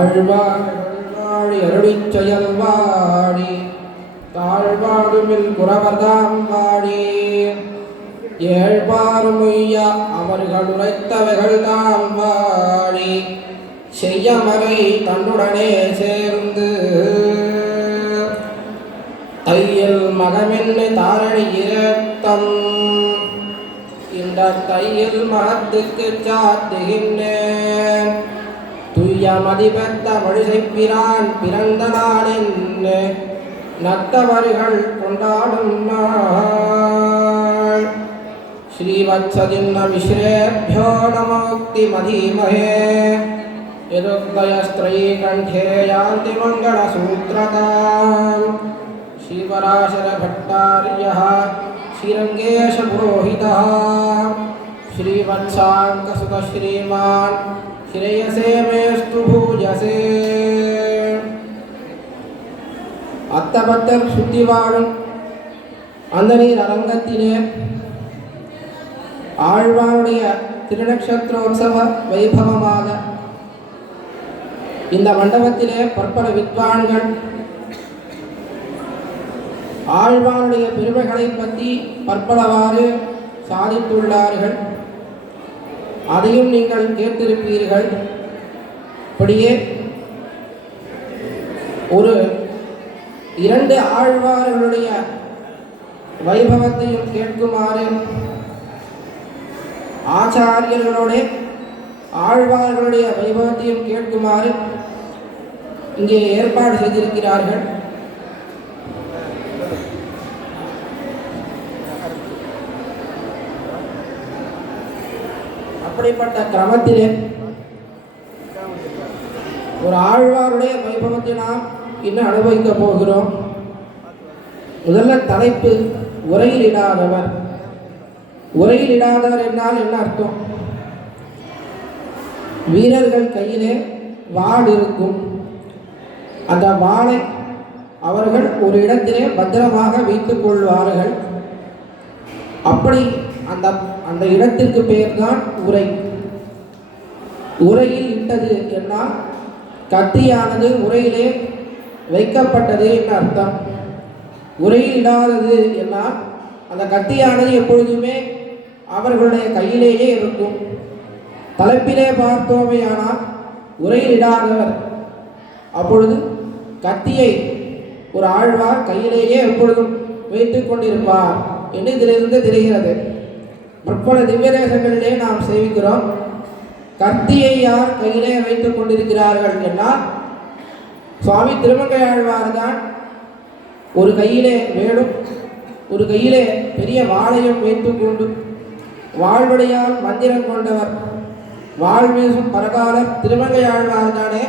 ஆழ்வாழி அருளிச் செயல்வாழி தாழ்வாடுமில் குறவர்தாம் வாழி ஏழ்பாறுமுய்ய அவர்கள் உரைத்தவைகள் தாம் வாழி செய்யமறை தன்னுடனே சேர்ந்து தையில் மகமென்னு தாரணி இரத்தம் இந்த தையில் மகத்துக்கு சாத்துகின்றேன் துய்ய மதிபெத்த மொழிசைப்பிரான் பிறந்த நாளென்னு நத்தவர்கள் கொண்டாடும் நாள். ஸ்ரீவத்சதின்ன மிஸ்ரேभ्यो நமோக்தி மதீமஹே யதுக்தயஸ்த்ரயீ கண்டே யாந்தி மங்களசூத்ரதாம். ஸ்ரீபராசர பட்டார்யः ஸ்ரீரங்கேஷ புரோஹிதः ஸ்ரீவத்சாங்கசுத ஸ்ரீமான் ஸ்ரேயசே மேஸ்து பூஜசே. அத்தபத்தர் சுத்தி வாழும் அந்த நீர் அரங்கத்திலே ஆழ்வாருடைய திருநக்ஷத்திரோத்சவ வைபவமாக இந்த மண்டபத்திலே பற்பல வித்வான்கள் ஆழ்வாருடைய பெருமைகளை பற்றி பற்பலவாறு சாதித்துள்ளார்கள். அதையும் நீங்கள் கேட்டிருப்பீர்கள். அப்படியே ஒரு இரண்டு ஆழ்வார்களுடைய வைபவத்தையும் கேட்குமாறு ஆச்சாரியர்களோட ஆழ்வார்களுடைய வைபவத்தையும் கேட்குமாறு இங்கே ஏற்பாடு செய்திருக்கிறார்கள். அப்படிப்பட்ட கிரமத்திலே ஒரு ஆழ்வாருடைய வைபவத்தை நாம் இன்னும் அனுபவிக்க போகிறோம். முதல்ல தலைப்பு உரையிலிடாதவர். உரையிலிடாதவர் என்றால் என்ன அர்த்தம்? வீரர்கள் கையிலே வாள் இருக்கும். அந்த வாளை அவர்கள் ஒரு இடத்திலே பத்திரமாக வைத்துக் கொள்வார்கள். அப்படி அந்த அந்த இடத்திற்கு பெயர் தான் உரை. உரையில் இட்டது என்னால் கத்தியானது உரையிலே வைக்கப்பட்டது என்று அர்த்தம். உரையில் இடாதது என்னால் அந்த கத்தியானது எப்பொழுதுமே அவர்களுடைய கையிலேயே இருக்கும். தலைப்பிலே பார்த்தோமேயானால் உரையில் இடாதவர், அப்பொழுது கத்தியை ஒரு ஆழ்வார் கையிலேயே எப்பொழுதும் வைத்து கொண்டிருப்பார் என்று இதிலிருந்து தெரிகிறது. பற்பல திவ்ய தேசங்களிலே நாம் சேவிக்கிறோம். கத்தியை யார் கையிலே வைத்துக் கொண்டிருக்கிறார்கள் என்றால் சுவாமி திருமங்கை ஆழ்வார் தான். ஒரு கையிலே வேலும் ஒரு கையிலே பெரிய வாளையும் வைத்துக் கொண்டு வாழ்வடையால் மந்திரம் கொண்டவர் வாழ் வீசும் பரகாலர் திருமங்கை ஆழ்வார் தானே.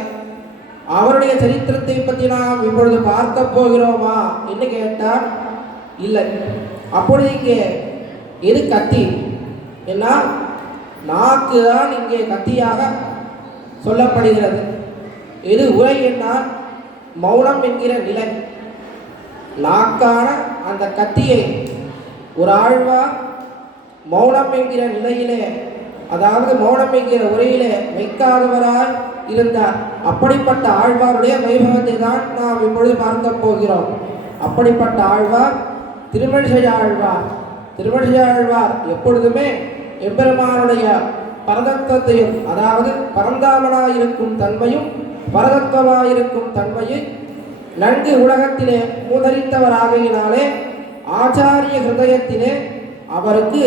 அவருடைய சரித்திரத்தை பற்றி நாம் இப்பொழுது பார்க்க போகிறோமா என்று கேட்டால் இல்லை. அப்பொழுது இங்கே எது கத்தி என்ன? நாக்கு தான் இங்கே கத்தியாக சொல்லப்படுகிறது. எது உரை என்றால் மௌனம் என்கிற நிலை. நாக்கான அந்த கத்தியை ஒரு ஆழ்வார் மௌனம் என்கிற நிலையிலே, அதாவது மௌனம் என்கிற உரையிலே வைக்காதவரால் இருந்தார். அப்படிப்பட்ட ஆழ்வாருடைய வைபவத்தை தான் நாம் இப்பொழுது பார்க்க போகிறோம். அப்படிப்பட்ட ஆழ்வார் திருமழிசை ஆழ்வார். திருமழிசை ஆழ்வார் எப்பொழுதுமே எம்பெருமானுடைய பரதத்துவத்தையும், அதாவது பரந்தாமனாயிருக்கும் தன்மையும் பரதத்துவமாயிருக்கும் தன்மையை நன்கு உலகத்திலே மூதரித்தவராகையினாலே ஆச்சாரிய ஹிருதயத்திலே அவருக்கு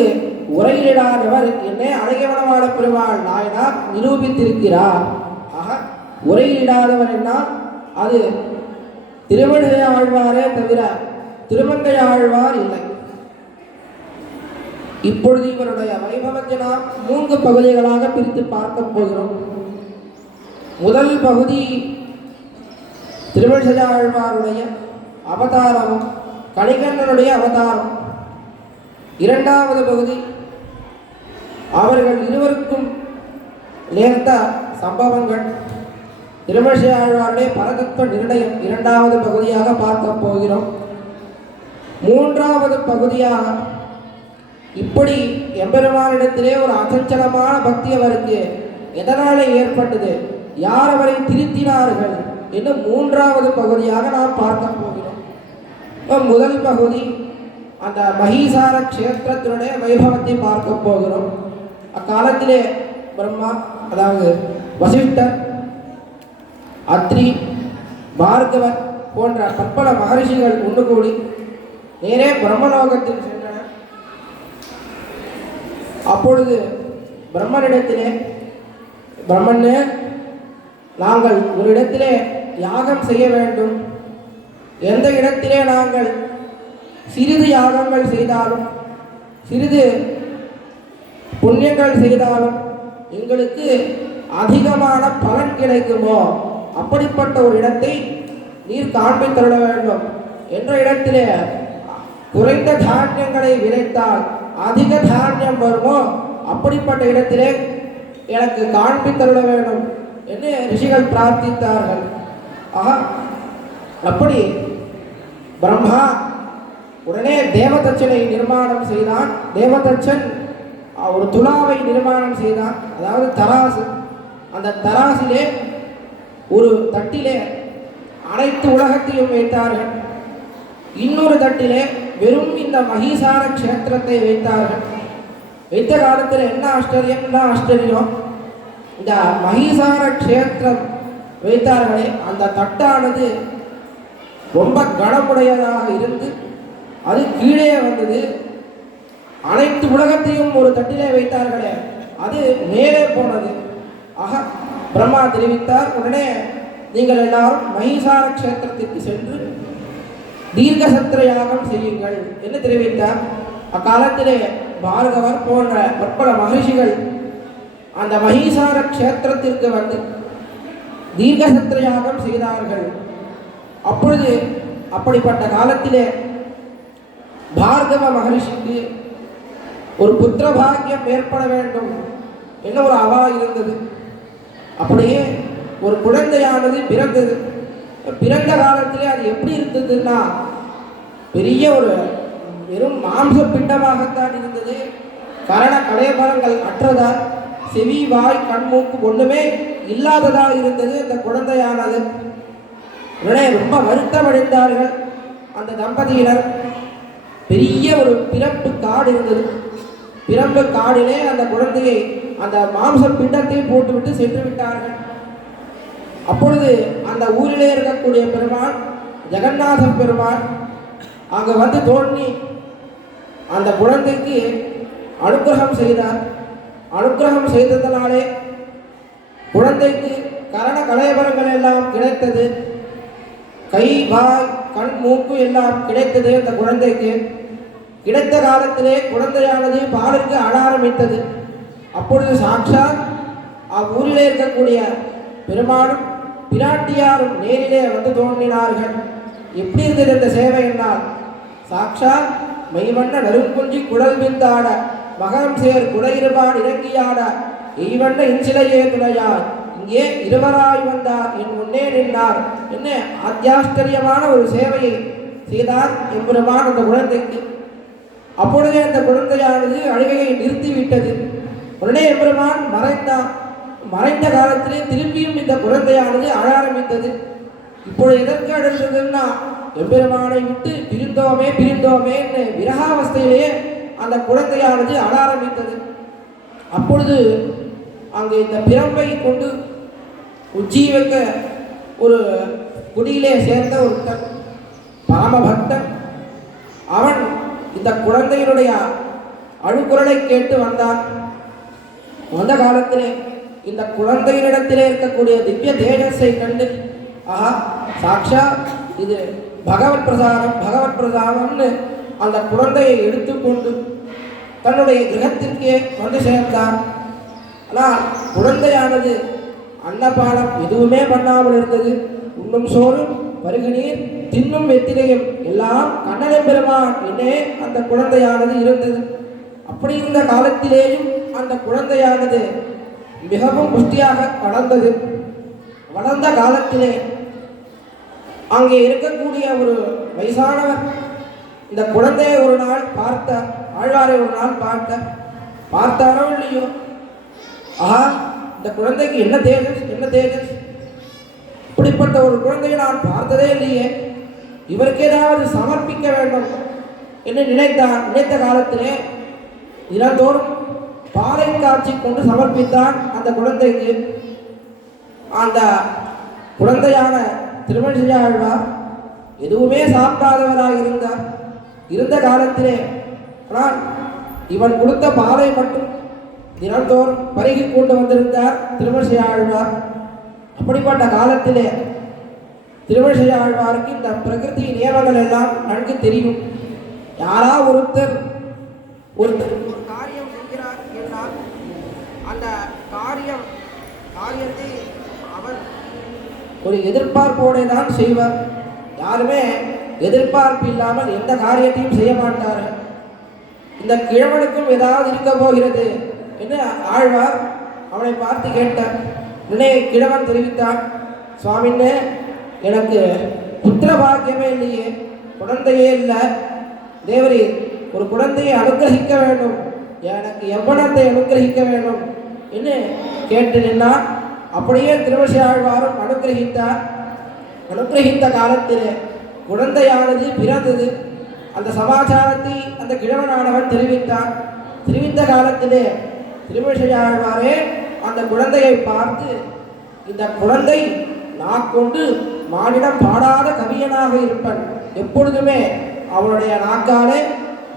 உரையிடாதவர் என்னே அழகியவனவாள பெருமாள் நாயனார் நிரூபித்திருக்கிறார். ஆக உரையிடாதவர் என்றால் அது திருமழிசை ஆழ்வாரே தவிர திருமங்கை ஆழ்வார் இல்லை. இப்பொழுது இவருடைய வைபவத்தை நாம் 3 பகுதிகளாக பிரித்து பார்க்க போகிறோம். முதல் பகுதி திருமழிசை ஆழ்வாருடைய அவதாரமும் கணிகண்ணனுடைய அவதாரம். இரண்டாவது பகுதி அவர்கள் இருவருக்கும் நேர்ந்த சம்பவங்கள். திருமழிசை ஆழ்வாருடைய பரதத்துவ நிர்ணயம் இரண்டாவது பகுதியாக பார்க்க போகிறோம். மூன்றாவது பகுதியாக இப்படி எம்பெருமானிடத்திலே ஒரு அசஞ்சலமான பக்தி அவருக்கு எதனாலே ஏற்பட்டது, யார் அவரை திருத்தினார்கள் என்று மூன்றாவது பகுதியாக நாம் பார்க்க போகிறோம். முதல் பகுதி அந்த மகீசார க்ஷேத்திரத்தினுடைய வைபவத்தை பார்க்க போகிறோம். அக்காலத்திலே பிரம்மா, அதாவது வசிஷ்டர், அத்ரி, பார்கவர் போன்ற பற்பல மகரிஷிகள் ஒன்று கூடி நேரே பிரம்மலோகத்தில் சென்றனர். அப்பொழுது பிரம்மனிடத்திலே, பிரம்மனே, நாங்கள் ஒரு இடத்திலே யாகம் செய்ய வேண்டும். எந்த இடத்திலே நாங்கள் சிறிது யாகங்கள் செய்தாலும், சிறிது புண்ணியங்கள் செய்தாலும் எங்களுக்கு அதிகமான பலன் கிடைக்குமோ அப்படிப்பட்ட ஒரு இடத்தை நீர் காண்பித் தள்ள வேண்டும். என்ற இடத்திலே குறைந்த தானியங்களை விளைத்தால் அதிக தானியம் வருமோ அப்படிப்பட்ட இடத்திலே எனக்கு காண்பித் தள்ள வேண்டும் என்று ரிஷிகள் பிரார்த்தித்தார்கள். அப்படி பிரம்மா உடனே தேவதச்சனை நிர்மாணம் செய்தான். தேவதச்சன் ஒரு துலாவை நிர்மாணம் செய்தான், அதாவது தராசு. அந்த தராசிலே ஒரு தட்டிலே அனைத்து உலகத்தையும் வைத்தார்கள். இன்னொரு தட்டிலே வெறும் இந்த மகீசார க்ஷேத்திரத்தை வைத்தார்கள். வைத்த காலத்தில் என்ன ஆச்சரியம், இந்த மகீசார க்ஷேத்திரம் வைத்தார்களே அந்த தட்டானது ரொம்ப கனமுடையதாக இருந்து அது கீழே வந்தது. அனைத்து உலகத்தையும் ஒரு தட்டிலே வைத்தார்களே அது மேலே போனது. பிரம்மா தெரிவித்தார், உடனே நீங்கள் எல்லாரும் மகீசார க்ஷேத்திரத்திற்கு சென்று தீர்க்கசத்திர யாகம் செய்யுங்கள் என்று தெரிவித்தார். அக்காலத்திலே பார்கவர் போன்ற பற்பல மகிழ்ச்சிகள் அந்த மகீசார க்ஷேத்திரத்திற்கு வந்து தீர்க்கசத்திர யாகம் செய்தார்கள். அப்பொழுது அப்படிப்பட்ட காலத்திலே பார்கவ மகரிஷிக்கு ஒரு புத்திர பாக்கியம் ஏற்பட வேண்டும் என்ன ஒரு அவா இருந்தது. அப்படியே ஒரு குழந்தையானது பிறந்தது. பிறந்த காலத்திலே அது எப்படி இருந்ததுன்னா பெரிய ஒரு வெறும் மாம்ச பிண்டமாகத்தான் இருந்தது. கரண கலையபரங்கள் அற்றதால் செவி, வாய், கண்மூக்கு ஒன்றுமே இல்லாததாக இருந்தது அந்த குழந்தையானது. உடனே ரொம்ப வருத்தமடைந்தார்கள் அந்த தம்பதியினர். பெரிய ஒரு பிறப்பு காடு இருந்தது. பிறப்பு காடிலே அந்த குழந்தையை அந்த மாம்ச பிண்டத்தை போட்டுவிட்டு சென்று விட்டார்கள். அப்பொழுது அந்த ஊரிலே இருக்கக்கூடிய பெருமாள், ஜெகநாத பெருமாள் அங்கு வந்து தோன்றி அந்த குழந்தைக்கு அனுக்கிரகம் செய்தார். அனுக்கிரகம் செய்ததனாலே குழந்தைக்கு கரண கலையபரங்கள் எல்லாம் கிடைத்தது. கை, வாய், கண், மூக்கு எல்லாம் கிடைத்தது. அந்த குழந்தைக்கு கிடைத்த காலத்திலே குழந்தையானது பாலுக்கு அழ ஆரம்பித்தது. அப்பொழுது சாட்சாத் அவ்வூரிலே இருக்கக்கூடிய பெருமாளும் பிராட்டியாரும் நேரிலே வந்து தோன்றினார்கள். எப்படி இருந்தது இந்த சேவை என்றால், சாட்சாத் மெய்வண்ண நறுங்குஞ்சி குழல் விந்தாட மகரம் சேர் குடையிருபான் இறங்கியாட எய்வண்ண இன்சிலையே துணையார் இங்கே இருவராய் வந்தார் என் முன்னே நின்றார் என்ன ஆத்தியாச்சரியமான ஒரு சேவையை செய்தார் எம்பெருமான் அந்த குழந்தைக்கு. அப்பொழுதே அந்த குழந்தையானது அழுகையை நிறுத்திவிட்டது. உடனே எம்பெருமான் மறைந்தான். மறைந்த காலத்திலே திரும்பியும் இந்த குழந்தையானது அழ ஆரம்பித்தது. இப்பொழுது எதற்கு அழுந்ததுன்னா, எம்பெருமானை விட்டு பிரிந்தோமே விரகாவஸ்தையிலேயே அந்த குழந்தையானது அழ ஆரம்பித்தது. அப்பொழுது அங்கு இந்த பிரம்பை கொண்டு உஜ்ஜீவிக்க ஒரு குடியிலே சேர்ந்த ஒரு பரமபக்தன், அவன் இந்த குழந்தையினுடைய அழுக்குரலை கேட்டு வந்தான். வந்த காலத்திலே இந்த குழந்தையினிடத்திலே இருக்கக்கூடிய திவ்ய தேஜஸை கண்டு, சாட்சா இது பகவத் பிரசாதம்னு அந்த குழந்தையை எடுத்துக்கொண்டு தன்னுடைய கிரகத்திற்கே வந்து சேர்ந்தார். ஆனால் குழந்தையானது அன்னபானம் எதுவுமே பண்ணாமல் இருந்தது. உண்ணும் சோறு, பருகு நீர், தின்னும் வெத்திலையும் எல்லாம் கண்ணனை பெருமான் என்னே அந்த குழந்தையானது இருந்தது. அப்படி இருந்த காலத்திலேயும் அந்த குழந்தையானது மிகவும் புஷ்டியாக வளர்ந்தது. வளர்ந்த காலத்திலே அங்கே இருக்கக்கூடிய ஒரு வயசானவர் இந்த குழந்தையை ஒரு நாள் ஆழ்வாரை ஒரு நாள் பார்த்தாரோ இல்லையோ, இந்த குழந்தைக்கு என்ன தேஜஸ், என்ன தேஜஸ்! இப்படிப்பட்ட ஒரு குழந்தையை நான் பார்த்ததே இல்லையே, இவருக்கு ஏதாவது சமர்ப்பிக்க வேண்டும் என்று நினைத்த காலத்திலே தினந்தோறும் பாலை காய்ச்சி கொண்டு சமர்ப்பித்தான் அந்த குழந்தைக்கு. அந்த குழந்தையான திருமழிசையாழ்வார் எதுவுமே சாப்பிடாதவராக இருந்த காலத்திலே ஆனால் இவன் கொடுத்த பாலை மட்டும் தினந்தோறும் பருகி கொண்டு வந்திருந்தார் திருமழிசையாழ்வார். அப்படிப்பட்ட காலத்திலே திருமழிசையாழ்வாருக்கு இந்த பிரகிருதி நியமங்கள் எல்லாம் நன்கு தெரியும். யாரா ஒருத்தர் ஒரு காரியம் செய்கிறார் என்றால் அந்த காரியத்தை அவர் ஒரு எதிர்பார்ப்போடு தான் செய்வார். யாருமே எதிர்பார்ப்பு இல்லாமல் எந்த காரியத்தையும் செய்ய மாட்டார். இந்த கிழவனுக்கும் ஏதாவது இருக்க போகிறது என்று ஆழ்வார் அவனை பார்த்து கேட்டார். உடனே கிழவன் தெரிவித்தான், சுவாமின்னு எனக்கு புத்திர பாக்கியமே இல்லையே, குழந்தையே இல்லை, தேவரே ஒரு குழந்தையை அனுகிரகிக்க வேண்டும், எனக்கு எவ்வளத்தை அனுகிரகிக்க வேண்டும் என்று கேட்டு நின்றான். அப்படியே திருமழிசையாழ்வாரும் அனுகிரகித்தார். அனுகிரகித்த காலத்தில் குழந்தையானது பிறந்தது. அந்த சமாச்சாரத்தை அந்த கிழவனானவன் தெரிவித்தான். தெரிவித்த காலத்திலே திருமழிசையாழ்வாரே அந்த குழந்தையை பார்த்து, இந்த குழந்தை நான் கொண்டு மானிடம் பாடாத கவியனாக இருப்பன், எப்பொழுதுமே அவனுடைய நாக்காலே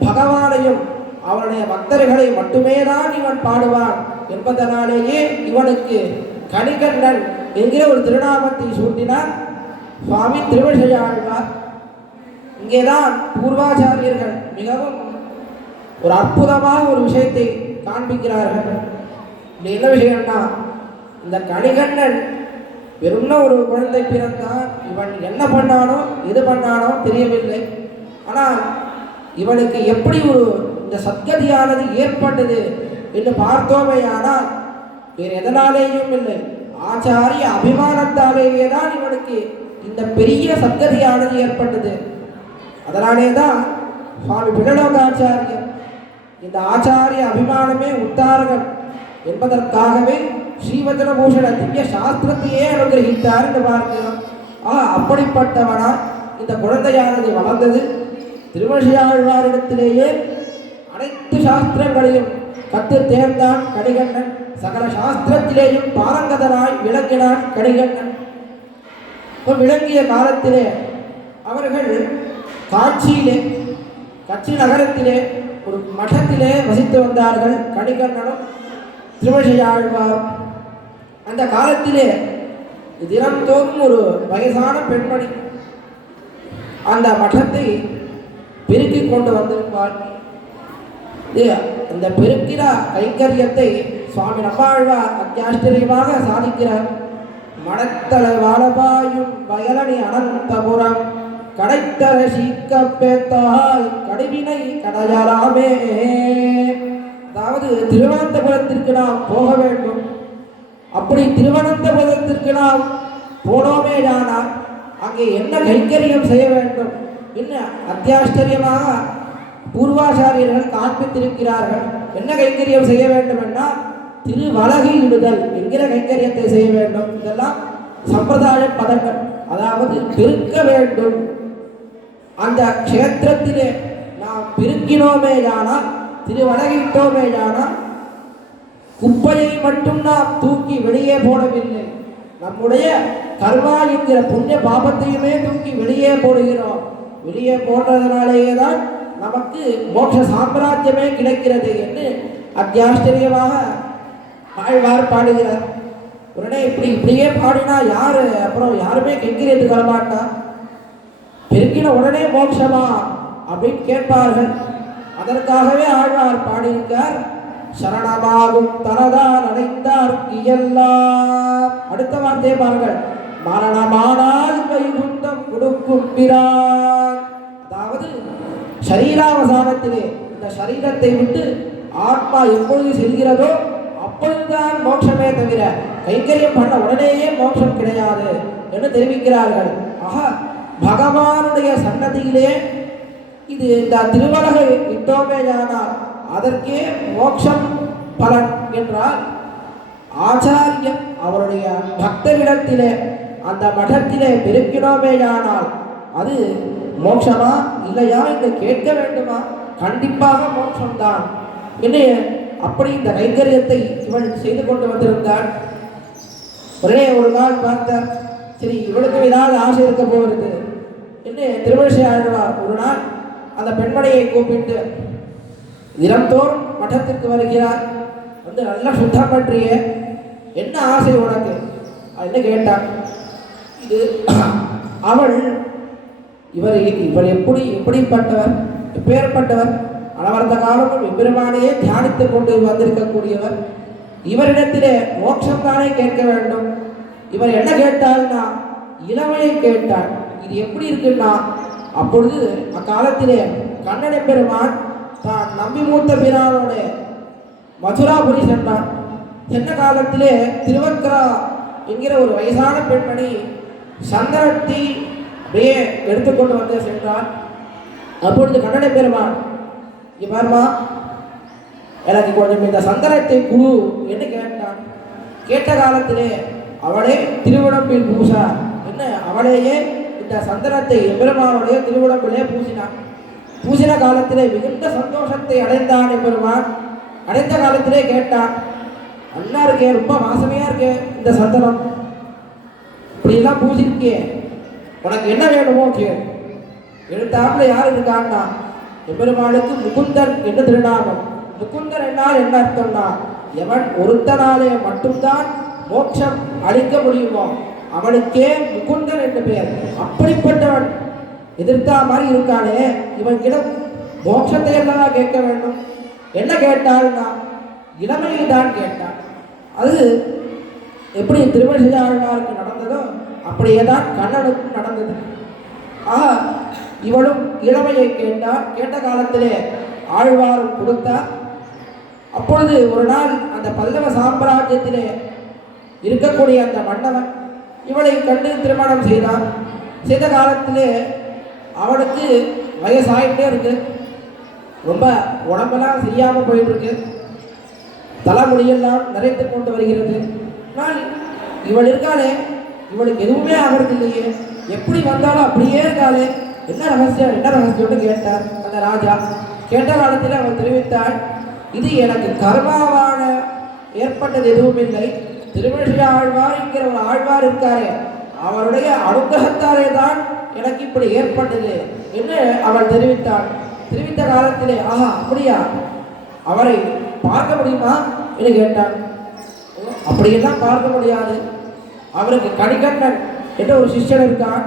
பகவானையும் அவனுடைய பக்தர்களை மட்டுமே தான் இவன் பாடுவான் என்பதனாலேயே இவனுக்கு கணிகண்ணன் என்கிற ஒரு திருநாமத்தை சூட்டினார் சுவாமி திருமழிசையாழ்வார். இங்கேதான் பூர்வாச்சாரியர்கள் மிகவும் ஒரு அற்புதமாக ஒரு விஷயத்தை காண்பிக்கிறார்கள். என்ன விஷயம்னா, இந்த கணிகண்ணன் வெறும்னா ஒரு குழந்தை பிறந்தான், இவன் என்ன பண்ணானோ எது பண்ணானோ தெரியவில்லை. ஆனால் இவனுக்கு எப்படி ஒரு இந்த சத்கதியானது ஏற்பட்டது என்று பார்த்தோமே, ஆனால் வேறு எதனாலேயும் இல்லை, ஆச்சாரிய அபிமானத்தாலேயே தான் இவனுக்கு இந்த பெரிய சத்கதியானது ஏற்பட்டது. அதனாலே தான் சுவாமி பிள்ளலோகாச்சாரியர் இந்த ஆச்சாரிய அபிமானமே உத்தாரகம் என்பதற்காகவே ஸ்ரீவச்சனபூஷண திவ்ய சாஸ்திரத்தையே அனுகிரகித்தார் என்று பார்க்கிறோம். அப்படிப்பட்டவனா இந்த குழந்தையானது வளர்ந்தது. திருமழிசையாழ்வாரிடத்திலேயே அனைத்து சாஸ்திரங்களையும் கற்று தேர்ந்தான் கணிகண்ணன். சகல சாஸ்திரத்திலேயும் பாரங்கதனாய் விளங்கினான் கணிகண்ணன். விளங்கிய காலத்திலே அவர்கள் கட்சி நகரத்திலே ஒரு மഠத்திலே வசித்து வந்தார்கள் கணிகண்ணனும் திருமழிசையாழ்வார். அந்த காலத்திலே தினந்தோறும் ஒரு வயசான பெண்மணி அந்த மഠத்தை பெருக்கி கொண்டு வந்திருப்பார். அந்த பெருக்கிற கைங்கரியத்தை சுவாமி நம்மாழ்வார் அத்தியாச்சரியமாக சாதிக்கிறார். மடத்தலை வாழபாயும் வயலணி அனந்தபுரம் கடைத்தர சீக்கப்பேத்தால் கடுவினை கடையலாமே. அதாவது திருவனந்தபுரத்திற்கு நாம் போக வேண்டும். அப்படி திருவனந்தபுரத்திற்கு நாம் போனோமேயானால் அங்கே என்ன கைங்கரியம் செய்ய வேண்டும் என்று அத்தியாச்சரியமாக பூர்வாச்சாரியர்கள் காண்பித்திருக்கிறார்கள். என்ன கைங்கரியம் செய்ய வேண்டும் என்றால் திருவலகை இடுதல் என்கிற கைங்கரியத்தை செய்ய வேண்டும். இதெல்லாம் சம்பிரதாய பதங்கள். அதாவது பெருக்க வேண்டும். அந்த க்ஷேத்திரத்திலே நாம் பெருக்கினோமேயானால், திருவலகிட்டோமேயானால் குப்பையை மட்டும் நாம் தூக்கி வெளியே போடவில்லை, நம்முடைய கர்மா என்கிற புண்ணிய பாபத்தையுமே தூக்கி வெளியே போடுகிறோம். வெளியே போடுறதுனாலேயே தான் நமக்கு மோட்ச சாம்ராஜ்யமே கிடைக்கிறது என்று அத்தியாச்சரியமாக ஆழ்வார் பாடுகிறார். உடனே இப்படியே பாடினா அப்புறம் யாருமே கைங்கரியத்துக்கு வரமாட்டா, பெருக்கின உடனே மோட்சமா அப்படின்னு கேட்பார்கள். அதற்காகவே ஆழ்வார் பாடியிருக்கார். சரணமாகும் தனதான் அடைந்தார் எல்லாம். அடுத்த வார்த்தையை பாருங்கள். மரணமானால் வைகுண்டம் கொடுக்கும் பிரான். அதாவது சரீராவசானத்திலே இந்த சரீரத்தை விட்டு ஆத்மா எப்பொழுது செல்கிறதோ அப்பொழுதுதான் மோட்சமே தவிர கைங்கரியம் பண்ண உடனேயே மோட்சம் கிடையாது என்று தெரிவிக்கிறார்கள். பகவானுடைய சன்னதியிலே இது இந்த திருவலகை இட்டோமேயானால் அதற்கே மோட்சம் பலன் என்றால் ஆச்சாரியன் அவருடைய பக்தரிடத்திலே அந்த மடத்திலே பெருக்கினோமேயானால் அது மோட்சமா இல்லையா என்று கேட்க வேண்டுமா? கண்டிப்பாக மோட்சம்தான் என்று அப்படி இந்த கைங்கரியத்தை இவள் செய்து கொண்டு வந்திருந்தாள். ஒரே ஒரு நாள் பார்த்தார், சரி இவளுக்கு ஏதாவது ஆசை இருக்க போகிறது என்று திருவழிசை ஆழ்வார் ஒரு நாள் அந்த பெண்மணியை கூப்பிட்டு தினந்தோறும் மட்டத்திற்கு வருகிறார். வந்து நல்லா சுத்தம் பற்றிய என்ன ஆசை உனக்கு என்ன கேட்டான். இது அவள் இவர் எப்படிப்பட்டவர், எப்பேற்பட்டவர், அளவர்ந்த காலமும் எம்பெருமானையே தியானித்து கொண்டு வந்திருக்கக்கூடியவர். இவரிடத்திலே மோட்சம் தானே கேட்க வேண்டும். இவர் என்ன கேட்டால்னா இளமையை கேட்டாள். இது எப்படி இருக்குன்னா, அப்பொழுது அக்காலத்திலே கண்ணன் எம்பெருமான் தான் நம்பி மூத்த பிரானோட மதுராபுரி சென்றான். சென்ற காலத்திலே திருவக்கரா என்கிற ஒரு வயசான பெண்மணி சந்தனத்தை அப்படியே எடுத்துக்கொண்டு வந்து சென்றார். அப்பொழுது கண்ணனை பெருமான், இவர்மா எனக்கு கொஞ்சம் இந்த சந்தனத்தை குழு என்று கேட்டான். கேட்ட காலத்திலே அவளே திருவிடம்பில் பூசா என்ன அவளையே இந்த சந்தனத்தை எம்பெருமானுடைய திருவிடம்பிலே பூசினான். பூசின காலத்திலே மிகுந்த சந்தோஷத்தை அடைந்தான் எம்பெருமான். அடைந்த காலத்திலே கேட்டான், நல்லா இருக்கே, ரொம்ப வாசமையா இருக்கே இந்த சந்தனம், இப்படியெல்லாம் பூசிருக்கே, உனக்கு என்ன வேணுமோ கேள். எழுத்தாப்புல யார் இருக்கான்னா எம்பெருமானுக்கு முகுந்தன் என்று திருநாமம். முகுந்தன் என்னால் என்ன அர்த்தம்னா, எவன் ஒருத்தனாலே மட்டும்தான் மோட்சம் அளிக்க முடியுமோ அவனுக்கே முகுந்தன் என்று பெயர். அப்படிப்பட்டவன் எதிர்த்தா மாதிரி இருக்கானே, இவன் கிட்ட மோட்சத்தை எல்லாம் கேட்க வேண்டும். என்ன கேட்டால்னா இளமையை தான் கேட்டான். அது எப்படி திருவழிசை ஆழ்வாருக்கு நடந்ததோ அப்படியே தான் கண்ணனுக்கும் நடந்தது. ஆக இவளும் இளமையை கேட்டார். கேட்ட காலத்திலே ஆழ்வாரும் கொடுத்தார். அப்பொழுது ஒரு நாள் அந்த பல்லவ சாம்ராஜ்யத்திலே இருக்கக்கூடிய அந்த மன்னவன் இவளை கண்டு திருமணம் செய்தான். செய்த காலத்திலே அவனுக்கு வயசாயிட்டே இருக்கு, ரொம்ப உடம்பெல்லாம் சரியாமல் போயிட்டு இருக்கு, தலைமுடியெல்லாம் நிறைத்து கொண்டு வருகிறது. ஆனால் இவள் இருக்காளே, இவளுக்கு எதுவுமே ஆகிறது இல்லையே, எப்படி வந்தாலும் அப்படியே இருக்காளே, என்ன ரகசியம்னு கேட்டார் அந்த ராஜா. கேட்ட காலத்தில் அவள் தெரிவித்தாள், இது எனக்கு கர்மாவான ஏற்பட்டது எதுவும் இல்லை, திருவழிசை ஆழ்வார் என்கிற ஒரு ஆழ்வார் இருக்காரே அவருடைய அனுகிரகத்தாலே தான் எனக்கு இப்படி ஏற்பட்டது என்று அவள் தெரிவித்தாள். தெரிவித்த காலத்திலே, ஆஹா அப்படியா, அவரை பார்க்க முடியுமா என்று கேட்டான். அப்படியெல்லாம் பார்க்க முடியாது, அவருக்கு கணிகண்ணன் என்ற ஒரு சிஷ்யன் இருக்கான்,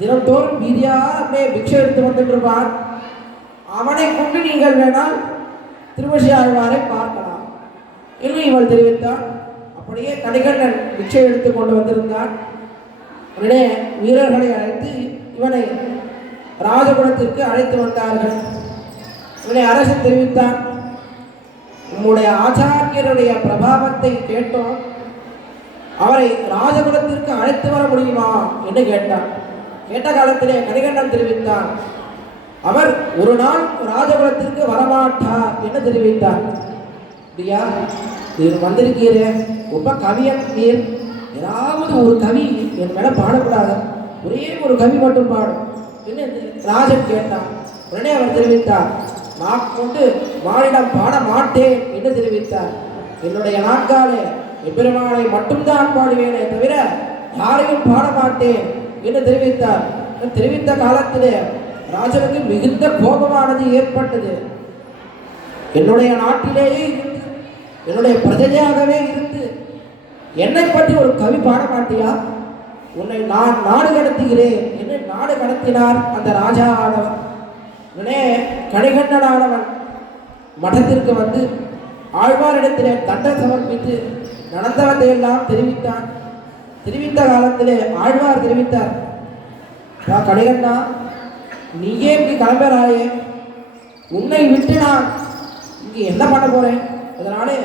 தினந்தோறும் வீதியாக அப்படியே பிக்ஷை எடுத்து வந்துட்டு இருப்பான், அவனை கொண்டு நீங்கள் வேணால் திருவழிசை ஆழ்வாரை பார்க்கலாம் என்று இவள் தெரிவித்தாள். அப்படியே கணிகண்ணன் பிக்ஷை எடுத்து கொண்டு வந்திருந்தான். உடனே வீரர்களை அழைத்து இவனை ராஜகுலத்திற்கு அழைத்து வந்தார்கள். இவனை அரசன் தெரிவித்தான், உம்முடைய ஆச்சாரியருடைய பிரபாவத்தை கேட்டோம், அவரை ராஜகுலத்திற்கு அழைத்து வர முடியுமா என்று கேட்டான். கேட்ட காலத்திலே கணிகண்ணன் தெரிவித்தான், அவர் ஒரு நாள் ராஜகுலத்திற்கு வரமாட்டார் என்று தெரிவித்தார். அப்படியா, நீர் வந்திருக்கீரே, ரொம்ப கவியன் நீர், ஏதாவது ஒரு கவி என் மேல பாடக்கூடாது, ஒரே ஒரு கவி மட்டும் பாடும் என்று ராஜன் கேட்டான். உடனே அவர் தெரிவித்தார், நான் கொண்டு வாழிடம் பாட மாட்டேன் என்று தெரிவித்தார். என்னுடைய நாட்காலே எம்பெருமானை மட்டும்தான் பாடுவேனே தவிர யாரையும் பாட மாட்டேன் என்று தெரிவித்தார். தெரிவித்த காலத்திலே ராஜனுக்கு மிகுந்த கோபமானது ஏற்பட்டது. என்னுடைய நாட்டிலேயே இருந்து என்னுடைய பிரஜையாகவே இருந்து என்னை பற்றி ஒரு கவி பாட மாட்டியா, உன்னை நான் நாடு கடத்துகிறேன் என்று நாடு கடத்தினார் அந்த ராஜா ஆனவன். உடனே கணிகண்ணனானவன் மடத்திற்கு வந்து ஆழ்வாரிடத்திலே தண்டம் சமர்ப்பித்து நடந்தவற்றையெல்லாம் தெரிவித்தான். தெரிவித்த காலத்திலே ஆழ்வார் தெரிவித்தார், கணிகண்ணா, நீயே இப்படி கிளம்புறாயே, உன்னை விட்டு நான் இங்கே என்ன பண்ண போறேன், அதனாலே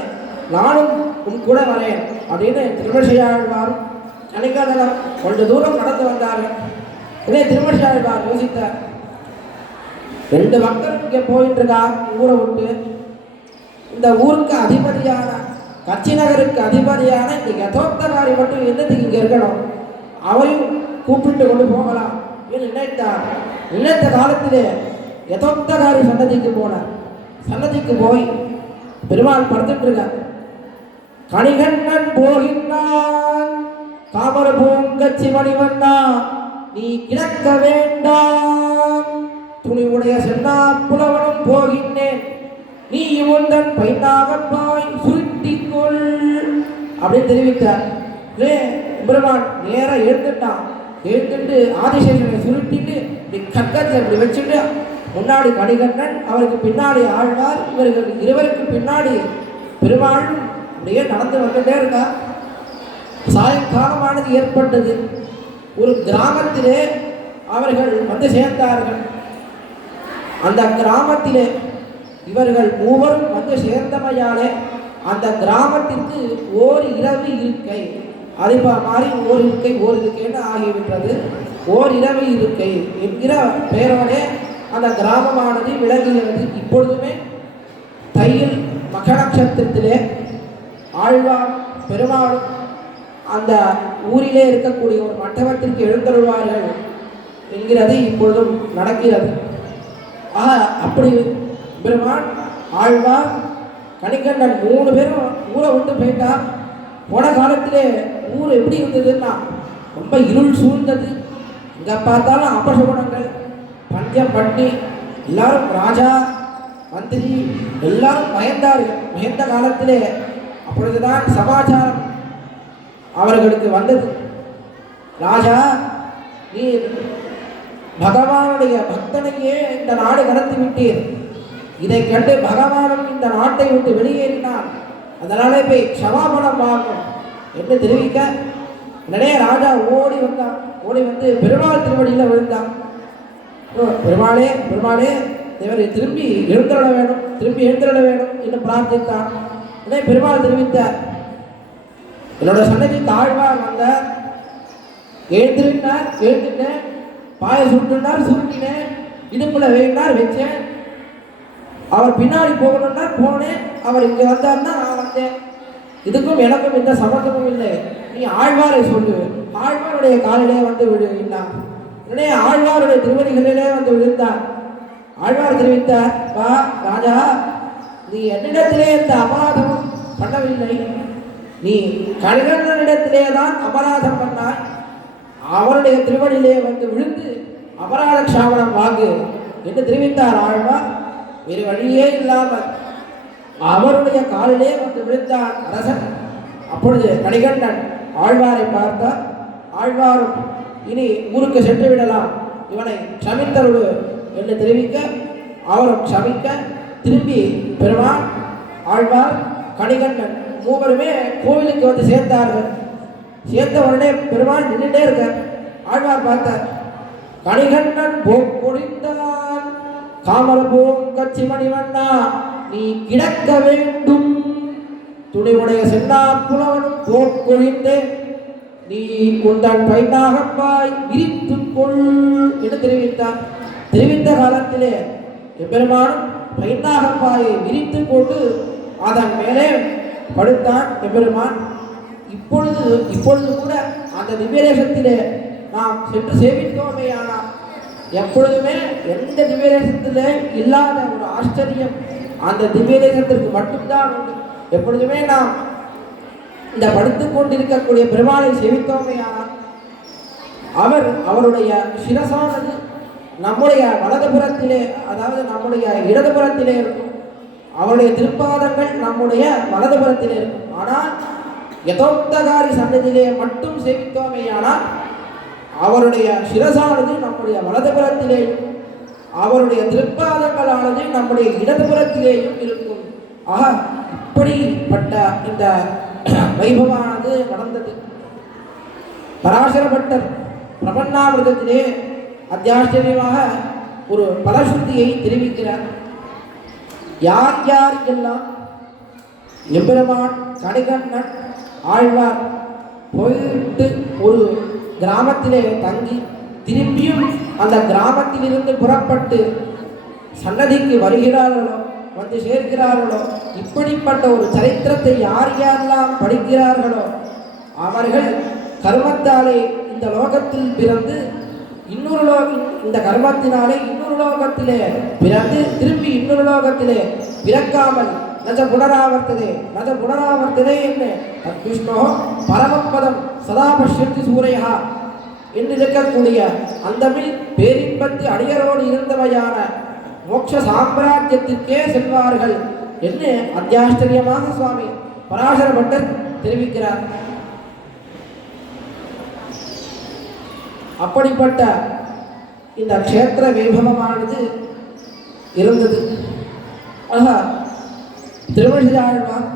நானும் உன் கூட வரேன் அப்படின்னு திருவழிசை ஆழ்வாரும் கணிகண்ணனும் கொஞ்ச தூரம் நடந்து வந்தார்கள். இதே திருவழிசை ஆழ்வார் யோசித்தார், ரெண்டு மக்கள் இங்கே போயிட்டு இருக்கா ஊரை விட்டு, இந்த ஊருக்கு அதிபதியான கட்சி நகருக்கு அதிபதியான இந்த யதோக்தகாரி மட்டும் என்னத்துக்கு இங்கே இருக்கணும், அவரையும் கூப்பிட்டு கொண்டு போகலாம் என்று நினைத்தார். நினைத்த காலத்திலே யதோக்தகாரி சன்னதிக்கு போனார். சன்னதிக்கு போய் பெருமாள் படுத்துட்டு இருக்கார். கணிகண்ணன் போகின்றான், காமர பூங்கச்சி மணிவண்ணா நீ கிடக்க வேண்டாம், துணிவுடைய சென்னா புலவனும் போகின்றேன், நீ உந்தன் பைனாகப்பாய் சுருட்டிக்கொள் அப்படின்னு தெரிவித்தார். பெருமான் நேரம் எழுந்துட்டான். எழுந்துட்டு ஆதிசேஷனை சுருட்டிட்டு இப்படி கக்கத்தில் இப்படி வச்சுட்டு முன்னாடி கணிகண்ணன், அவருக்கு பின்னாடி ஆழ்வார், இவர்கள் இருவருக்கு பின்னாடி பெருமாள் அப்படியே நடந்து வந்துட்டே இருக்கா. சாயங்காலமானது ஏற்பட்டது. ஒரு கிராமத்திலே அவர்கள் வந்து சேர்ந்தார்கள். அந்த கிராமத்திலே இவர்கள் மூவரும் வந்து சேர்ந்தமையாலே அந்த கிராமத்திற்கு ஓர் இரவு இருக்கை, அதை மாறி ஓர் இருக்கைன்னு ஆகிவிட்டது. ஓர் இரவு இருக்கை என்கிற பெயரோடே அந்த கிராமமானது விளங்குகிறது. இப்பொழுதுமே தையில் மக நட்சத்திரத்திலே ஆழ்வார் பெருமாள் அந்த ஊரிலே இருக்கக்கூடிய ஒரு மண்டபத்திற்கு எழுந்தருள்வார்கள் என்கிறது இப்பொழுதும் நடக்கிறது. அப்படி பெருமாள் ஆழ்வார் கணிகண்ணன் 3 பேரும் ஊரை விட்டு போயிட்டா. போன காலத்திலே ஊர் எப்படி இருந்ததுன்னா ரொம்ப இருள் சூழ்ந்தது. இங்கே பார்த்தாலும் அபசகுணங்கள், பஞ்சம் பண்ணி எல்லாரும் ராஜா மந்திரி எல்லாரும் பயந்தார்கள். பயந்த காலத்திலே அப்பொழுதுதான் சமாச்சாரம் அவர்களுக்கு வந்தது. ராஜா, நீ பகவானுடைய பக்தனையே இந்த நாடு கடத்தி விட்டீர், இதை கண்டு பகவானும் இந்த நாட்டை விட்டு வெளியேறினான், அதனாலே போய் க்ஷமாபணம் வாங்கும் என்று தெரிவிக்க உடனே ராஜா ஓடி வந்தான். ஓடி வந்து பெருமாள் திருவடியில் விழுந்தான். பெருமாளே பெருமாளே இவரை திரும்பி எழுந்திரட வேண்டும் என்று பிரார்த்தித்தான். உடனே பெருமாள் தெரிவித்தார், என்னோட சன்னதிக்கு ஆழ்வார் வந்தார், எழுந்துட்டேன், பாய சுருட்டினேன், இடுப்புல வேண்டார் வச்சேன், அவர் பின்னாடி போகணும்னா போனேன், அவர் இங்கே வந்தார்னா நான் வந்தேன், இதுக்கும் எனக்கும் எந்த சம்பந்தமும் இல்லை, நீ ஆழ்வாரை சொல்லு, ஆழ்வாருடைய காலிலே வந்து விழுவினார். உடனே ஆழ்வாருடைய திருவடிகளிலே வந்து விழுந்தார். ஆழ்வார் தெரிவித்தார், வா ராஜா, நீ என்னிடத்திலே எந்த அபராதமும் பண்ணவில்லை, நீ கணிகண்ணனிடத்திலே தான் அபராதம் பண்ணாய், அவருடைய திருவடியிலே வந்து விழுந்து அபராத க்ஷாபனம் வாங்கு என்று தெரிவித்தார் ஆழ்வார். வேறு வழியே இல்லாமல் அவருடைய காலிலே வந்து விழுந்தான் அரசன். அப்பொழுது கணிகண்ணன் ஆழ்வாரை பார்த்தார். ஆழ்வாரும் இனி ஊருக்கு சென்று விடலாம், இவனை க்ஷமித்தருடு என்று தெரிவிக்க அவரும் க்ஷமிக்க திரும்பி பெருமாள் ஆழ்வார் கணிகண்ணன் மூவருமே கோவிலுக்கு வந்து சேர்ந்தார்கள். சேர்ந்த உடனே பெருமாள் நின்றுட்டே இருக்கார். ஆழ்வார் பார்த்தார், கணிகண்ணன் போக்கொழிந்தான், காமர பூங்கச்சி மணிவண்ணா நீ கிடக்க வேண்டும், துணிவுடைய சென்னா புலவனும் போக்கொழிந்தே நீ உந்தன் பைனாகப்பாய் விரித்துக்கொள் என்று தெரிவித்தார். தெரிவித்த காலத்திலே எம்பெருமானும் பைனாகப்பாயை விரித்து கொண்டு அதன் மேலே படுத்தான் எம்பெருமான். இப்பொழுது கூட அந்த திவ்யதேசத்திலே நாம் சென்று சேவித்தோமே, ஆனால் எப்பொழுதுமே எந்த திவ்யதேசத்திலே இல்லாத ஒரு ஆச்சரியம் அந்த திவ்யதேசத்திற்கு மட்டும்தான் உண்டு. எப்பொழுதுமே நாம் இந்த படுத்து கொண்டிருக்கக்கூடிய பெருமாளை சேவித்தோமே, ஆனால் அவருடைய சிரசானது நம்முடைய வலதுபுறத்திலே, அதாவது நம்முடைய இடதுபுறத்திலே இருக்கும், அவருடைய திருப்பாதங்கள் நம்முடைய வலதுபுறத்திலே இருக்கும். ஆனால் யதோக்தகாரி சன்னதியிலே மட்டும் சேவித்தோமேயானால் அவருடைய சிரசானது நம்முடைய வலதுபுறத்திலேயும் அவருடைய திருப்பாதங்களானது நம்முடைய இடதுபுறத்திலேயும் இருக்கும். ஆக இப்படிப்பட்ட இந்த வைபவமானது நடந்தது. பராசரப்பட்டர் பிரபன்னாமிர்தத்திலே அத்தியாச்சரியமாக ஒரு பலஸ்ருதியை தெரிவிக்கிறார். யார் யாருக்கெல்லாம் எம்பெருமான் கணிகண்ணன் ஆழ்வார் போயிட்டு ஒரு கிராமத்திலே தங்கி திரும்பியும் அந்த கிராமத்திலிருந்து புறப்பட்டு சன்னதிக்கு வருகிறார்களோ வந்து சேர்க்கிறார்களோ, இப்படிப்பட்ட ஒரு சரித்திரத்தை யார் யாரெல்லாம் படிக்கிறார்களோ அவர்கள் கர்மத்தாலே இந்த லோகத்தில் பிறந்து இந்த கர்மத்தினாலே இன்னொரு லோகத்திலே பிறந்து திரும்பி இன்னொரு லோகத்திலே பிறக்காமல் நஜ புனராவர்த்ததே என்ன விஷ்ணு பரமபதம் சதா பஷ்யந்தி சூரையா என்று இருக்கக்கூடிய அந்தமில் பேரின்பத்து அடியரோடு இருந்தவையான மோட்ச சாம்ராஜ்யத்திற்கே செல்வார்கள் என்று அத்தியாச்சரியமாக சுவாமி பராசர பட்டர் தெரிவிக்கிறார். அப்படிப்பட்ட இந்த க்ஷேத்திர வைபவமானது இருந்தது. ஆக திருமழியாழ்வார்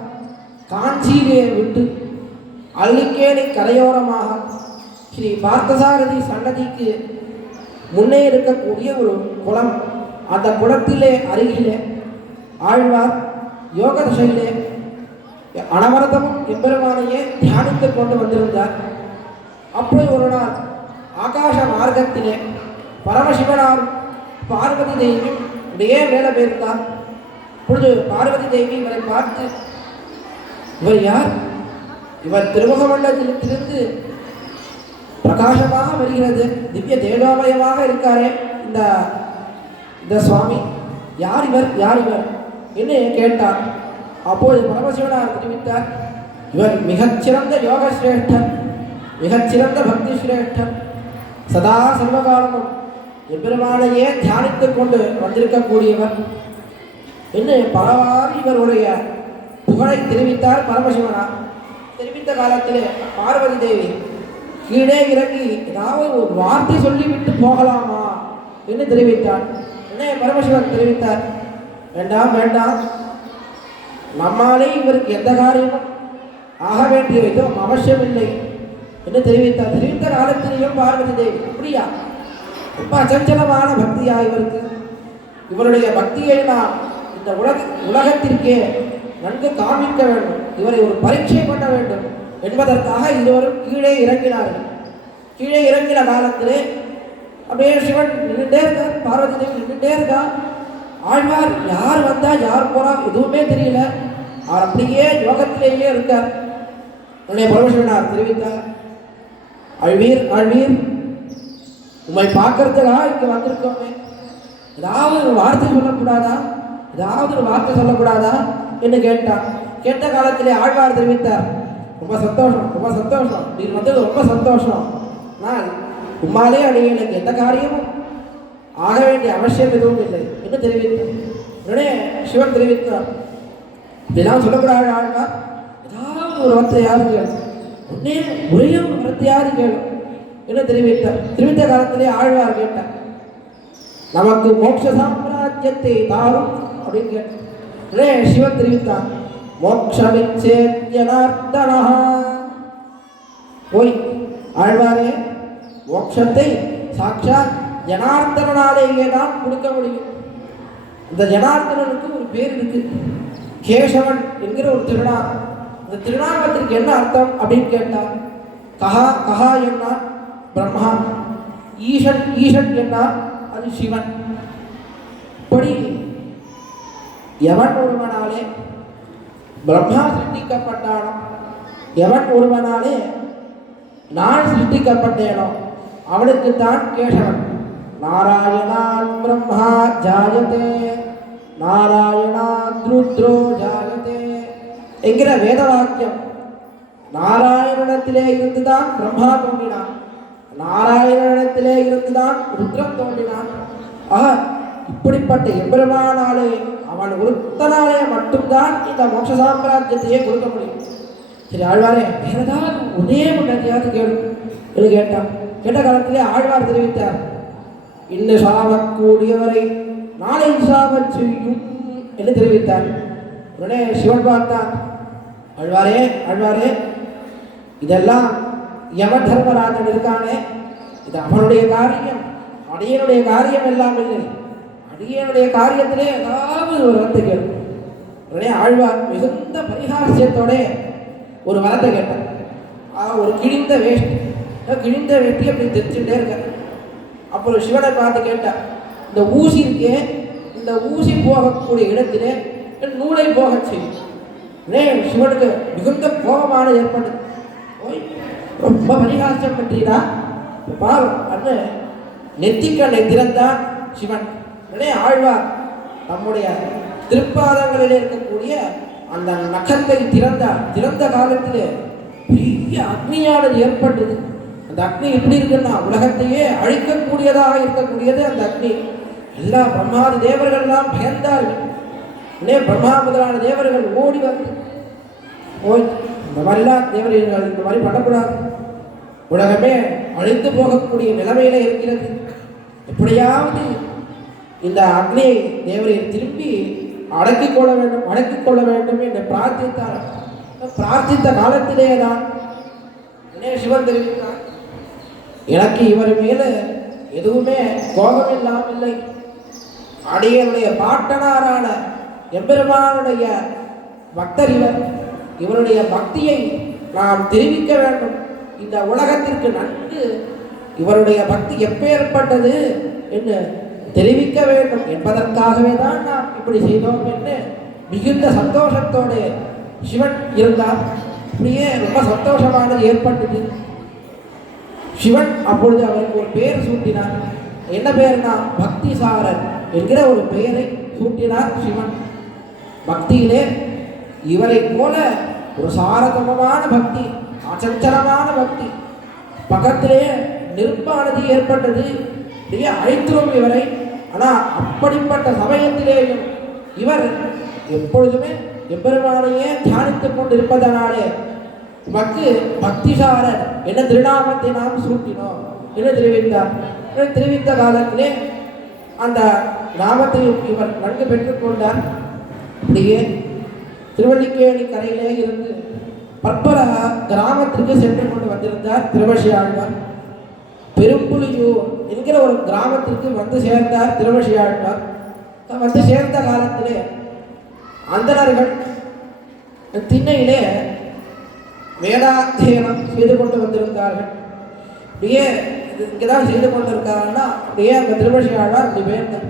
காஞ்சியிலே விட்டு அள்ளிக்கேணி கரையோரமாக ஸ்ரீ பார்த்தசாரதி சன்னதிக்கு முன்னே இருக்கக்கூடிய ஒரு குளம், அந்த குளத்திலே அருகிலே ஆழ்வார் யோக தசையிலே அனவரதமும் எம்பெருமானையே தியானித்துக் கொண்டு வந்திருந்தார். அப்போது ஒரு நாள் ஆகாச மார்க்கத்திலே பரமசிவனார் பார்வதி தேவி உடைய வேலை பெயர்ந்தார். இப்பொழுது பார்வதி தேவி இவரை பார்த்து, இவர் யார்? இவர் திருமுகமண்டலத்திலிருந்து பிரகாசமாக வருகிறது, திவ்ய தேஜோமயமாக இருக்காரே இந்த சுவாமி, யார் இவர் என்று கேட்டார். அப்போது பரமசிவனார் தெரிவித்தார், இவர் மிகச்சிறந்த யோக சிரேஷ்டர், மிகச்சிறந்த பக்தி சிரேஷ்டர், சதா சர்வகாலமும் எம்பெருமானையே தியானித்துக் கொண்டு வந்திருக்கக்கூடியவர் என்று பலவாறு இவருடைய புகழை தெரிவித்தார் பரமசிவனார். தெரிவித்த காலத்திலே பார்வதி தேவி கீழே இறங்கி ஏதாவது ஒரு வார்த்தை சொல்லிவிட்டு போகலாமா என்று தெரிவித்தார். என்ன பரமசிவன் தெரிவித்தார், வேண்டாம் வேண்டாம், நம்மாலே இவருக்கு எந்த காரியமும் ஆக வேண்டியதும் அவசியமில்லை என்று தெரிவித்தார். தெரிவித்த காலத்திலேயும் பார்வதி தேவி, அப்படியா, ரொம்ப அச்சஞ்சலமான பக்தியா இவருக்கு, இவருடைய பக்தியை நாம் இந்த உலகத்திற்கே நன்கு காண்பிக்க வேண்டும், இவரை ஒரு பரீட்சை பண்ண வேண்டும் என்பதற்காக இருவரும் கீழே இறங்கினார்கள். கீழே இறங்கின காலத்திலே அப்படியே சிவன் நின்றுட்டே இருக்கார், பார்வதி தேவி நின்றுட்டே இருக்கா. ஆழ்வார் யார் வந்தா யார் போறா எதுவுமே தெரியல, அவர் அப்படியே யோகத்திலேயே இருக்கார். உடனே பரமசிவனார் தெரிவித்தார், ஆழ்வீர் உம்மை பார்க்கறதுக்காக இங்க வந்திருக்கோமே, ஏதாவது ஒரு வார்த்தை சொல்லக்கூடாதா என்று கேட்டார். கேட்ட காலத்திலே ஆழ்வார் தெரிவித்தார், ரொம்ப சந்தோஷம், நீர் வந்தது ரொம்ப சந்தோஷம், நான் உம்மாலே அடியேனுக்கு எந்த காரியமும் ஆக வேண்டிய அவசியம் எதுவும் இல்லை என்று தெரிவித்தார். உடனே சிவன் தெரிவித்தார், இதெல்லாம் சொல்லக்கூடாது ஆழ்வார், ஏதாவது ஒரு வார்த்தையாவது கேளு, உடனே ஒரே ஒரு வார்த்தையாவது கேளு என்று தெரிவித்தார். தெரிவித்த காலத்திலே ஆழ்வார் கேட்டார், நமக்கு மோட்ச சாம்ராஜ்யத்தை தாரும் அப்படின்னு கேட்டார். உடனே சிவன் தெரிவித்தார், மோட்சமிச்சேத்யனார்த்தனா, போய் ஆழ்வாரே, மோட்சத்தை சாட்சாத் ஜனார்த்தனாலேயே தான் கொடுக்க முடியும். இந்த ஜனார்த்தனனுக்கு ஒரு பேர் இருக்கு, கேசவன் என்கிற ஒரு திருநாமம். இந்த திருநாமத்திற்கு என்ன அர்த்தம் அப்படின்னு கேட்டார். கஹா என்னார் பிரம்மா, ஈசன் என்னார் அது சிவன். இப்படி எவன் ஒருவனாலே பிரம்மா சிருஷ்டிக்கப்பட்டானோ, எவன் ஒருவனாலே நான் சிருஷ்டிக்கப்பட்டேனோ அவனுக்குத்தான் கேசவன். நாராயணாத் பிரம்மா ஜாயதே நாராயணாத் ருத்ரோ ஜாயதே என்கிற வேத வாக்கியம், நாராயணத்திலே இருந்துதான் பிரம்மா தோன்றினான், நாராயணத்திலே இருந்துதான் ருத்ரன் தோன்றினான். இப்படிப்பட்ட எம்பெருமானாலே அவன் ஒருத்தனாலே மட்டும்தான் இந்த மோட்ச சாம்ராஜ்யத்தையே கொடுக்க முடியும். சரி ஆழ்வாரே, வேற ஏதாவது ஒரே முன்னாடியாவது கேளு என்று கேட்டான். கேட்ட காலத்திலே ஆழ்வார் தெரிவித்தார், இன்று சாவக்கூடியவரை நாளை சாவச் செய்யும் என்று தெரிவித்தார். உடனே சிவன் பார்த்தான், ஆழ்வாரே இதெல்லாம் யம தர்மராஜன் இருக்கானே, இது அவனுடைய காரியம், அடியனுடைய காரியம் எல்லாம் இல்லை, அடியனுடைய காரியத்திலே ஏதாவது ஒரு வரத்தை கேளு. உடனே ஆழ்வார் மிகுந்த பரிகாசியத்தோட ஒரு வரத்தை கேட்டார். ஒரு கிழிந்த வேஷ்டி அப்படி தெரிச்சுட்டே இருக்க. அப்புறம் சிவனை பார்த்து கேட்டார், இந்த ஊசி இருக்கே, இந்த ஊசி போகக்கூடிய இடத்திலே நூலை போகச் செய்யும். சிவனுக்கு மிகுந்த கோபமான ஏற்பட்டது. ஓய் ரொம்ப பரிகாசம் பண்றீரா பாவம் அண்ணு நெத்திக்கண்ணை திறந்தான் சிவன். உடனே ஆழ்வார் நம்முடைய திருப்பாதங்களில் இருக்கக்கூடிய அந்த நகத்தை திறந்த காலத்திலே பெரிய அக்னியானது ஏற்பட்டது. அந்த அக்னி எப்படி இருக்குன்னா உலகத்தையே அழிக்கக்கூடியதாக இருக்கக்கூடியது அந்த அக்னி. எல்லா பிரம்மாதி தேவர்கள் எல்லாம் பயந்தார்கள். உடனே பிரம்மா முதலான தேவர்கள் ஓடி வந்து ஓய் இந்த மாதிரிலாம் தேவர்கள் இந்த மாதிரி பண்ணக்கூடாது, உலகமே அழிந்து போகக்கூடிய நிலைமையில இருக்கிறது, எப்படியாவது இந்த அக்னி தேவரை திரும்பி அடக்கிக் கொள்ள வேண்டும் என்று பிரார்த்தித்தார். பிரார்த்தித்த காலத்திலேதான் சிவன் தெரிவித்தார், எனக்கு இவர் மேல எதுவுமே கோபம் இல்லாமல் இல்லை. அடியனுடைய பாட்டனாரான எம்பெருமானுடைய பக்தர் இவருடைய பக்தியை நாம் தெரிவிக்க வேண்டும். இந்த உலகத்திற்கு நன்கு இவருடைய பக்தி எப்பேற்பட்டது என்று தெரிவிக்க வேண்டும் என்பதற்காகவே தான் நாம் இப்படி செய்தோம் என்று மிகுந்த சந்தோஷத்தோடு சிவன் இருந்தார். இப்படியே ரொம்ப சந்தோஷமானது ஏற்பட்டது. சிவன் அப்பொழுது அவருக்கு ஒரு பெயர் சூட்டினார். என்ன பெயர்னா பக்திசாரர் என்கிற ஒரு பெயரை சூட்டினார் சிவன். பக்தியிலே இவரை போல ஒரு சாரதமமான பக்தி, அச்சஞ்சலமான பக்தி, பக்கத்திலே நெருப்பானது ஏற்பட்டது, அழைத்துரும் இவரை. ஆனால் அப்படிப்பட்ட சமயத்திலேயும் இவர் எப்பொழுதுமே எம்பெருமானையே தியானித்துக் கொண்டிருப்பதனாலே நமக்கு பக்திசாரர் என்ன திருநாமத்தை நாம் சூட்டினோம் என்று தெரிவித்தார். தெரிவித்த காலத்திலே அந்த நாமத்தையும் இவர் நன்கு பெற்றுக்கொண்டார். அப்படியே திருவள்ளிக்கேணி கரையிலே இருந்து பற்பல கிராமத்திற்கு சென்று கொண்டு வந்திருந்தார் திருவசி ஆழ்வார். பெரும்புலியூர் என்கிற ஒரு கிராமத்திற்கு வந்து சேர்ந்தார் திருவசி ஆழ்வார். வந்து சேர்ந்த காலத்திலே அந்தணர்கள் திண்ணையிலே வேதாத்தியனம் செய்து கொண்டு வந்திருந்தார்கள். அப்படியே இங்கேதான் செய்து கொண்டிருக்காருன்னா அப்படியே அந்த திருவசி ஆழ்வார் அப்படி போயிருந்தார்.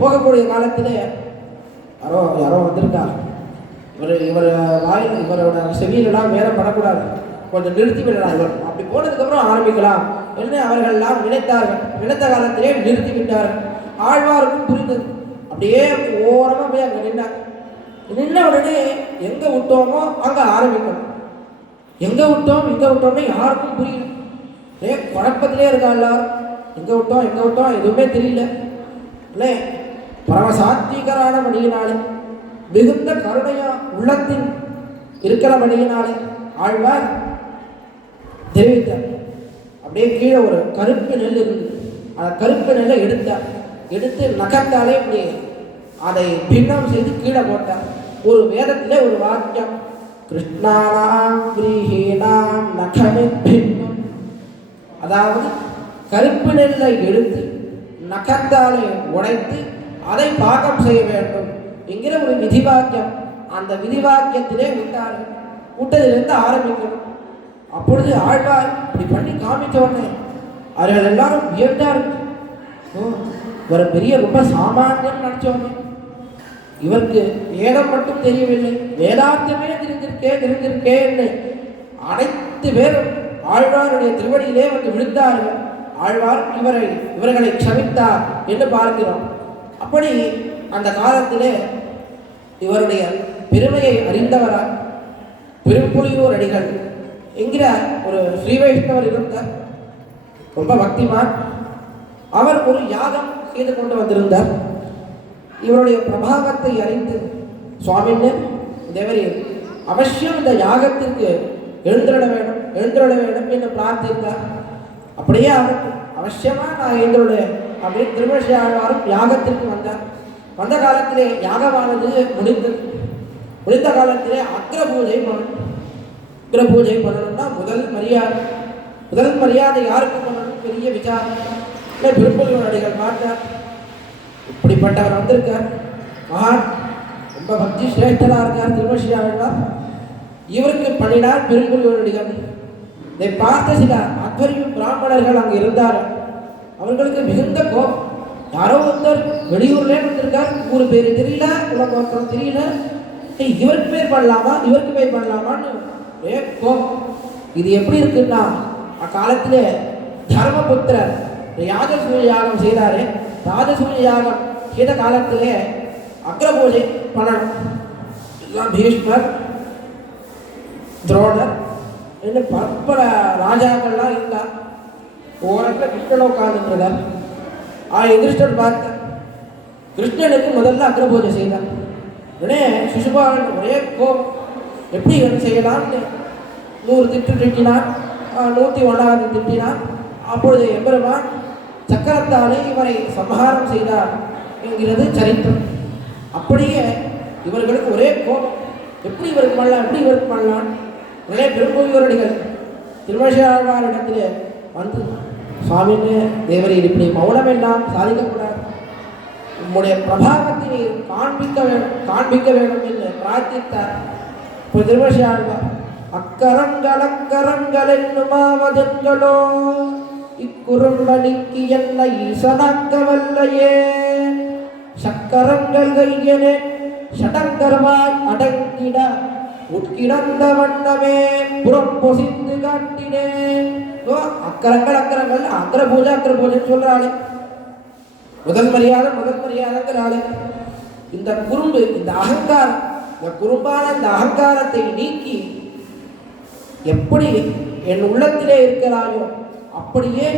போகக்கூடிய காலத்திலே யாரோ வந்திருக்கார். இவர் வாயில் இவரோட செவியிலெல்லாம் வேலை படக்கூடாது, கொஞ்சம் நிறுத்தி விடலாம், இவர் அப்படி போனதுக்கப்புறம் ஆரம்பிக்கலாம் என்று அவர்கள் எல்லாம் நினைத்தார்கள். நினைத்த காலத்திலே நிறுத்தி விட்டார்கள். ஆழ்வாருக்கும் புரிந்தது. அப்படியே ஓரமாக போய் அங்கே நின்ன உடனே எங்கே விட்டோமோ அங்கே ஆரம்பிக்கணும். எங்கே விட்டோம்னு யாருக்கும் புரியல. குழப்பத்திலே இருக்கா எல்லாரும். எங்கே விட்டோம் எதுவுமே தெரியல. இல்லை பரமசாத்வீகரான மணியினாலே மிகுந்த கருணையா உள்ளத்தின் இருக்கிற மணியினாலே ஆழ்வார் தெரிவித்தார். அப்படியே கீழே ஒரு கருப்பு நெல் இருந்தது. அந்த கருப்பு நெல்லை எடுத்து நகத்தாலே இப்படி அதை பின்னம் செய்து கீழே போட்டார். ஒரு வேதத்திலே ஒரு வாக்கியம், கிருஷ்ணானாம் கிரீஹீனாம் நகமின் பின்னம், அதாவது கருப்பு நெல்லை எடுத்து நகத்தாலே உடைத்து அதை பாகம் செய்ய வேண்டும் என்கிற ஒரு விதிவாக்கியம். அந்த விதிவாக்கியத்திலே விட்டதிலிருந்து ஆரம்பிக்கணும். அப்பொழுது ஆழ்வார் இப்படி பண்ணி காமிச்ச உடனே அவர்கள் எல்லாரும் வியந்தார்கள். ஒரு பெரிய ரொம்ப சாமானியம் நினைச்சோமே, இவருக்கு வேதம் மட்டும் தெரியவில்லை, வேதாந்தமே தெரிஞ்சிருக்கேன்னு அனைத்து பேரும் ஆழ்வாருடைய திருவடியிலே வந்து விழுந்தார்கள். ஆழ்வார் இவர்களை க்ஷமித்தார் என்று பார்க்கிறோம். அப்படி அந்த காலத்திலே இவருடைய பெருமையை அறிந்தவரால் பெரும்புலியூர் அடிகள் என்கிற ஒரு ஸ்ரீ வைஷ்ணவர் இருந்தார். ரொம்ப பக்திமான். அவர் ஒரு யாகம் செய்து கொண்டு வந்திருந்தார். இவருடைய பிரபாவத்தை அறிந்து சுவாமின்னு தேவரே அவசியம் இந்த யாகத்திற்கு எழுந்திரட வேண்டும் என்று பிரார்த்தித்தார். அப்படியே அவர் அவசியமாக நான் எழுந்துள்ளேன் அப்படின்னு திருமணி ஆழ்வாரும் யாகத்திற்கு வந்தார். வந்த காலத்திலே யாகமானது முடிந்த காலத்திலே அக்ர பூஜை பண்ணணும்னா முதல் மரியாதை யாருக்கு பண்ணணும் பெரிய விசாரம். பெரும்புலியூர் அடிகள் பார்த்தார், இப்படிப்பட்டவர் வந்திருக்கார், மகான் ரொம்ப பக்தி சிரேஷ்டராக இருக்கார் திருமணி ஆழ்வார், இவருக்கு பண்ணினார் பெரும்புலியூர் அடிகள். இதை பார்த்த சில அத்வரியும் பிராமணர்கள் அங்கு இருந்தார்கள். அவர்களுக்கு மிகுந்த கோபம். யாரோ ஒருத்தர் வெளியூர்ல வந்திருக்கார், ஊரு பேரு தெரியல, குலகோத்திரம் தெரியல, இவருக்கு பேர் பண்ணலாமா இவருக்கு பேர் பண்ணலாமான்னு கோபம். இது எப்படி இருக்குன்னா, அக்காலத்திலே தர்மபுத்திரர் யாகசூய யாகம் செய்தாரு. ராஜசூய யாகம் செய்த காலத்திலே அக்ரபூஜை பண்ணணும். எல்லாம் பீஷ்மர், துரோணர் இன்னும் பற்பல ராஜாக்கள்லாம் இருந்தார். ஓரத்தில் கிருஷ்ணன் உட்கார்ந்துருந்தார். எதிர்ஷ்டர் பார்த்த கிருஷ்ணனுக்கு முதல்ல அக்ரபூஜை செய்தார். உடனே சிசுபாலன் ஒரே கோபம், எப்படி இவன் செய்யலாம்னு 100 திட்டு திட்டினான், 101வது திட்டினான். அப்பொழுது எம்பெருமான் சக்கரத்தாலே இவரை சம்ஹாரம் செய்தார் என்கிறது சரித்திரம். அப்படியே இவர்களுக்கு ஒரே கோபம், எப்படி இவருக்கு பண்ணலாம் எப்படி இவருக்கு பண்ணலாம். உடனே பெரும்புலிவரடிகள் திருமழிசையாழ்வாரிடத்திலே வந்து, சுவாமின்னு தேவரீர் இப்படி மௌனம் எல்லாம் சாதிக்கக்கூடாது, உம்முடைய பிரபாவத்தை காண்பிக்க வேண்டும் என்று பிரார்த்தித்தார். இப்போ திருமழிசையாழ்வார், அக்கரங்கள் என்னுமாவதெங்களோ இக்குறும்பணிக்கு என்ன ஈசனாக்க வல்லையே, சக்கரங்கள் கையனே சடங்கரமாய் அடங்கிட உட்கிடந்த வண்ணமே புறம் பொசிந்து காட்டினேன். அக்கரங்கள் அக்கர பூஜைன்னு சொல்றாளே, முதல் மரியாதைங்கிறாளே. இந்த குறும்பு, இந்த அகங்காரம், இந்த குறும்பான இந்த அகங்காரத்தை நீக்கி எப்படி என் உள்ளத்திலே இருக்கிறாயோ அப்படியே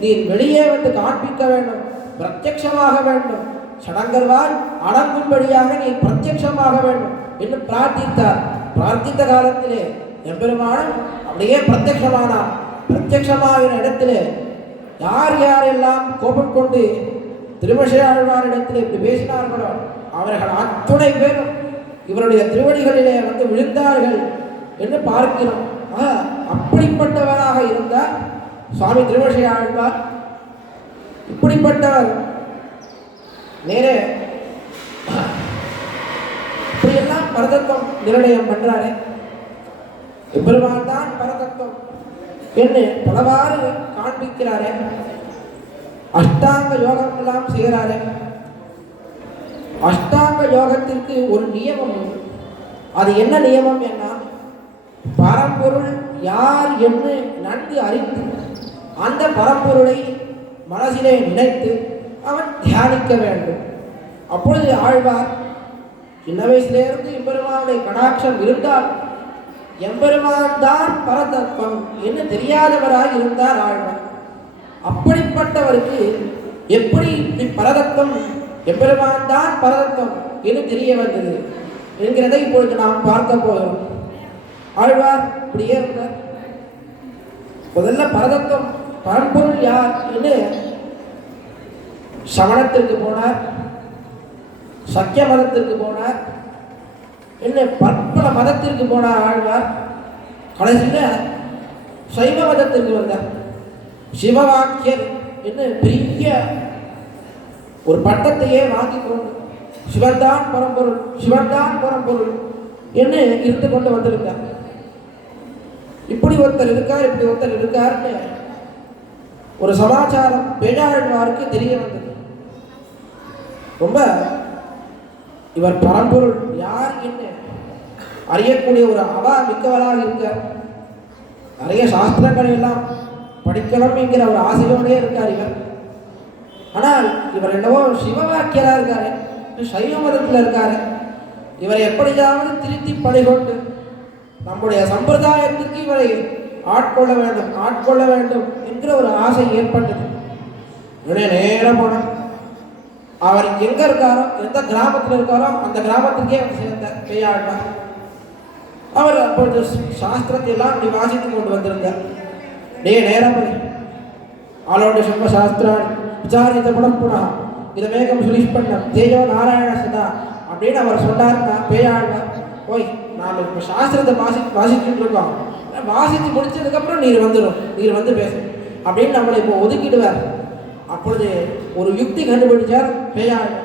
நீ வெளியே வந்து காண்பிக்க வேண்டும், பிரத்யட்சமாக வேண்டும், சடங்கர்வால் அடங்கும்படியாக நீ பிரத்யட்சமாக வேண்டும் என்று பிரார்த்தித்தார். பிரார்த்தித்த காலத்திலே எம்பெருமானும் அப்படியே பிரத்யட்சமானார். பிரத்யட்சமாகிற இடத்திலே யார் யாரெல்லாம் கோபம் கொண்டு திருமழிசையாழ்வாரிடத்திலே இப்படி பேசினார்களோ அவர்கள் அத்துணை பேரும் இவருடைய திருவடிகளிலே வந்து விழுந்தார்கள் என்று பார்க்கிறோம். அப்படிப்பட்டவராக இருந்தார் சுவாமி திருமழிசையாழ்வார். இப்படிப்பட்டவர் நேரே இப்படியெல்லாம் பரதத்துவம் நிர்ணயம் பண்றாரு. எம்பெருமான் தான் பரதத்துவம் என்று பலவாறு காண்பிக்கிறாரே. அஷ்டாங்க யோகம் எல்லாம் செய்கிறாரே. அஷ்டாங்க யோகத்திற்கு ஒரு நியமம் உண்டு. அது என்ன நியமம் என்ன? பரம்பொருள் யார் என்று நன்கு அறிந்து அந்த பரம்பொருளை மனசிலே நினைத்து அவன் தியானிக்க வேண்டும். அப்பொழுது ஆழ்வார் சின்ன வயசிலிருந்து எம்பெருமானுடைய கடாட்சம் இருந்தால் எம்பெருமான் தான் பரதத்துவம் என்று தெரியாதவராக இருந்தார் ஆழ்வார். அப்படிப்பட்டவருக்கு எப்படி பரதத்துவம், எம்பெருமான் தான் பரதத்துவம் என்று தெரிய வந்தது என்கிறதை இப்பொழுது நாம் பார்க்க போகிறோம். ஆழ்வார் இப்படியே இருந்தார். முதல்ல பரதத்துவம் பரம்பொருள் யார் என்று சமணத்திற்கு போனார், சக்கிய மதத்திற்கு போனார், என்ன பற்பல மதத்திற்கு போனார் ஆழ்வார். கடைசியில் சைவ மதத்திற்கு வந்தார். சிவவாக்கியர் என்று பெரிய ஒரு பட்டத்தையே வாங்கி கொண்டு சிவன்தான் பரம்பொருள், சிவன்தான் பரம்பொருள் என்று இருந்து கொண்டு வந்திருந்தார். இப்படி ஒருத்தர் இருக்கார், இப்படி ஒருத்தர் இருக்காருன்னு ஒரு சமாச்சாரம் பேயாழ்வாருக்கு தெரிய வந்தது. ரொம்ப இவர் பரம்பொருள் யார் என்று அறியக்கூடிய ஒரு அவா மிக்கவராக இருக்கார். நிறைய சாஸ்திரங்களை எல்லாம் படிக்கணும் என்கிற ஒரு ஆசையோடே இருக்கார் இவர். ஆனால் இவர் என்னவோ சிவவாக்கியரா இருக்காரு, சைவ மதத்தில் இருக்காரு. இவரை எப்படியாவது திருத்தி பணிகொண்டு நம்முடைய சம்பிரதாயத்திற்கு இவரை ஆட்கொள்ள வேண்டும் என்கிற ஒரு ஆசை ஏற்பட்டது. இவனே நேரம் போன அவர் எங்க இருக்காரோ, எந்த கிராமத்தில் இருக்காரோ அந்த கிராமத்துக்கே அவர் சேர்ந்த பேயாழ்வார். அவர் அப்பொழுது சாஸ்திரத்தை எல்லாம் இப்படி வாசித்து கொண்டு வந்திருந்தார். நேரம் போய் ஆலோட சம்ப சாஸ்திரான் விசாரித்த படம் புனா இதை மேகம் சுலிஷ்பண்ணம் தேஜோ நாராயண சதா அப்படின்னு அவர் சொன்னார்னா பேயாழ்வார் போய் நாம் இப்போ சாஸ்திரத்தை வாசிச்சுட்டு இருக்கோம், வாசித்து முடிச்சதுக்கப்புறம் நீர் வந்து பேசணும் அப்படின்னு நம்மளை இப்போ ஒதுக்கிடுவார். அப்பொழுது ஒரு யுக்தி கண்டுபிடிச்சார் பேயாழ்வார்.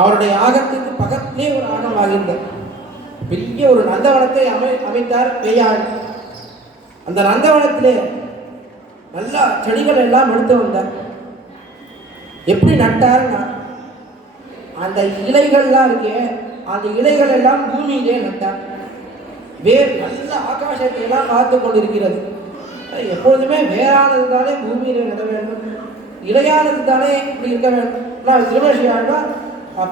அவருடைய யாகத்துக்கு பக்கத்திலே ஒரு யாகம் ஆகின்றார். பெரிய ஒரு நந்தவனத்தை அமைத்தார் பேயாழ்வார். அந்த நந்தவனத்திலே நல்லா செடிகள் எல்லாம் எடுத்து வந்தார். எப்படி நட்டார்னா அந்த இலைகள்லாம் இருக்கே, அந்த இலைகள் எல்லாம் பூமியிலே நட்டார். வேர் நல்ல ஆகாசத்தை எல்லாம் பார்த்து கொண்டிருக்கிறது. எப்பொழுதுமே வேறானது தானே பூமியிலே நட வேண்டும், இலையானது தானே இப்படி இருக்க வேண்டும். திருமேஷி ஆழ்வார்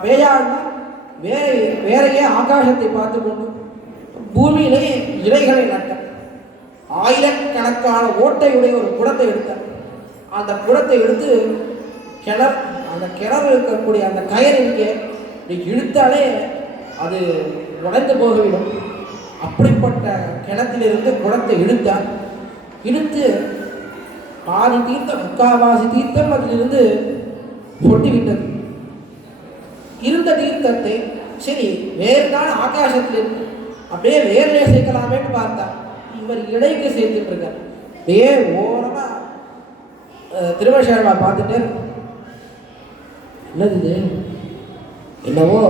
பேயாழ்வார் வேறையே ஆகாசத்தை பார்த்து கொண்டு பூமியிலே இலைகளை நட்டார். ஆயிரக்கணக்கான ஓட்டையுடைய ஒரு குடத்தை எடுத்தார். அந்த குடத்தை எடுத்து அந்த கிணறு இருக்கக்கூடிய அந்த கயர் இருக்கே, இழுத்தாலே அது உடைந்து போகவிடும். அப்படிப்பட்ட கிணத்திலிருந்து குடத்தை இழுத்தார். இழுத்து பாதி தீர்த்தம், முக்காவாசி தீர்த்தம் அதிலிருந்து கொட்டிவிட்டது. இருந்த தீர்த்தத்தை சரி வேறுதான் ஆகாசத்தில் இருந்து அப்படியே வேர்லே சேர்க்கலாமேன்னு பார்த்தா இவர் இடைக்கு சேர்த்துட்டு இருக்கார். அப்படியே ஓரமா திருமேஷாழ்வா பார்த்துட்டு, என்னது இது, என்னவோ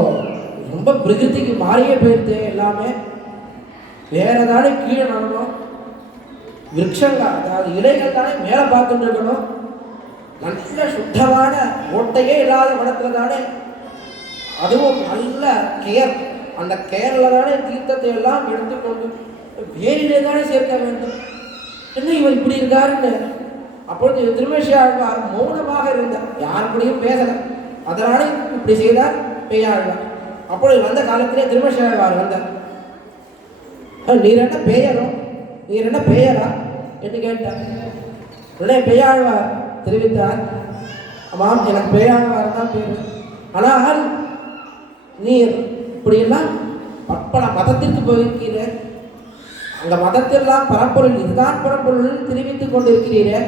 ரொம்ப பிரகிருதிக்கு மாறியே போயிடுது, எல்லாமே வேற தானே கீழே நடணும், விரக்ஷங்கள் அதாவது இலைகள் தானே மேலே பார்த்துட்டு இருக்கணும், நல்ல சுத்தமான ஓட்டையே இல்லாத இடத்துல தானே, அதுவும் நல்ல கேர், அந்த கேரில் தானே தீர்த்தத்தை எல்லாம் எடுத்துக்கொண்டு வேரிலே தானே சேர்க்க வேண்டும். என்ன இவர் இப்படி இருக்காருன்னு அப்பொழுது திருமேஷி ஆழ்வார் மௌனமாக இருந்தார், யார் கூடயும் பேசல. அதனால இப்படி செய்தார் பேயாழ்வார். அப்பொழுது வந்த காலத்திலே திருமேஷி ஆழ்வார் வந்தார். நீர் என்ன பேயரோ, நீர் என்ன பேயரா என்று கேட்டார். உடனே பேயாழ்வார் தெரிவித்தார், ஆமாம் எனக்கு பேயாழ்வார் தான் பேர், ஆனால் நீர் இப்படியெல்லாம் பற்பல மதத்திற்கு போயிருக்கிறீர், அந்த மதத்தெல்லாம் பரம்பொருள் இதுதான் பரம்பொருள் தெரிவித்துக் கொண்டிருக்கிறீரே,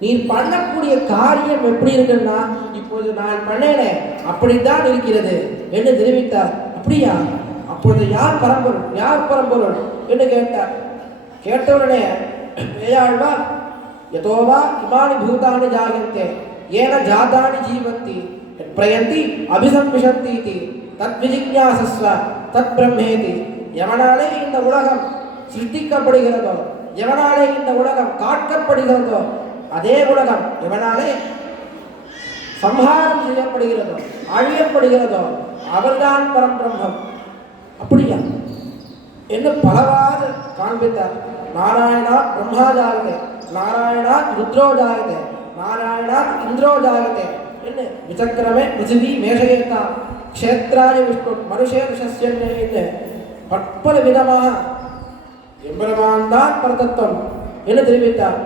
நீர் பண்ணக்கூடிய காரியம் எப்படி இருக்குன்னா இப்போது நான் பண்ணேனே அப்படித்தான் இருக்கிறது என்று தெரிவித்தார். அப்படியா, அப்பொழுது யார் பரம்பொருள், யார் பரம்பொருள் என்று கேட்டார். கேட்டவுடனே வேயாழ்வார், யதோவா இமானி பூதானி ஜாயந்தே ஏன ஜாதானி ஜீவந்தி பிரயந்தி அபிசம்பிஷந்தி தத் விஜிக்ஞாசஸ்வ தத் பிரம்மேதி. எவனாலே இந்த உலகம் சிருஷ்டிக்கப்படுகிறதோ, எவனாலே இந்த உலகம் காட்கப்படுகிறதோ, அதே உலகம் எவனாலே சம்ஹாரம் செய்யப்படுகிறதோ, அழியப்படுகிறதோ அவர்தான் பரம்பிரம்மம். அப்படியா என்று பலவாறு காண்பித்தார். நாராயணா பிரம்மா ஜாயதே, நாராயணா ருத்ரோ ஜாயதே, நாராயணா இந்திரோ ஜாயதே என்று விசக்கிரமே பிருத்திவி மேஷயேத்தா க்ஷேத்ராய விஷ்ணு மனுஷே ரிஷஸ்யன்னே என்று பற்பல விதமாக எம்பெருமான் தான் பரதத்துவம் என்று தெரிவித்தார்.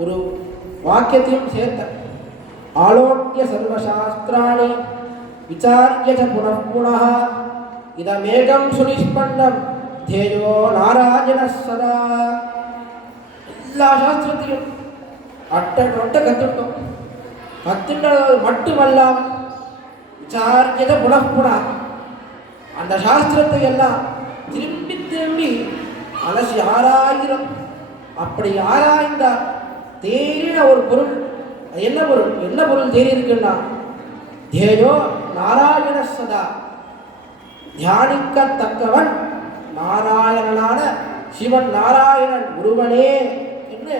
ஒரு வாக்கியத்தையும் சேர்த்த ஆலோக்கிய சர்வசாஸ்திராணி விசாரிய புனః புனः இதமேகம் சுனிஷ்பண்டம் தேயோ நாராயண சதா. எல்லா சாஸ்திரத்தையும் அட்ட கத்துட்டோம். கத்துட்டது மட்டுமல்லாமல் விசாரியத புனః புனः அந்த சாஸ்திரத்தை எல்லாம் திரும்பி திரும்பி அலசி ஆராயிரம். அப்படி ஆராய்ந்தால் தேறின ஒரு பொருள், என்ன பொருள், என்ன பொருள் தேறி இருக்குன்னா தேயோ நாராயண சதா, தியானிக்கத்தக்கவன் நாராயணனான சிவன் நாராயணன் ஒருவனே என்று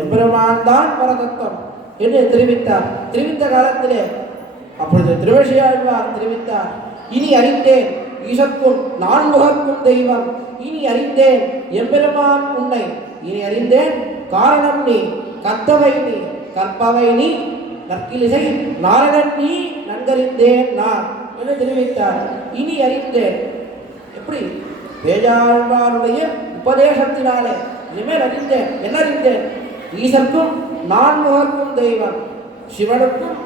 எம்பெருமான் தான் பரதத்துவம் என்று தெரிவித்தார். தெரிவித்த காலத்திலே அப்பொழுது திருவேஷியாழ்வார் தெரிவித்தார், இனி அறிந்தேன் ஈசத்தும் நான்முகக்கும் தெய்வம், இனி அறிந்தேன் எம்பெருமான் உன்னை, இனி அறிந்தேன் காரணம் நீ, கத்தவை நீ, கற்பவை நீ, நற்கிலிசை நாரணன் நீ, நன்கறிந்தேன் நான் என்று தெரிவித்தார். இனி அறிந்தேன் எப்படி பேஜாழ்வாருடைய உபதேசத்தினாலே இனிமேல் அறிந்தேன். என்ன அறிந்தேன்? ஈசனுக்கும் நான்முகக்கும் தெய்வம், சிவனுக்கும்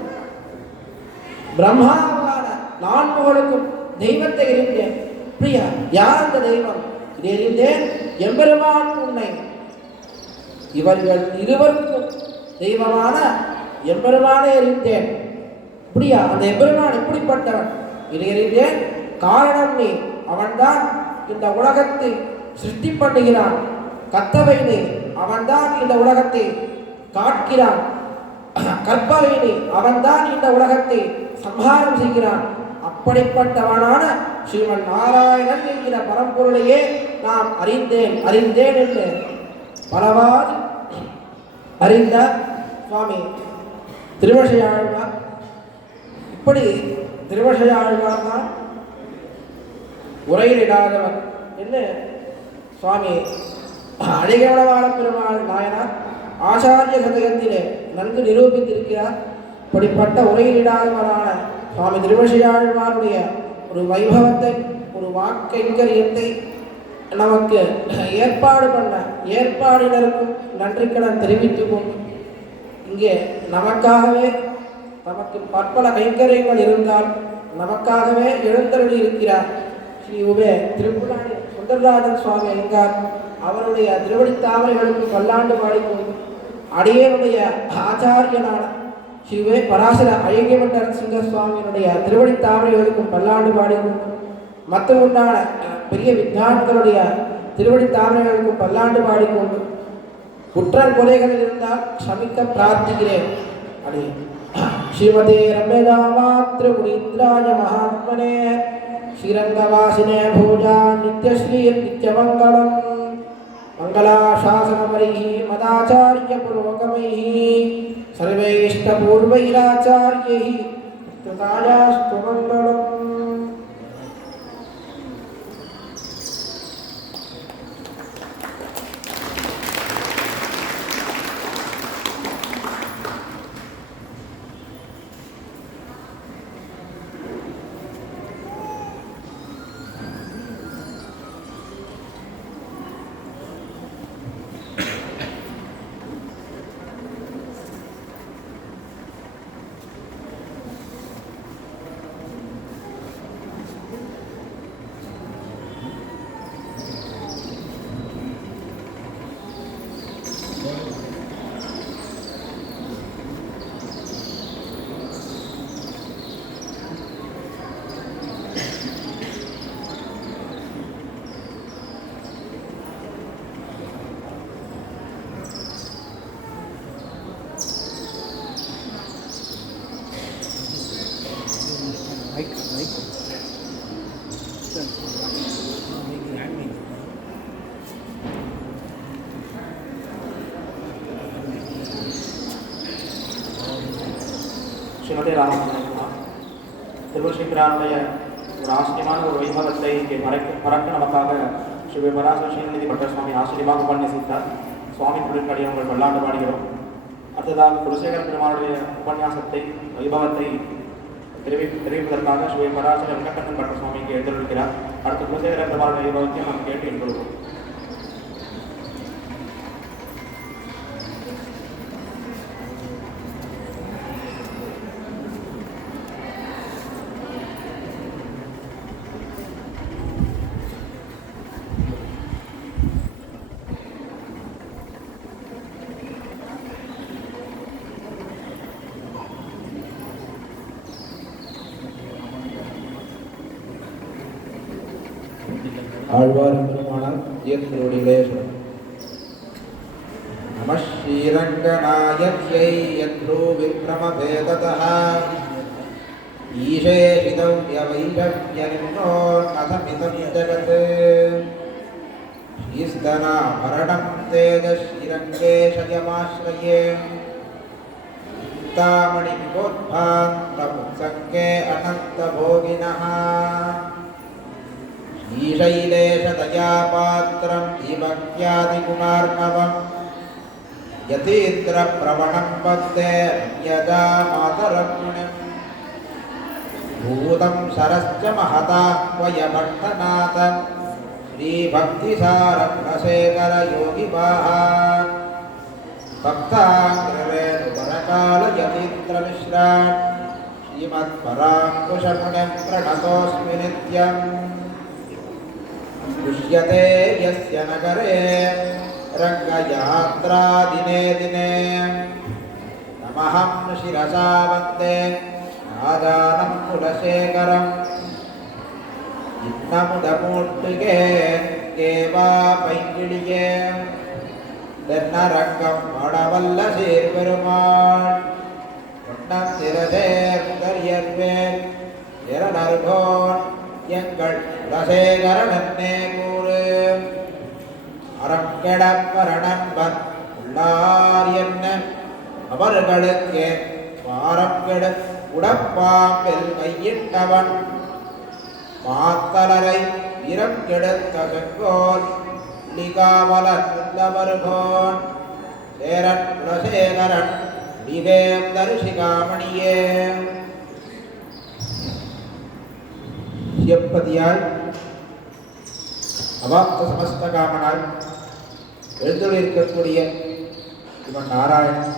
பிரம்மாவான நான்முகனுக்கும் தெய்வத்தை அறிந்தேன். பிரியா, யார் அந்த தெய்வம்? இதை அறிந்தேன் எம்பெருமான் உன்னை. இவர்கள் இருவருக்கும் தெய்வமான எம்பெருமானை அறிந்தேன். அப்படியா, அந்த எம்பெருமான் எப்படிப்பட்டவன்? இதை அறிந்தேன் காரணம் நீ, அவன்தான் இந்த உலகத்தை சிருஷ்டி பண்ணுகிறான். கத்தவை நீ, அவன்தான் இந்த உலகத்தை காட்கிறான். கற்பவை நீ, அவன்தான் இந்த உலகத்தை சம்ஹாரம் செய்கிறான். அப்படிப்பட்டவனான ஸ்ரீமன் நாராயணன் என்கிற பரம்பொருளையே நாம் அறிந்தேன் அறிந்தேன் என்று பலவாறு அறிந்த சுவாமி திருவேஷியாழ்வார் அப்படி திருவசையாழ்வார் தான் உரையிலிடாதவர் என்ன சுவாமி அழகவளவாள பெருமாள் நாயனார் ஆச்சாரிய சதகத்திலே நன்கு நிரூபித்திருக்கிறார். இப்படிப்பட்ட உரையிலிடாதவரான சுவாமி திருவசையாழ்வாருடைய ஒரு வைபவத்தை, ஒரு வாக்கைங்கரியத்தை நமக்கு ஏற்பாடு பண்ண ஏற்பாடினருக்கும் நன்றிக்கடன் தெரிவித்துக் கொண்டு இங்கே நமக்காகவே நமக்கு பற்பல கைங்கரியங்கள் இருந்தால் நமக்காகவே எழுந்தருளி இருக்கிறார் ஸ்ரீ உபே திருப்புலாடி சுந்தரராஜன் சுவாமி என்கார். அவருடைய திருவடித்தாமரைகளுக்கு பல்லாண்டு பாடிக்கொண்டு அடியனுடைய ஆச்சாரியனான ஸ்ரீ உபே பராசர அழகியமண்டல சிங்க சுவாமியினுடைய திருவடித்தாமரைகளுக்கும் பல்லாண்டு பாடிக்கொண்டு மற்ற உண்டான பெரிய வித்வான்களுடைய திருவடித்தாமரைகளுக்கும் பல்லாண்டு பாடிக்கொண்டு குற்றம் குறைகள் இருந்தால் க்ஷமிக்க பிரார்த்திக்கிறேன். அடி ஸ்ரீமதே ரம்யதாமாத்ருமுனீந்திராய மகாத்மனே ஸ்ரீரங்கவாசினே பூஜா நித்யஸ்ரீ நித்யமங்கலம் மங்களாசாசனபரிः மதாச்சாரியபூர்வகமைः சர்வைஷ்டபூர்வைராச்சார்யைः स्तुतायास्तु मङ्गलम्. ஸ்ரீமதே ராமகிருஷ்ணா திருவள்ளுவருடைய ஒரு ஆச்சரியமான ஒரு வைபவத்தை இங்கே மறக்க நமக்காக ஸ்ரீ பராசர ஸ்ரீநிதி பட்டர் சுவாமி ஆச்சரியமாக உபன்யசித்தார். சுவாமி தொழிற்கடியை உங்கள் பல்லாண்டு பாடுகிறோம். அடுத்ததாக குலசேகர பெருமானுடைய உபன்யாசத்தை வைபவத்தை தெரிவிப்பதற்காக ஸ்ரீ பராசர வெங்கடக்கண்ணன் பட்டர் சுவாமி இங்கே எழுந்திருக்கிறார். அடுத்த குலசேகர பெருமானுடைய வைபவத்தையும் நாம் கேட்டு எழுந்துள்ளோம். ஆழ்வார் பெருமானார் இயற்கையோடிலே நம ஸ்ரீரங்கநாயக்யை யத்ரோ விக்ரமபேததः ஈஷேஷிதவ்யவைரவ்யநிம்னோன்னதமிதம் ஜகத் ஸ்ரீஸ்தனாபரணம் தேஜ ஸ்ரீரங்கேஷயமாஸ்ரயே தாமணி விபோத்பாந்தமுத்சங்கே அனந்தபோகினः ஈஷைலேஷதயாபாத்திரம் தீபக்யாதிகுணார்ணவம் யதீந்திரப்ரவணம் வந்தே யதா மாதரக்ஷிணிம் பூதம் சரஸ்ச மஹதாஹ்வயபட்டநாத ஸ்ரீபக்திசாரகுணசேகர யோகிவாஹான் பக்தாங்கிரேணுபரகால யதீந்திரமிஸ்ரான் ஸ்ரீமத்பராங்குஷமுனிம் பிரணதோஸ்மி நித்யம். दृश्यते यस्य नगरे रङ्गयात्रा दिने दिने नमहं शिरसा वन्दे राजानं कुलशेखरम् இன்னமுதமூட்டுகே கேவா பைங்கிழியே தென்னரங்கம் ஆடவல்ல சீர்பெருமாள் பொன்னம் திரசேர்கரியர்வேல் இரநர்கோன் எங்கள் குலசேகரனே கூறு அறக்கெடப்பரணன்பன் உள்ளார் என்ன அவர்களுக்கே வாரம் கெடு உடப்பாம்பில் கையிட்டவன் மாத்தலரை இரம் கெடுத்த செங்கோல் லிகாமலன் உள்ளவர்கோன் சேரன் குலசேகரன் விவேம் தரிசிகாமணியே. எப்பதியால் அவாப்த சமஸ்த காமனால் எழுந்துள்ளிருக்கக்கூடிய இவன் நாராயணன்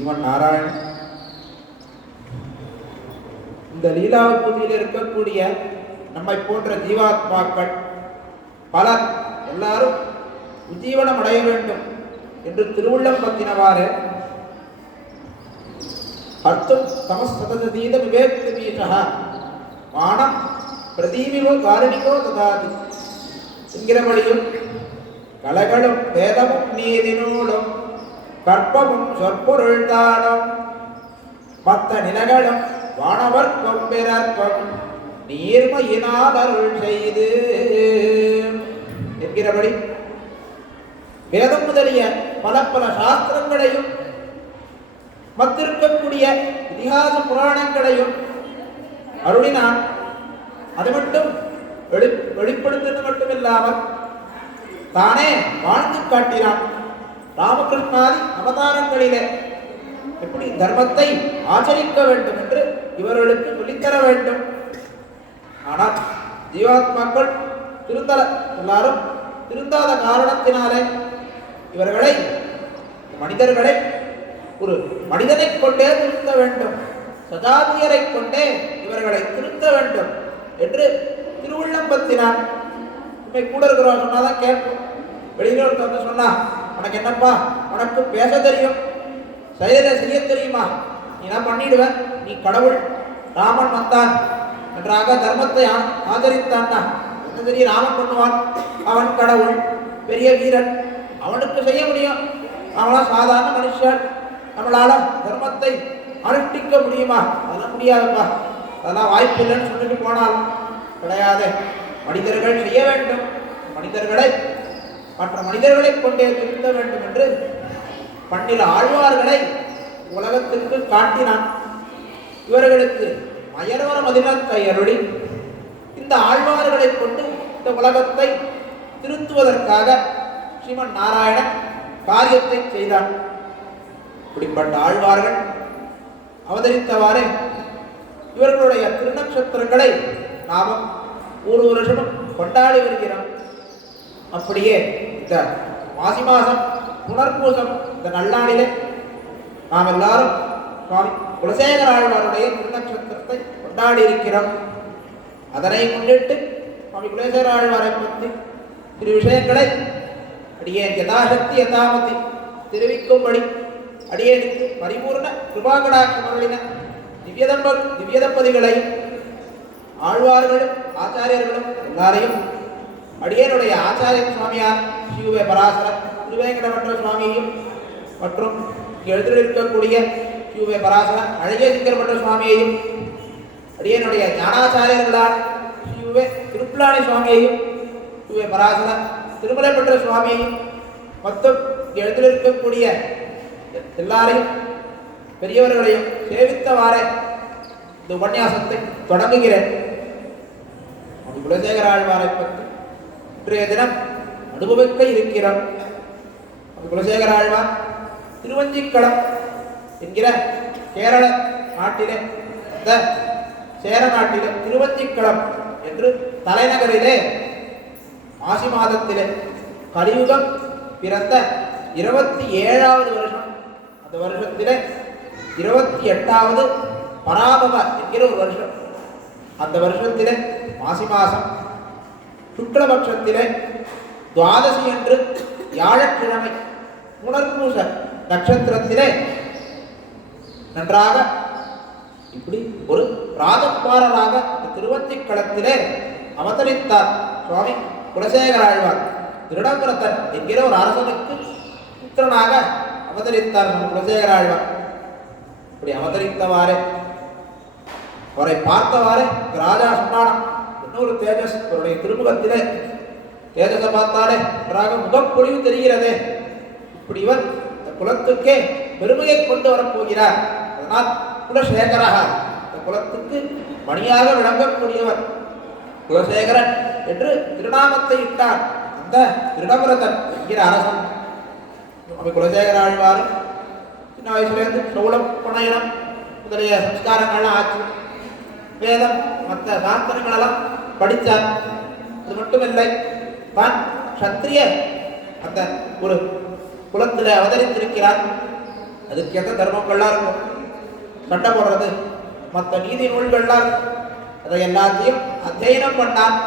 இவன் நாராயணன் இந்த லீலாவதியில் இருக்கக்கூடிய நம்மை போன்ற ஜீவாத்மாக்கள் பலர் எல்லாரும் உஜீவனம் அடைய வேண்டும் என்று திருவுள்ளம் பத்தினவாறு அர்த்தம் தமஸ்ததீத விவேக்தீஷா வானம் பிரதீபிவோ காரணிகோ ததாதி என்கிறபடியும் கலைகளும் வேதமும் நீதினூலும் கற்பமும் சொற்பொருள்தானும் மற்ற நிலங்களும் வானவர் கொம்பிறர்க்கும் நீர்மையினால் அருள் செய்து என்கிறபடி வேதம் முதலிய பல பல சாஸ்திரங்களையும் மத்திருக்கக்கூடிய இதிகாச புராணங்களையும் அருளினான். அது மட்டும் வெளிப்படுத்துவது மட்டுமில்லாமல் தானே வாழ்ந்து காட்டினான். ராமகிருஷ்ணாதி அவதாரங்களிலே எப்படி தர்மத்தை ஆச்சரிக்க வேண்டும் என்று இவர்களுக்கு சொல்லித்தர வேண்டும். ஆனால் ஜீவாத்மாக்கள் எல்லாரும் திருந்தாத காரணத்தினாலே இவர்களை மனிதர்களை ஒரு மனிதனை கொண்டே திருத்த வேண்டும், சஜாதியரை கொண்டே இவர்களை திருத்த வேண்டும் என்று திருவுள்ளம் பத்தினான். உண்மை கூட இருக்கிறோம் சொன்னாதான் கேட்போம். வெளியில ஒருத்தவங்க சொன்னா உனக்கு என்னப்பா, உனக்கு பேச தெரியும், செயலை செய்ய தெரியுமா, நீ என்ன பண்ணிடுவேன், நீ கடவுள், ராமன் வந்தான் நன்றாக தர்மத்தை ஆதரித்தான், என்ன தெரியும் ராமன் பண்ணுவான், அவன் கடவுள் பெரிய வீரன், அவனுக்கு செய்ய முடியும், அவனா சாதாரண மனுஷன், நம்மளால தர்மத்தை அனுஷ்டிக்க முடியுமா, அதெல்லாம் முடியாதுப்பா, அதெல்லாம் வாய்ப்பு இல்லைன்னு சொல்லிட்டு போனாலும் கிடையாது. மனிதர்கள் செய்ய வேண்டும், மனிதர்களை மற்ற மனிதர்களை கொண்டே திருத்த வேண்டும் என்று பன்னிரு ஆழ்வார்களை உலகத்திற்கு காட்டினான். இவர்களுக்கு மயனோர மதினத்தை அருளி இந்த ஆழ்வார்களை கொண்டு இந்த உலகத்தை திருத்துவதற்காக ஸ்ரீமன் நாராயணன் காரியத்தை செய்தான். இப்படிப்பட்ட ஆழ்வார்கள் அவதரித்தவாறே இவர்களுடைய திருநட்சத்திரங்களை நாமும் ஒரு வருஷமும் கொண்டாடி வருகிறோம். அப்படியே இந்த மாசி மாதம் புனர்பூசம் இந்த நல்லாளிலே நாம் எல்லாரும் சுவாமி குலசேகர ஆழ்வாருடைய திருநட்சத்திரத்தை கொண்டாடி இருக்கிறோம். அதனை முன்னிட்டு சுவாமி குலசேகர ஆழ்வாரை பற்றி திரு விஷயங்களை அடியேன் யதாசக்தி யதாமதி தெரிவிக்கும்படி அடியேனுக்கு பரிபூர்ண கிருபாகடாட்சம் அருளின திவ்ய தம்பதிகளையும் ஆழ்வார்களும் ஆச்சாரியர்களும் எல்லாரையும் அடியேனுடைய ஆச்சாரிய சுவாமியார் ஸ்ரீ பராசர திருவேங்கடமற்ற சுவாமியையும் மற்றும் எழுதியிருக்கக்கூடிய ஸ்ரீ பராசர அழகிய சிங்கரமற்ற சுவாமியையும் அடியேனுடைய ஞானாச்சாரியர்களால் ஸ்ரீ திருப்புலாணி சுவாமியையும் ஸ்ரீ பராசர திருமலைப்பற்ற சுவாமியையும் மொத்தம் எழுதியிருக்கக்கூடிய எல்லாரையும் பெரியவர்களையும் சேவித்தவாறே இந்த உபன்யாசத்தை தொடங்குகிறேன். குலசேகர ஆழ்வாரை பற்றி இன்றைய தினம் அனுபவிக்க இருக்கிறோம். குலசேகர ஆழ்வார் திருவஞ்சிக்களம் என்கிற கேரள நாட்டிலே, இந்த சேர நாட்டிலே திருவஞ்சிக்களம் என்று தலைநகரிலே மாசி மாதத்திலே கலியுகம் பிறந்த 27வது வருஷம், அந்த வருஷத்திலே 28வது பராபவ என்கிற ஒரு வருஷம், அந்த வருஷத்திலே மாசி மாசம் சுக்லபட்சத்திலே துவாதசி என்று வியாழக்கிழமை புனர்பூச நட்சத்திரத்திலே நன்றாக இப்படி ஒரு ராஜகுமாரராக திருவஞ்சிக்களத்திலே அவதரித்தார் சுவாமி குலசேகர ஆழ்வார். திருடபுரத்தன் என்கிற ஒரு அரசனுக்கு புத்திரனாக அவதரித்தார் குலசேகர ஆழ்வார். இப்படி அவதரித்தவாறே அவரை பார்த்தவாறே ராஜா சொன்னானாம், இன்னொரு தேஜஸ் அவருடைய திருமுகத்திலே தேஜஸை பார்த்தாலே அவராக முகப்பொழிவு தெரிகிறதே, இப்படி இவர் இந்த குலத்துக்கே பெருமையை கொண்டு வரப்போகிறார். அதனால் குலசேகரா, இந்த குலத்துக்கு மணியாக விளங்கக்கூடியவர் குலசேகரன் என்று திருநாமத்தை இட்டார் அந்த திருடபுரதன் என்கிற அரசன். அப்படி குலசேகர ஆழ்வாரும் சின்ன வயசுலேருந்து சோழம் புனையனம் முதலிய சம்ஸ்காரங்கள்லாம் ஆச்சு. வேதம் மற்ற சாஸ்திரங்களெல்லாம் படித்தார். அது மட்டுமில்லை, தான் சத்திரிய அந்த ஒரு குலத்தில் அவதரித்திருக்கிறார். அதுக்கு எந்த தர்மங்கள்லாம் இருக்கும், சண்டை போடுறது, மற்ற நீதி நூல்கள்லாம் அதை எல்லாத்தையும் அத்தியனம் பண்ணார்.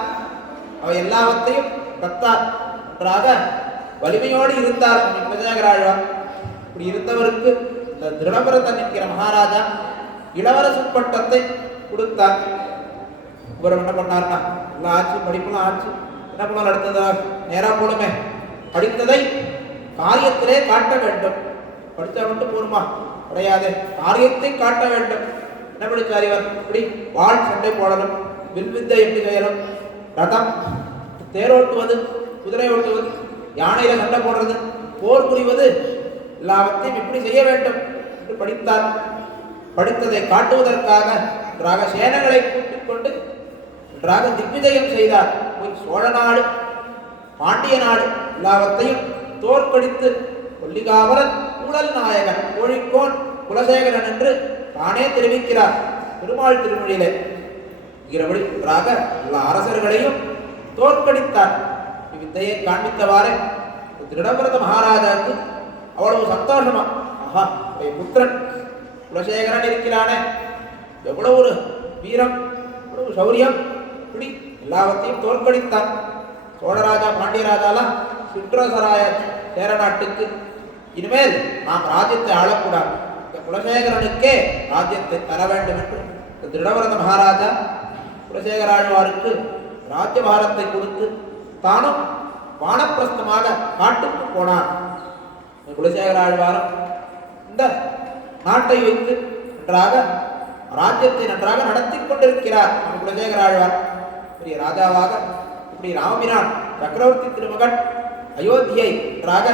அவை எல்லாவற்றையும் கத்தார். நன்றாக வலிமையோடு இருந்தார் குலசேகர ஆழ்வார். இப்படி இருந்தவருக்கு இந்த திருடபுரதன் என்கிற மகாராஜா இளவரசு பட்டத்தை கொடுத்தார். இவர் என்ன பண்ணார்னா, எல்லாம் ஆச்சு, படிப்புலாம் ஆச்சு, என்ன பண்ணால் அடுத்ததா நேராக போடுமே, படித்ததை காரியத்திலே காட்ட வேண்டும். படித்தா மட்டும் போருமா கிடையாது, காரியத்தை காட்ட வேண்டும். என்ன படித்தார் இவர்? இப்படி வாழ் சண்டை போடணும், வில்வித்தை எப்படி செய்யணும், ரதம் தேரோட்டுவது, குதிரை ஓட்டுவது, யானையில சண்டை போடுறது, போர் புரிவது, எல்லாவற்றையும் எப்படி செய்ய வேண்டும் என்று படித்தார். படித்ததை காட்டுவதற்காக நன்றாக சேனைகளை கூட்டிக் கொண்டு நன்றாக திக்விஜயம் செய்தார். போய் சோழ நாடு, பாண்டிய நாடு எல்லாவற்றையும் தோற்கடித்து கொல்லிகாவலன் ஊழல் நாயகன் கோழிக்கோன் குலசேகரன் என்று தானே தெரிவிக்கிறார் பெருமாள் திருமொழியிலே. இருக்கிறபடி நன்றாக எல்லா அரசர்களையும் தோற்கடித்தார். இவ்வித்தையை காண்பித்தவாறே திருடபுரத மகாராஜாவுக்கு அவ்வளவு சந்தோஷமா, ஆஹா புத்திரன் குலசேகரன் இருக்கிறானே, எவ்வளவு ஒரு வீரம், எவ்வளவு சௌரியம், இப்படி எல்லாவற்றையும் தோற்கடித்தான். சோழராஜா பாண்டியராஜாலாம் சிற்றரசராய சேர நாட்டுக்கு இனிமேல் நாம் ராஜ்யத்தை ஆளக்கூடாது, இந்த குலசேகரனுக்கே ராஜ்யத்தை தர வேண்டும் என்று திருடபுரத மகாராஜா குலசேகர ஆழ்வாருக்கு ராஜ்யபாரத்தை கொடுத்து தானும் வானப்பிரஸ்தமாக காட்டுக்கு போனான். குலசேகர ஆழ்வாரம் இந்த நாட்டை வைத்து நன்றாக ராஜ்யத்தை நன்றாக நடத்தி கொண்டிருக்கிறார். நம்ம குலசேகர ஆழ்வார் பெரிய ராஜாவாக இப்படி ராமபிரான் சக்கரவர்த்தி திருமகன் அயோத்தியை நன்றாக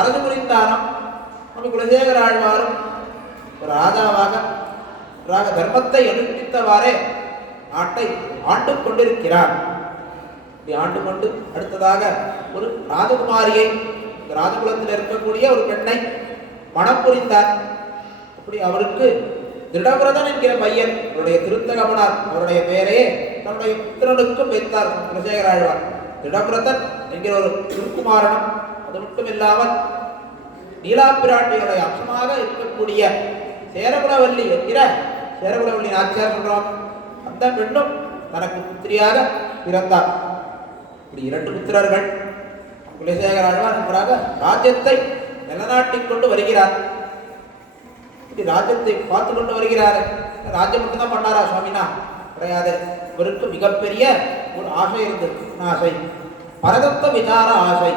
அரசு புரிந்தாராம். நம்ம குலசேகர ஆழ்வாரும் ஒரு ராஜாவாக நன்றாக தர்மத்தை அனுஷ்டித்தவாறே நாட்டை ஆண்டு கொண்டிருக்கிறார். இப்படி ஆண்டு கொண்டு அடுத்ததாக ஒரு ராஜகுமாரியை, ராஜகுலத்தில் இருக்கக்கூடிய ஒரு பெண்ணை மனம் புரிந்தார். அப்படி அவருக்கு திருடபுரதன் என்கிற பையன், அவருடைய திருத்தகமனார் அவருடைய பெயரையே தன்னுடைய புத்திரனுக்கும் வைத்தார் குலசேகர ஆழ்வார். திருடபுரதன் என்கிற ஒரு திருக்குமாரனும், அது மட்டும் இல்லாமல் நீலாம்பிராட்டியுடைய அம்சமாக இருக்கக்கூடிய சேரகுலவல்லி என்கிற சேரகுலவல்லி நாச்சியார் சொல்றோம், அந்த பெண்ணும் தனக்கு புத்திரியாக பிறந்தார். இப்படி 2 புத்திரர்கள். குலசேகர ஆழ்வார் நன்றாக ராஜ்யத்தை நிலநாட்டிக் கொண்டு வருகிறார். இப்படி ராஜ்யத்தை பார்த்து கொண்டு வருகிறார். ராஜ்யம் மட்டும்தான் பண்ணாரா சுவாமினா? கிடையாது. இவருக்கு மிகப்பெரிய ஒரு ஆசை இருந்தது. என்ன ஆசை? பரதத்துவ விசார ஆசை.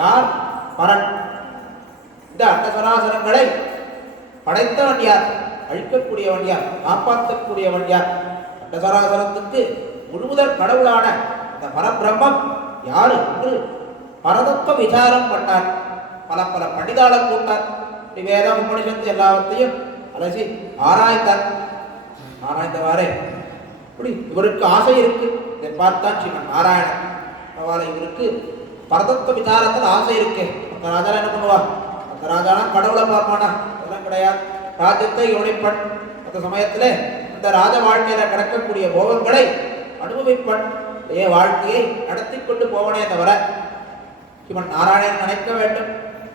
யார்? பரன். இந்த அண்டசராசரங்களை படைத்தவன் யார்? அழிக்கக்கூடியவன் யார்? காப்பாற்றக்கூடியவன் யார்? அண்டசராசரத்துக்கு முழுமுதற் கடவுளான இந்த பரபிரம்மம் யாரு என்று பரதத்துவ விசாரம் பண்ணார். பல பல பண்டிதாள கூட்டார். வேதம் உபனிஷத்து எல்லாவற்றையும் அலசி ஆராய்ந்தார். ஆராய்ந்தவாறே இப்படி இவருக்கு ஆசை இருக்கு. இதை பார்த்தான் ஸ்ரீமன் நாராயணன். அவளை இவருக்கு பரதத்துவ விசாரத்தில் ஆசை இருக்கு. அந்த ராஜா என்ன பண்ணுவா? அந்த ராஜானா கடவுளை பார்ப்பானா? அதெல்லாம் கிடையாது. ராஜ்யத்தை யோனிப்பன். அந்த சமயத்துல இந்த ராஜ வாழ்க்கையில கிடக்கக்கூடிய போகங்களை அனுபவிப்பன். வாழ்க்கையை நடத்தி கொண்டு போவனே தவிர இவன் நாராயணன் நினைக்க வேண்டும்,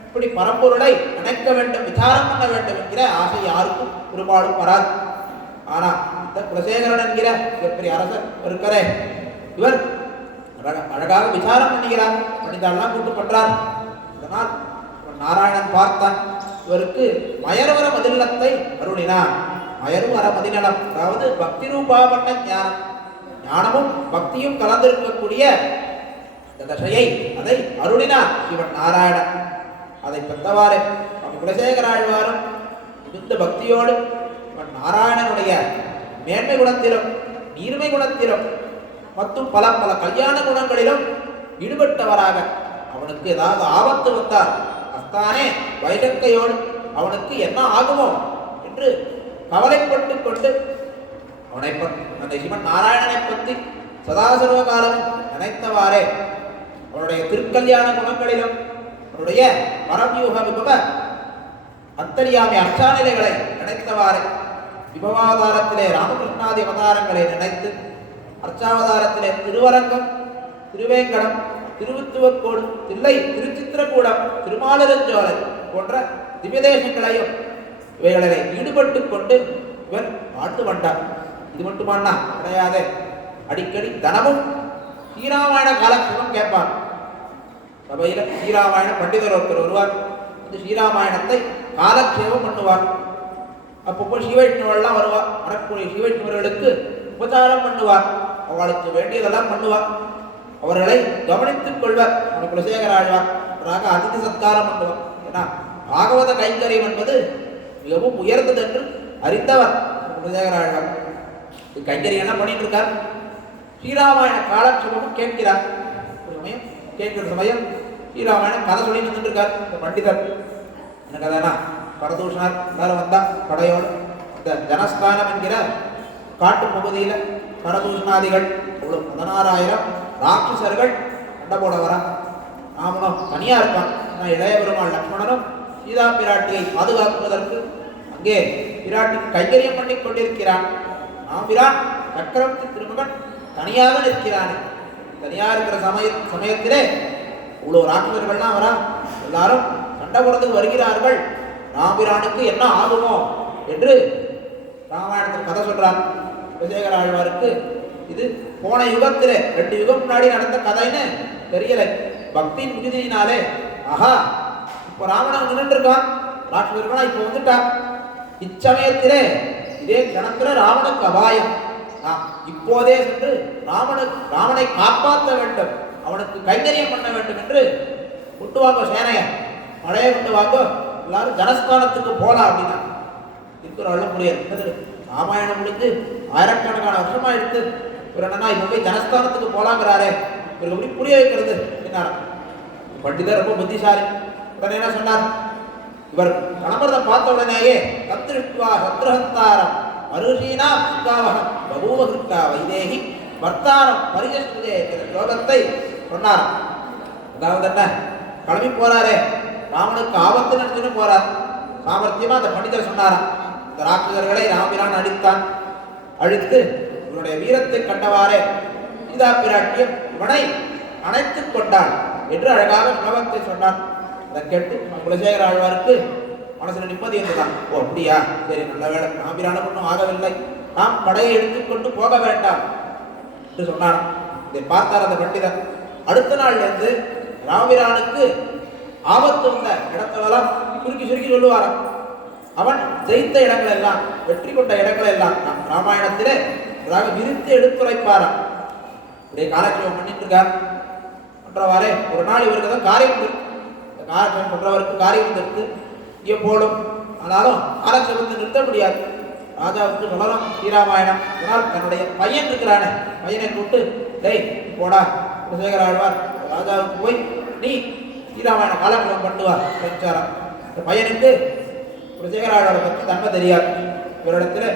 இப்படி பரம்பொருளை நினைக்க வேண்டும், விசாரம் பண்ண வேண்டும் என்கிற ஆசை யாருக்கும் பெரும்பாலும் வராது. ஆனா இந்த குலசேகரன் என்கிற மிகப்பெரிய அரசர் இருக்கிறே, இவர் அழகாக விசாரம் பண்ணுகிறார். மனிதெல்லாம் கூட்டு பண்றார். அதனால் நாராயணன் பார்த்தான். இவருக்கு மயர்வர மதிநலத்தை அருளினார். மயர்வர மதிநலம், அதாவது பக்தி ரூபாபண்ண ஞானம், ஞானமும் பக்தியும் கலந்திருக்கக்கூடிய இந்த தசையை அதை அருளினார் இவன் நாராயணன். அதை பெற்றவாறு குலசேகர ஆழ்வாரும் மிகுந்த பக்தியோடு இவன் நாராயணனுடைய மேன்மை குணத்திலும் நீர்மை குணத்திலும் மற்றும் பல பல கல்யாண குணங்களிலும் ஈடுபட்டவராக அவனுக்கு ஏதாவது ஆபத்து வந்தால் அஸ்தானே வைரக்கையோடு அவனுக்கு என்ன ஆகுமோ என்று கவலைப்பட்டு கொண்டு அவனை அந்த சிவன் நாராயணனை பற்றி சதாசர்வ காலம் நினைத்தவாறே அவனுடைய திருக்கல்யாண குணங்களிலும் அவருடைய பரவியூக விபவ அந்தரியாமி அர்ச்சாநிலைகளை நினைத்தவாறே விபவாதாரத்திலே ராமகிருஷ்ணாதி அவதாரங்களை நினைத்து அர்ச்சாவதாரத்திலே திருவரங்கம் திருவேங்கடம் திருவுத்துவக்கோடு தில்லை திருச்சித்திரக்கூடம் திருமாலிருஞ்சோலை போன்ற திவ்யதேசங்களையும் இவைகளை ஈடுபட்டு கொண்டு இவன் வாழ்ந்து வந்தான். இது மட்டுமானா கிடையாது, அடிக்கடி தனமும் ஸ்ரீராமாயண காலக்ஷேபம் கேட்பான். சபையில ஸ்ரீராமாயண பண்டிதர் ஒருத்தர் வருவார், இந்த ஸ்ரீராமாயணத்தை காலக்ஷேபம் பண்ணுவார். அப்பப்போ ஸ்ரீவைஷ்ணவெல்லாம் வருவார், வரக்கூடிய ஸ்ரீவைஷ்ணவர்களுக்கு உபச்சாரம் பண்ணுவார், அவளுக்கு வேண்டியதெல்லாம் பண்ணுவார், அவர்களை கவனித்துக் கொள்வார். நம்ம குலசேகர ஆழ்வார் அதிதி சத்காரம் பண்ணுவார். ஏன்னா பாகவத கைங்கரியம் என்பது மிகவும் உயர்ந்தது என்று அறிந்தவர் குலசேகர ஆழ்வார். கைங்கரியம் என்ன பண்ணிட்டு இருக்கார், ஸ்ரீராமாயண காலக்ஷேபமும் கேட்கிறார். ஒரு சமயம் கேட்கிற சமயம் ஸ்ரீராமாயணம் கதை சொல்லி நின்றுட்டு இருக்கார் இந்த பண்டிதர். என்ன கதைனா, பரதூஷணர் எல்லாரும் வந்தா படையோடு இந்த ஜனஸ்தானம் என்கிற காட்டு பகுதியில் பரதூஷணாதிகள் 16,000 ராட்சசர்கள் சண்டை போட வர. ராமனும் தனியா இருப்பான். இளைய பெருமாள் லக்ஷ்மணனும் சீதா பிராட்டியை பாதுகாப்பதற்கு அங்கே பிராட்டிக்கு கைங்கரியம் பண்ணி கொண்டிருக்கிறான். ராம்பிரான் சக்கரவர்த்தி திருமகன் தனியாக நிற்கிறானே. தனியா இருக்கிற சமயத்திலே இவ்வளவு ராட்சசர்கள்லாம் வரா, எல்லாரும் சண்டை போடுறதுக்கு வருகிறார்கள். ராம்பிரானுக்கு என்ன ஆகுமோ என்று ராமாயணத்தில் கதை சொல்றான் குலசேகர ஆழ்வாருக்கு. இது போன யுகத்திலே 2 யுகம் முன்னாடி நடந்த கதைன்னு தெரியல. பக்தியின் மிகுதியினாலே ஆஹா இப்ப ராவணன் நின்று இருக்கான், ராட்சசர்களா இப்ப வந்துட்டான். இச்சமயத்திலே இதே கணத்துல ராவனுக்கு அபாயம். இப்போதே சென்று ராவனை காப்பாற்ற வேண்டும், அவனுக்கு கைங்கரியம் பண்ண வேண்டும் என்று கொண்டு வாங்க சேனைய, மழையை கொண்டு வாங்க, எல்லாரும் ஜனஸ்தானத்துக்கு போலாம் அப்படின்னா இருக்கிறவள்ள முடியாது. ராமாயணம் முடிஞ்சு ஆயிரக்கணக்கான வருஷமா எடுத்து இவர் என்னன்னா இப்ப போய் ஜனஸ்தானத்துக்கு போலாங்கிறாரே, இவருக்கு எப்படி புரிய வைக்கிறது அப்படின்னாரா. பண்டிதர் ரொம்ப புத்திசாலி. உடனே என்ன சொன்னார், இவர் கணவரதை பார்த்த உடனேயே தத்ருஷ்டுவா சத்ருஹந்தாரம் மருஷீனா சுகாவகம் பகூவகிருக்கா வைதேகி வர்த்தாரம் பரிஜஸ்துதே என்கிற ஸ்லோகத்தை சொன்னார். அதாவது என்ன, கிளம்பி போறாரே, ராமனுக்கு ஆபத்து நினைச்சுன்னு போறார். சாமர்த்தியமா அந்த பண்டிதர் சொன்னாராம், இந்த ராட்சசர்களை ராமபிரான் அழித்தான், அழித்து இவனுடைய வீரத்தை கண்டவாறே சீதா பிராட்டியம் இவனை அணைத்துக் கொண்டான் என்று அழகாக ஸ்லோகத்தை சொன்னான். அதை கேட்டு குலசேகர ஆழ்வாருக்கு மனசுல நிம்மதி இருந்துதான். ஓ அப்படியா, சரி நல்ல வேலை, ராமபிரானும் ஒன்றும் ஆகவில்லை, நாம் படையை எடுத்துக்கொண்டு போக வேண்டாம் என்று சொன்னான். இதை பார்த்தார் அந்த பண்டிதர். அடுத்த நாள்ல இருந்து ராமபிரானுக்கு ஆபத்து வந்த இடத்தெல்லாம் சுருக்கி சுருக்கி சொல்லுவாராம். அவன் ஜெயித்த இடங்கள் எல்லாம், வெற்றி கொண்ட இடங்கள் எல்லாம் ராமாயணத்திலே அதாக விரித்து எடுத்துரைப்பாராம். இதே காலட்சேபம் பண்ணிட்டு இருக்கார். பண்றவாறே ஒரு நாள் இவருக்கு தான் காரியம் இருக்கு, காலட்சேபம் பண்றவருக்கு காரியம் இருக்கு, இங்கே போடும். ஆனாலும் காலட்சேபத்தை நிறுத்த முடியாது. ராஜாவுக்கு சொல்லலாம் ஸ்ரீராமாயணம். அதனால் தன்னுடைய பையன் இருக்கிறானே, பையனை கூப்பிட்டு டேய் போடா, குலசேகர ஆழ்வார் ராஜாவுக்கு போய் நீ ஸ்ரீராமாயண காலட்சேபம் பண்ணுவா வச்சாராம். இந்த பையனுக்கு குலசேகர ஆழ்வாரை பற்றி தன்மை தெரியாது. இவரிடத்துல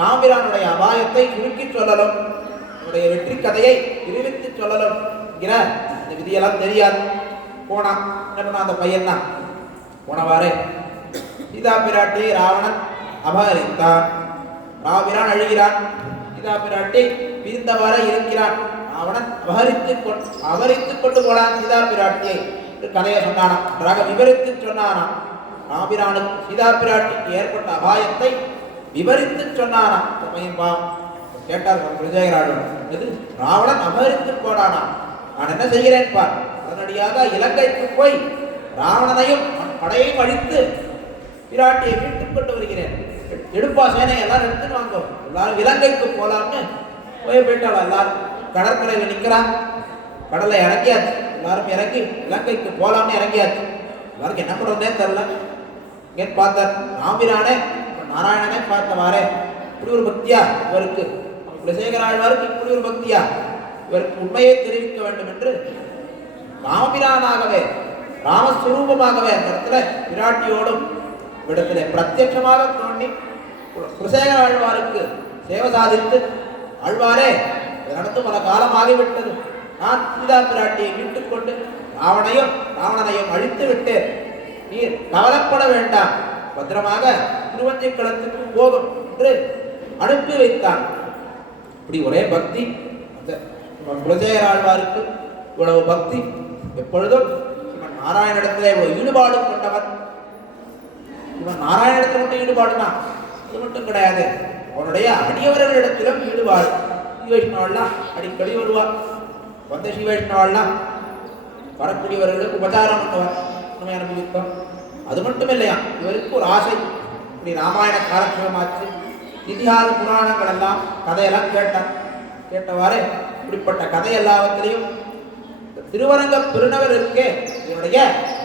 ராமபிரானுடைய அபாயத்தை சுருக்கி சொல்லலும், அவருடைய வெற்றி கதையை விரிவித்து சொல்லலும் என்கிற இந்த விதியெல்லாம் தெரியாது. போனான். என்ன பண்ணா அந்த பையன் தான் போனவாறே சீதா பிராட்டி ராவணன் அபகரித்தான். ராமபிரான் அழுகிறான், சீதா பிராட்டி பிரிந்தவாறே இருக்கிறான். ராவணன் அபகரித்துக் கொண்டு போனான் சீதா பிராட்டியை கதையை சொன்னானாம், நன்றாக விவரித்து சொன்னானாம். ராமபிரானுக்கு சீதா பிராட்டிக்கு ஏற்பட்ட அபாயத்தை விவரித்து சொன்னானாம். பையன் பாவம் கேட்டார் குலசேகர ஆழ்வார், இது ராவணன் அபகரித்து போனானா, நான் என்ன செய்கிறேன் பார். உடனடியாக இலங்கைக்கு போய் ராவணனையும் படையையும் அழித்து பிராட்டியை மீட்டுக் கொண்டு வருகிறேன். எடுப்பா சேனை எல்லாரும் எடுத்துன்னு வாங்க, எல்லாரும் இலங்கைக்கு போலாம்னு போயிட்டாளா. எல்லாரும் கடற்கரையில் நிற்கிறான், கடலை இறங்கியாச்சு, எல்லாரும் இறங்கி இலங்கைக்கு போலாம்னு இறங்கியாச்சு. எல்லாருக்கும் என்ன பண்ணுறதுனே தெரில. ஏன் பார்த்தார் ராமிரானே நாராயணனே பார்த்தவாறே இப்படி ஒரு பக்தியா இவருக்கு, குலசேகர ஆழ்வாருக்கு இப்படி ஒரு பக்தியா, இவருக்கு உண்மையை தெரிவிக்க வேண்டும் என்று ராமிரானாகவே ராமஸ்வரூபமாகவே அந்த இடத்துல விராட்டியோடும் இடத்துல பிரத்யட்சமாக தோண்டி குலசேகர ஆழ்வாருக்கு சேவை சாதித்து, ஆழ்வாரே நடந்து பல காலமாகிவிட்டது, நான் சீதா பிராட்டியை மீட்டுக் கொண்டு ராவணனையும் அழித்து விட்டேன், நீர் கவலைப்பட வேண்டாம், பத்திரமாக திருவஞ்சிக்களத்துக்கு போகும் என்று அனுப்பி வைத்தான். இப்படி ஒரே பக்தி அந்த குலசேகர ஆழ்வாருக்கு, இவ்வளவு பக்தி, எப்பொழுதும் இவன் நாராயணனிடத்திலே ஒரு ஈடுபாடு கொண்டவன். இவன் நாராயணத்தில் மட்டும் ஈடுபாடுனா அது மட்டும் கிடையாது, அவனுடைய அடியவர்களிடத்திலும் ஈடுபாடு. ஸ்ரீவைஷ்ணவெல்லாம் அடிக்கடி வருவார், வந்த ஸ்ரீவைஷ்ணவெல்லாம் வரக்கூடியவர்களுக்கு உபச்சாரம் பண்ணுவார், உண்மை அனுபவித்தோம். அது மட்டும் இல்லையா, இவருக்கு ஒரு ஆசை, இப்படி ராமாயண காலட்சேபமாச்சு, இதிகாச புராணங்கள் எல்லாம் கதையெல்லாம் கேட்டவாறு இப்படிப்பட்ட கதை எல்லாவற்றிலையும் திருவரங்க பெருநகர் இருக்கே இதனுடைய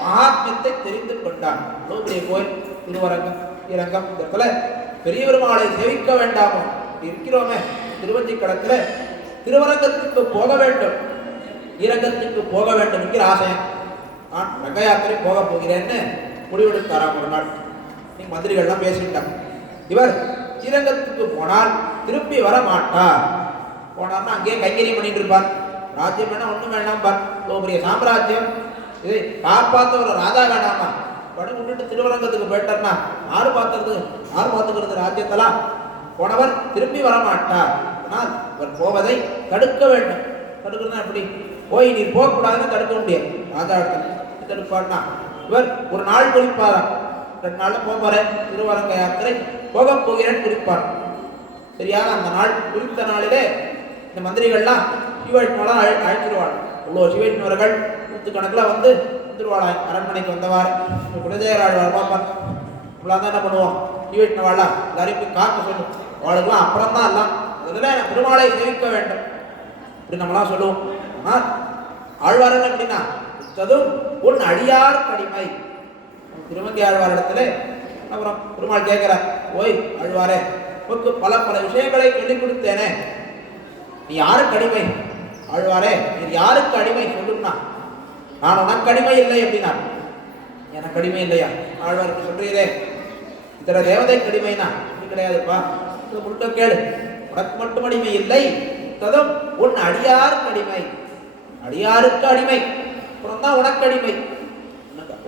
மகாத்மியத்தை தெரிந்து கொண்டான். பெரிய கோயில் திருவரங்கம், ஸ்ரீரங்கம், இந்த இடத்துல பெரிய பெருமாளை சேவிக்க வேண்டாமோ இருக்கிறோமே, திருவஞ்சிக்களத்துல திருவரங்கத்துக்கு போக வேண்டும், ஸ்ரீரங்கத்துக்கு போக வேண்டும் என்கிற ஆசையம். நான் ரங்க யாத்திரை போக போகிறேன்னு முடிவெடுத்தாராம் ஒரு நாள். நீங்க மந்திரிகள்லாம் பேசிட்டாங்க, இவர் ஸ்ரீரங்கத்துக்கு போனால் திருப்பி வர மாட்டார், போனார்னா அங்கேயே கைங்கரியம் பண்ணிட்டு இருப்பார், ராஜ்யம் வேணா ஒன்றும் வேண்டாம் பார், இவ்வளோ பெரிய சாம்ராஜ்யம், இதை காப்பாற்ற ஒரு ராஜா வேணாமா, படம் விட்டுட்டு திருவரங்கத்துக்கு போயிட்டார்னா யாரு பார்த்துக்கிறது ராஜ்யத்தெல்லாம், போனவர் திரும்பி வரமாட்டார், ஆனால் இவர் போவதை தடுக்க வேண்டும். தடுக்கணும்னா எப்படி, போய் நீர் போகக்கூடாதுன்னு தடுக்க முடியாது, ராஜா தடுப்பார்னா இவர் ஒரு நாள் குறிப்பாராம், 2 நாள் போகிறேன் திருவரங்க யாத்திரை போக போகிறேன்னு குறிப்பார். சரியாக அந்த நாள் குறித்த நாளிலே இந்த மந்திரிகள்லாம் சிவவைஷ்ணவெல்லாம் அழைச்சிருவாள். இவ்வளோ சிவவைஷ்ணவர்கள் 100 கணக்கில் வந்துருவாளா அரண்மனைக்கு வந்தவாறு. குலசேகர ஆழ்வார் பார்ப்பாங்க, இவ்வளோ தான் என்ன பண்ணுவோம், சிவவைஷ்ணவாளா எல்லாரையும் போய் காக்க சொல்லும், அவளுக்குலாம் அப்புறம் தான் எல்லாம், அதில் பெருமாளை சேவிக்க வேண்டும் இப்படி நம்மளாம் சொல்லுவோம். ஆனால் ஆழ்வார்கள் எப்படின்னா புத்ததும் உன் அடியார் கடிமை. திருமங்கை ஆழ்வார் இடத்துல அப்புறம் பெருமாள் கேட்கிறார், ஓய் ஆழ்வாரே, உனக்கு பல விஷயங்களை சொல்லிக் கொடுத்தேனே, நீ யாருக்கு அடிமை ஆழ்வாரே, நீ யாருக்கு அடிமை சொல்லும்னா, நான் உனக்கு அடிமை இல்லை அப்படின்னா, எனக்கு அடிமை இல்லையா ஆழ்வாருக்கு சொல்றீரே, இத்தனை தேவதை கடிமைனா நீ கிடையாதுப்பா, முழுக்க கேளு, உனக்கு மட்டும் அடிமை இல்லை, ததும் உன் அடியாருக்கு அடிமை, அடியாருக்கு அடிமை, அப்புறம் தான் உனக்கு அடிமை,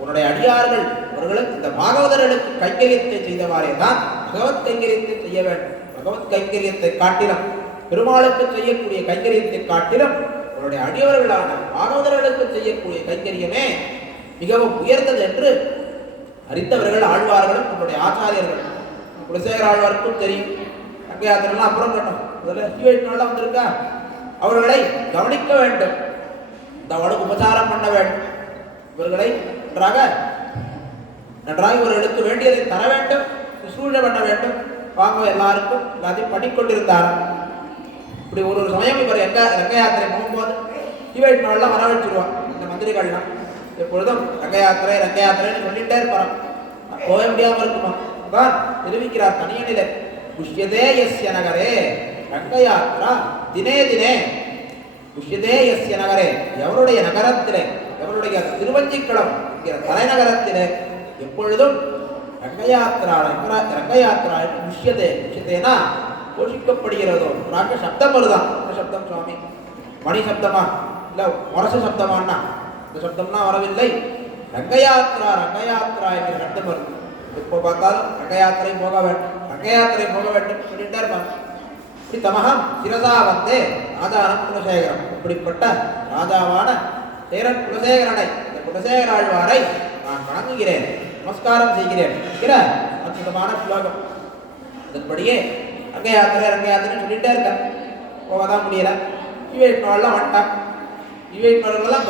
உன்னுடைய அடியார்கள் அவர்களுக்கு இந்த பாகவதர்களுக்கு கைங்கரியத்தை செய்தவாறே தான் பகவத் கைங்கரியத்தை செய்ய வேண்டும். பகவத் கைங்கரியத்தை காட்டிலும் பெருமாளுக்கு செய்யக்கூடிய கைங்கரியத்தை காட்டிலும் உன்னுடைய அடியவர்களான பாகவதர்களுக்கு செய்யக்கூடிய கைங்கரியமே மிகவும் உயர்ந்தது என்று அறிந்தவர்கள் ஆழ்வார்களும் உன்னுடைய ஆச்சாரியர்கள். குலசேகர ஆழ்வாருக்கும் தெரியும், அங்கே அதெல்லாம் அப்புறம் கட்டணும், அதில் ஸ்ரீவைஷ்ணவெல்லாம் வந்திருக்கா, அவர்களை கவனிக்க வேண்டும், இந்த அவளுக்கு உபசாரம் பண்ண வேண்டும், இவர்களை நன்றாக இவர்களுக்கு வேண்டியதை தர வேண்டும், சூழ பண்ண வேண்டும். வாங்க எல்லாருக்கும் எல்லாத்தையும் பண்ணிக்கொண்டிருந்தார். இப்படி ஒரு சமயம் இவர் ரங்க யாத்திரை போகும்போது சிவவைஷ்ணவெல்லாம் வரவழைச்சிருவான் இந்த மந்திரிகள்லாம். எப்பொழுதும் ரங்க யாத்திரைன்னு சொல்லிட்டே இருப்பாராம், போக முடியாமல் இருக்குமா தான் தெரிவிக்கிறார் தனியனிலே. புஷ்யதே யஸ்ய நகரே ரங்க யாத்ரா தினே தினே, புஷ்யதே யஸ்ய நகரே, எவருடைய நகரத்திலே, எவருடைய திருவஞ்சிக்களம் தலைநகரத்திலே எப்பொழுதும் ரங்கயாத்திரா புஷ்யதேனா போஷிக்கப்படுகிறதோ. சப்தம் வருதான், சப்தம் சுவாமி மணி சப்தமா இல்லை முரசு சப்தமானா, இந்த சப்தம்னா வரவில்லை, ரங்கயாத்திரா என்கிற சப்தம் வருது. இப்போ பார்த்தாலும் ரங்கயாத்திரை போக வேண்டும் சொல்லிட்டே இருப்பாங்க. இப்படி தமகம் சிரசா வந்தே ராஜானம் குலசேகரம், இப்படிப்பட்ட ராஜாவான சேரன் குலசேகரனை, இந்த குலசேகர ஆழ்வாரை நான் வணங்குகிறேன், நமஸ்காரம் செய்கிறேன் என்கிற அற்புதமான ஸ்லோகம். அதன்படியே ரங்க யாத்திரை சொல்லிட்டே இருக்காங்க, போகதான் முடியல. சிவவைஷ்ணவெல்லாம் வந்துட்டான், சிவவைஷ்ணவர்களெல்லாம்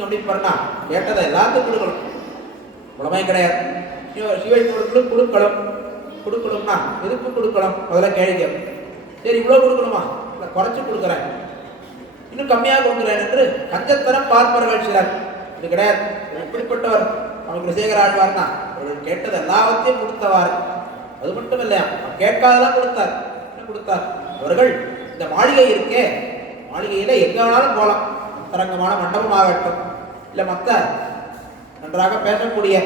கவனிப்பார்னா கேட்டதை எல்லாத்துக்கும் கொடுக்கணும், உடமை கிடையாது. சிவவைஷ்ணவர்களுக்கு கொடுக்கணும்னா எதுக்கு கொடுக்கணும், முதல்ல கேள்வி. சரி இவ்வளோ கொடுக்கணுமா, இல்லை குறைச்சி கொடுக்குறேன், இன்னும் கம்மியாக கொடுக்குறேன் என்று கஞ்சத்தனம் பார்ப்பார்கள் சிலர். இது கிடையாது. இப்படிப்பட்டவர் அவனுக்கு சேகர ஆழ்வார்னா அவர்கள் கேட்டது எல்லாவற்றையும் கொடுத்தவாறு. அது மட்டும் இல்லையா, கேட்காதெல்லாம் கொடுத்தார். என்ன கொடுத்தார்? அவர்கள் இந்த மாளிகை இருக்கே, மாளிகையில எங்க வேணாலும் போகலாம். அந்தரங்கமான மண்டபமாகட்டும், இல்லை மற்ற நன்றாக பேசக்கூடிய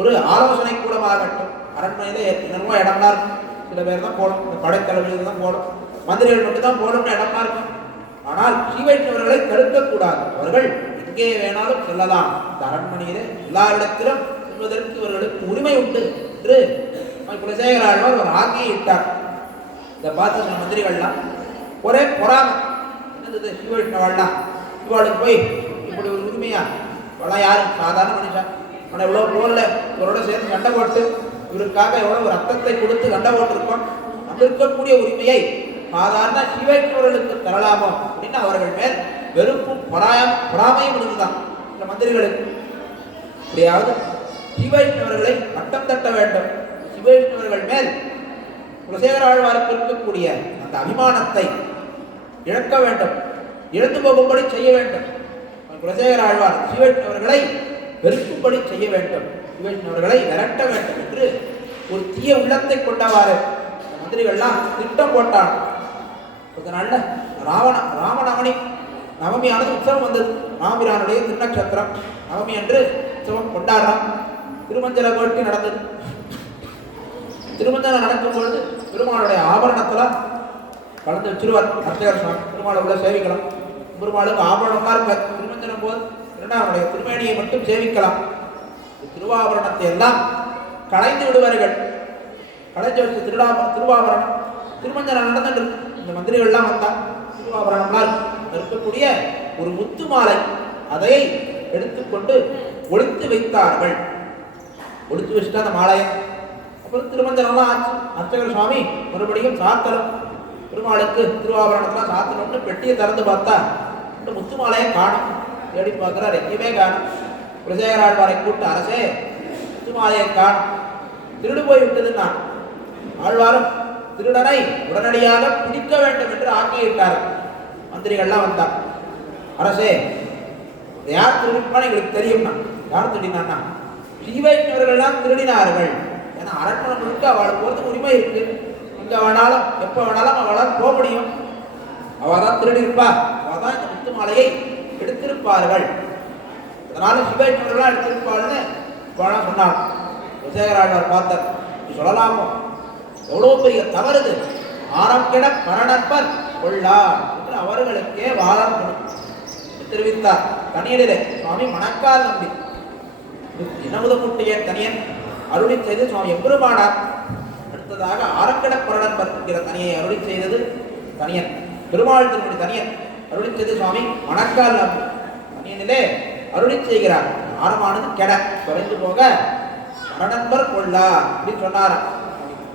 ஒரு ஆலோசனை கூடமாகட்டும், அரண்மனையில என்னமோ இடம்லாம் இருக்கும். சில பேர் தான் போகணும், இந்த படைத்தலைவர்கள் தான் போகணும், மந்திரிகள் மட்டும் தான் போகணும்னு இடமா இருக்கும். ஆனால் ஸ்ரீவைஷ்ணவர்களை தடுக்கக்கூடாது. அவர்கள் எங்கே வேணாலும் செல்லலாம். இந்த அரண்மனையில எல்லா இடத்திலும் செல்வதற்கு இவர்களுக்கு உரிமை உண்டு என்று குலசேகர ஆழ்வார் ஒரு ஆக்கையை இட்டார். இதை பார்த்து சில மந்திரிகள்லாம் ஒரே பொறாமை. என்னது ஸ்ரீவைஷ்ணவெல்லாம் இவாளுக்கு போய் இப்படி ஒரு உரிமையா? இவெல்லாம் யாரும் சாதாரண மனுஷன், ஆனால் எவ்வளோ போர்ல இவரோட சேர்ந்து சண்டை போட்டு இவருக்காக எவ்வளவு ரத்தத்தை கொடுத்து சண்டை போட்டிருக்கோம். நம்ம இருக்கக்கூடிய உரிமையை சாதாரண ஸ்ரீவைஷ்ணவர்களுக்கு தரலாமோ அப்படின்னு அவர்கள் மேல் வெறுப்பும் பொறாமையும் இருந்துதான் இந்த மந்திரிகளுக்கு. எப்படியாவது ஸ்ரீவைஷ்ணவர்களை மட்டம் தட்ட வேண்டும், ஸ்ரீவைஷ்ணவர்கள் மேல் குலசேகர ஆழ்வாருக்கு இருக்கக்கூடிய அந்த அபிமானத்தை இழக்க வேண்டும், இழந்து போகும்படி செய்ய வேண்டும். குலசேகர ஆழ்வார் ஸ்ரீவைஷ்ணவர்களை வெறுக்கும்படி செய்ய வேண்டும், ஸ்ரீவைஷ்ணவர்களை விரட்ட வேண்டும் என்று ஒரு தீய உள்ளத்தை கொண்டவாறு மந்திரிகள்லாம் திட்டம் போட்டான். கொஞ்ச நாள்ல ராமநவமி நவமியானது உற்சவம் வந்தது. ராமபிரானுடைய திருநட்சத்திரம் நவமி என்று உற்சவம் கொண்டாடுறான். திருமஞ்சல வேட்கை நடந்தது. திருமஞ்சனம் நடக்கும் பொழுது பெருமாளுடைய ஆபரணத்தெல்லாம் கலந்து வச்சிருவார் அர்ச்சகர் சுவாமி. பெருமாளை உள்ள சேவிக்கலாம். பெருமாளுக்கு ஆபரணம்லாம் இருக்காது. திருமஞ்சனம் போது இரண்டாவனுடைய திருமேனியை மட்டும் சேவிக்கலாம். திருவாபரணத்தை எல்லாம் களைந்து விடுவார்கள். களைஞ்சு வச்சு திருவாபரணம் திருமஞ்சனம் நடந்துட்டு இந்த மந்திரிகள்லாம் வந்தா திருவாபரணம்லாம் இருக்கக்கூடிய ஒரு முத்து மாலை அதை எடுத்துக்கொண்டு ஒளித்து வைத்தார்கள். ஒளித்து வச்சுட்டா அந்த மாலையை. அப்புறம் திருமஞ்சனம்லாம் ஆச்சு. அர்ச்சகர் சுவாமி மறுபடியும் சாத்தலம், பெருமாளுக்கு திருவாபரணத்தெல்லாம் சாத்தணும்னு பெட்டியை திறந்து பார்த்தா இந்த முத்து மாலையை காணும். தேடி பார்க்கிறார், எங்கேயுமே காணும். குலசேகர ஆழ்வாரை கூட்டு, அரசே முத்து மாலையை காணும், திருடு போய் விட்டதுன்னா. ஆழ்வாரும் திருடனை உடனடியாக பிடிக்க வேண்டும் என்று ஆக்கியிட்டார். மந்திரிகள்லாம் வந்தார். அரசே, யார் திருடிப்பான்னு எங்களுக்கு தெரியும்னா. யார் திருடினான்னா ஸ்ரீவைஷ்ணவர்கள்லாம் திருடினார்கள். ஏன்னா அரண்மனை முழுக்க அவளுக்கு போறதுக்கு உரிமை இருக்கு. எங்க வேணாலும் எப்ப வேணாலும் அவளால் போக முடியும். அவள் தான் திருடி இருப்பா, அவள் தான் இந்த முத்து மாலையை எடுத்திருப்பார்கள். அதனால ஸ்ரீவைஷ்ணவர்கள்லாம் எடுத்திருப்பாள்னு சொன்னாள். குலசேகர ஆழ்வார் பார்த்தார், சொல்லலாமோ, எவ்வளவு பெரிய தவறுது, ஆரம்பிட பரணப்பர் கொள்ளா என்று அவர்களுக்கே வாரம் தெரிவித்தார். தனியடிலே சுவாமி மணக்கால் நம்பி இனமுதமுட்டிய தனியன் அருளி செய்து சுவாமி எம்பெருமானார். அடுத்ததாக ஆரங்கட பரணப்பர் என்கிற தனியை அருளி செய்தது தனியன், பெருமாள் திருமணி தனியன் அருளி செய்து சுவாமி மணக்கால் நம்பி தனியனிலே அருளி செய்கிறார். ஆரமானது கெட குறைந்து போக பரணப்பர் கொள்ளா அப்படின்னு சொன்னாராம்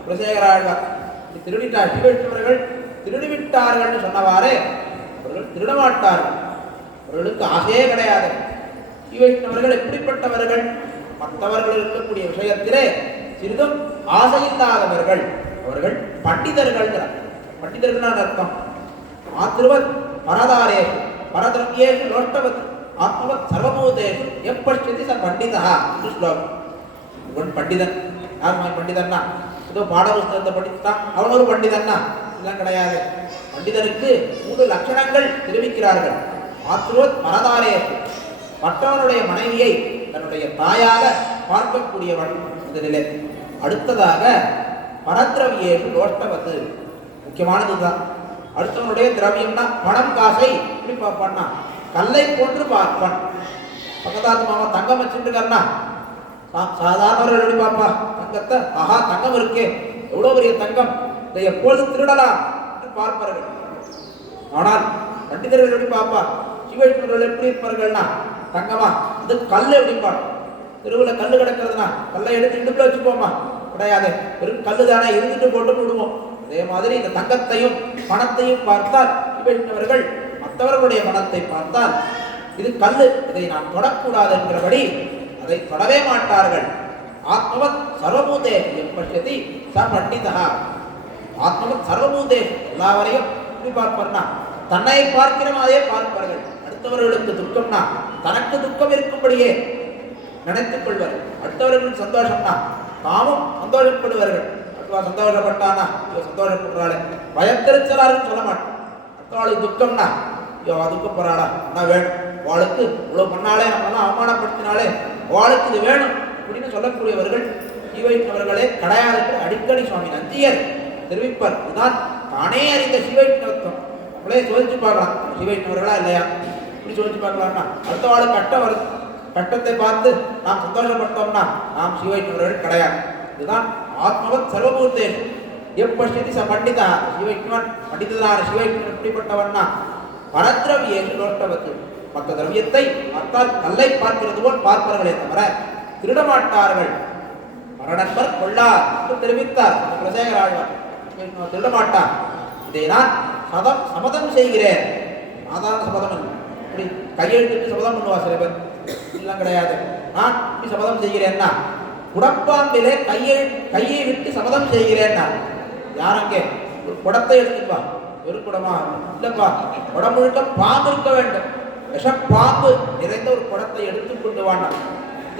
குலசேகர ஆழ்வார். திருடிட்டார், ஸ்ரீவைஷ்ணவர்கள் திருடிவிட்டார்கள் சொன்னவாறே அவர்கள் திருடமாட்டார்கள். அவர்களுக்கு ஆசையே கிடையாது. ஸ்ரீவைஷ்ணவர்கள் எப்படிப்பட்டவர்கள்? மற்றவர்கள் இருக்கக்கூடிய விஷயத்திலே சிறிதும் ஆசையில்லாதவர்கள். அவர்கள் பண்டிதர்கள். பண்டிதர்கள் அர்த்தம் மாத்திருவத் பரதாரேஷு பரதிரவியேஷு லோஷ்டவத் ஆத்மவத் சர்வபூதேஷு எப்பஷ்யதி ச பண்டிதா என்று ஸ்லோகம். இவன் பண்டிதன். யார் பண்டிதன்னா? ஏதோ பாடபுஸ்தகத்தை படித்தான் அவன் ஒரு பண்டிதன்னா? இதெல்லாம் கிடையாது. பண்டிதருக்கு 3 லட்சணங்கள் தெரிவிக்கிறார்கள். மாத்ருவத் பரதாரேஷு, மற்றவனுடைய மனைவியை தன்னுடைய தாயாக பார்க்கக்கூடியவன் முதலிலே. அடுத்ததாக பரதிரவியேஷு லோஷ்டவத்து, முக்கியமானதுதான். அடுத்தவனுடைய திரவியம்னா பணம் காசை எப்படி பார்ப்பான்னா கல்லை போன்று பார்ப்பான். பக்கத்தாத்து மாமா தங்கம் வச்சுருக்காருன்னா சாதாரணவர்கள் எப்படி பார்ப்பா? தங்கத்தை, ஆஹா தங்கம் இருக்கே, எவ்வளவு பெரிய தங்கம், இதை எப்பொழுது திருடலாம் என்று பார்ப்பார்கள். ஆனால் பண்டிதர்கள் எப்படி பார்ப்பா? ஸ்ரீவைஷ்ணவர்கள் எப்படி இருப்பார்கள்னா தங்கமா அது கல் எப்படிப்பான். தெருவில் கல் கிடக்கிறதுனா கல்லை எடுத்து இடுப்புல வச்சுப்போமா? கிடையாது, வெறும் கல்லு தானே, இருந்துட்டு போட்டு விடுவோம். அதே மாதிரி இந்த தங்கத்தையும் பணத்தையும் பார்த்தால் ஸ்ரீவைஷ்ணவர்கள் மற்றவர்களுடைய பணத்தை பார்த்தால் இது கல்லு, இதை நாம் தொடக்கூடாது என்கிறபடி அதை தொடவே மாட்டார்கள். ஆத்மவத் சர்வபூதே பஷ்யதி ச பண்டிதா. ஆத்மவத் சர்வபூதே, எல்லாவரையும் எப்படி பார்ப்பார்னா தன்னை பார்க்கிற மாதிரியே பார்ப்பார்கள். அடுத்தவர்களுக்கு துக்கம்னா தனக்கு துக்கம் இருக்கும்படியே நினைத்துக் கொள்வார்கள். அடுத்தவர்களுக்கு சந்தோஷம்னா தாமும் சந்தோஷப்படுவார்கள். அடுத்தவா சந்தோஷப்பட்டானா ஐயோ சந்தோஷப்படுறாளே, பயத்திருச்சலாருன்னு சொல்ல மாட்டேன். அடுத்தவாளுக்கு துக்கம்னா ஐயோ துக்கப்படுறாளா நான் வேணும், அவளுக்கு இவ்வளோ பண்ணாலே நம்மளாம் அவமானப்படுத்தினாலே அவளுக்கு இது வேணும் அப்படின்னு சொல்லக்கூடியவர்கள் ஸ்ரீவைஷ்ணவர்களே கிடையாது. அடிக்கடி சுவாமி நந்தியர் தெரிவிப்பார். இதுதான் தானே அறிந்த ஸ்ரீவைஷ்ணவத்துவம். நம்மளே சோதிச்சு பார்க்கலாம், ஸ்ரீவைஷ்ணவர்களா இல்லையா இப்படி சோதிச்சு பார்க்கலாம்னா அடுத்தவாளுக்கு கட்டம் வருது, கட்டத்தை பார்த்து நாம் சந்தோஷப்பட்டோம்னா நாம் ஸ்ரீவைஷ்ணவர்கள் கிடையாது. இதுதான் ஆத்மவத் சர்வபூத்தேஷு எப்படி ச பண்டிதா ஸ்ரீவைஷ்ணவன் பண்டிதனான ஸ்ரீவைஷ்ணவன் எப்படிப்பட்டவன்னா பரத்ரவியேஷு லோஷ்டவத்து மற்ற திரவியத்தை பார்த்தால் கல்லை பார்க்கிறது போல் பார்ப்பார்களே தவிர திருடமாட்டார்கள். மரணன்பர் கொள்ளார் என்று தெரிவித்தார் குலசேகர ஆழ்வார். திருடமாட்டார். இதை நான் சபதம் செய்கிறேன். சாதாரண சபதம் இல்லை, இப்படி கையெழுத்துட்டு சபதம் பண்ணுவா சில பேர், எல்லாம் கிடையாது. நான் இப்படி சபதம் செய்கிறேன்னா குடப்பாம்பிலே கையை விட்டு சபதம் செய்கிறேன்னா யாரங்கே ஒரு குடத்தை எடுத்துப்பா, ஒரு குடமா இல்லப்பா, குடம் முழுக்க பாம்பு இருக்க வேண்டும், விஷப்பாம்பு நிறைந்த ஒரு குடத்தை எடுத்துக் கொண்டு வாண்டாம்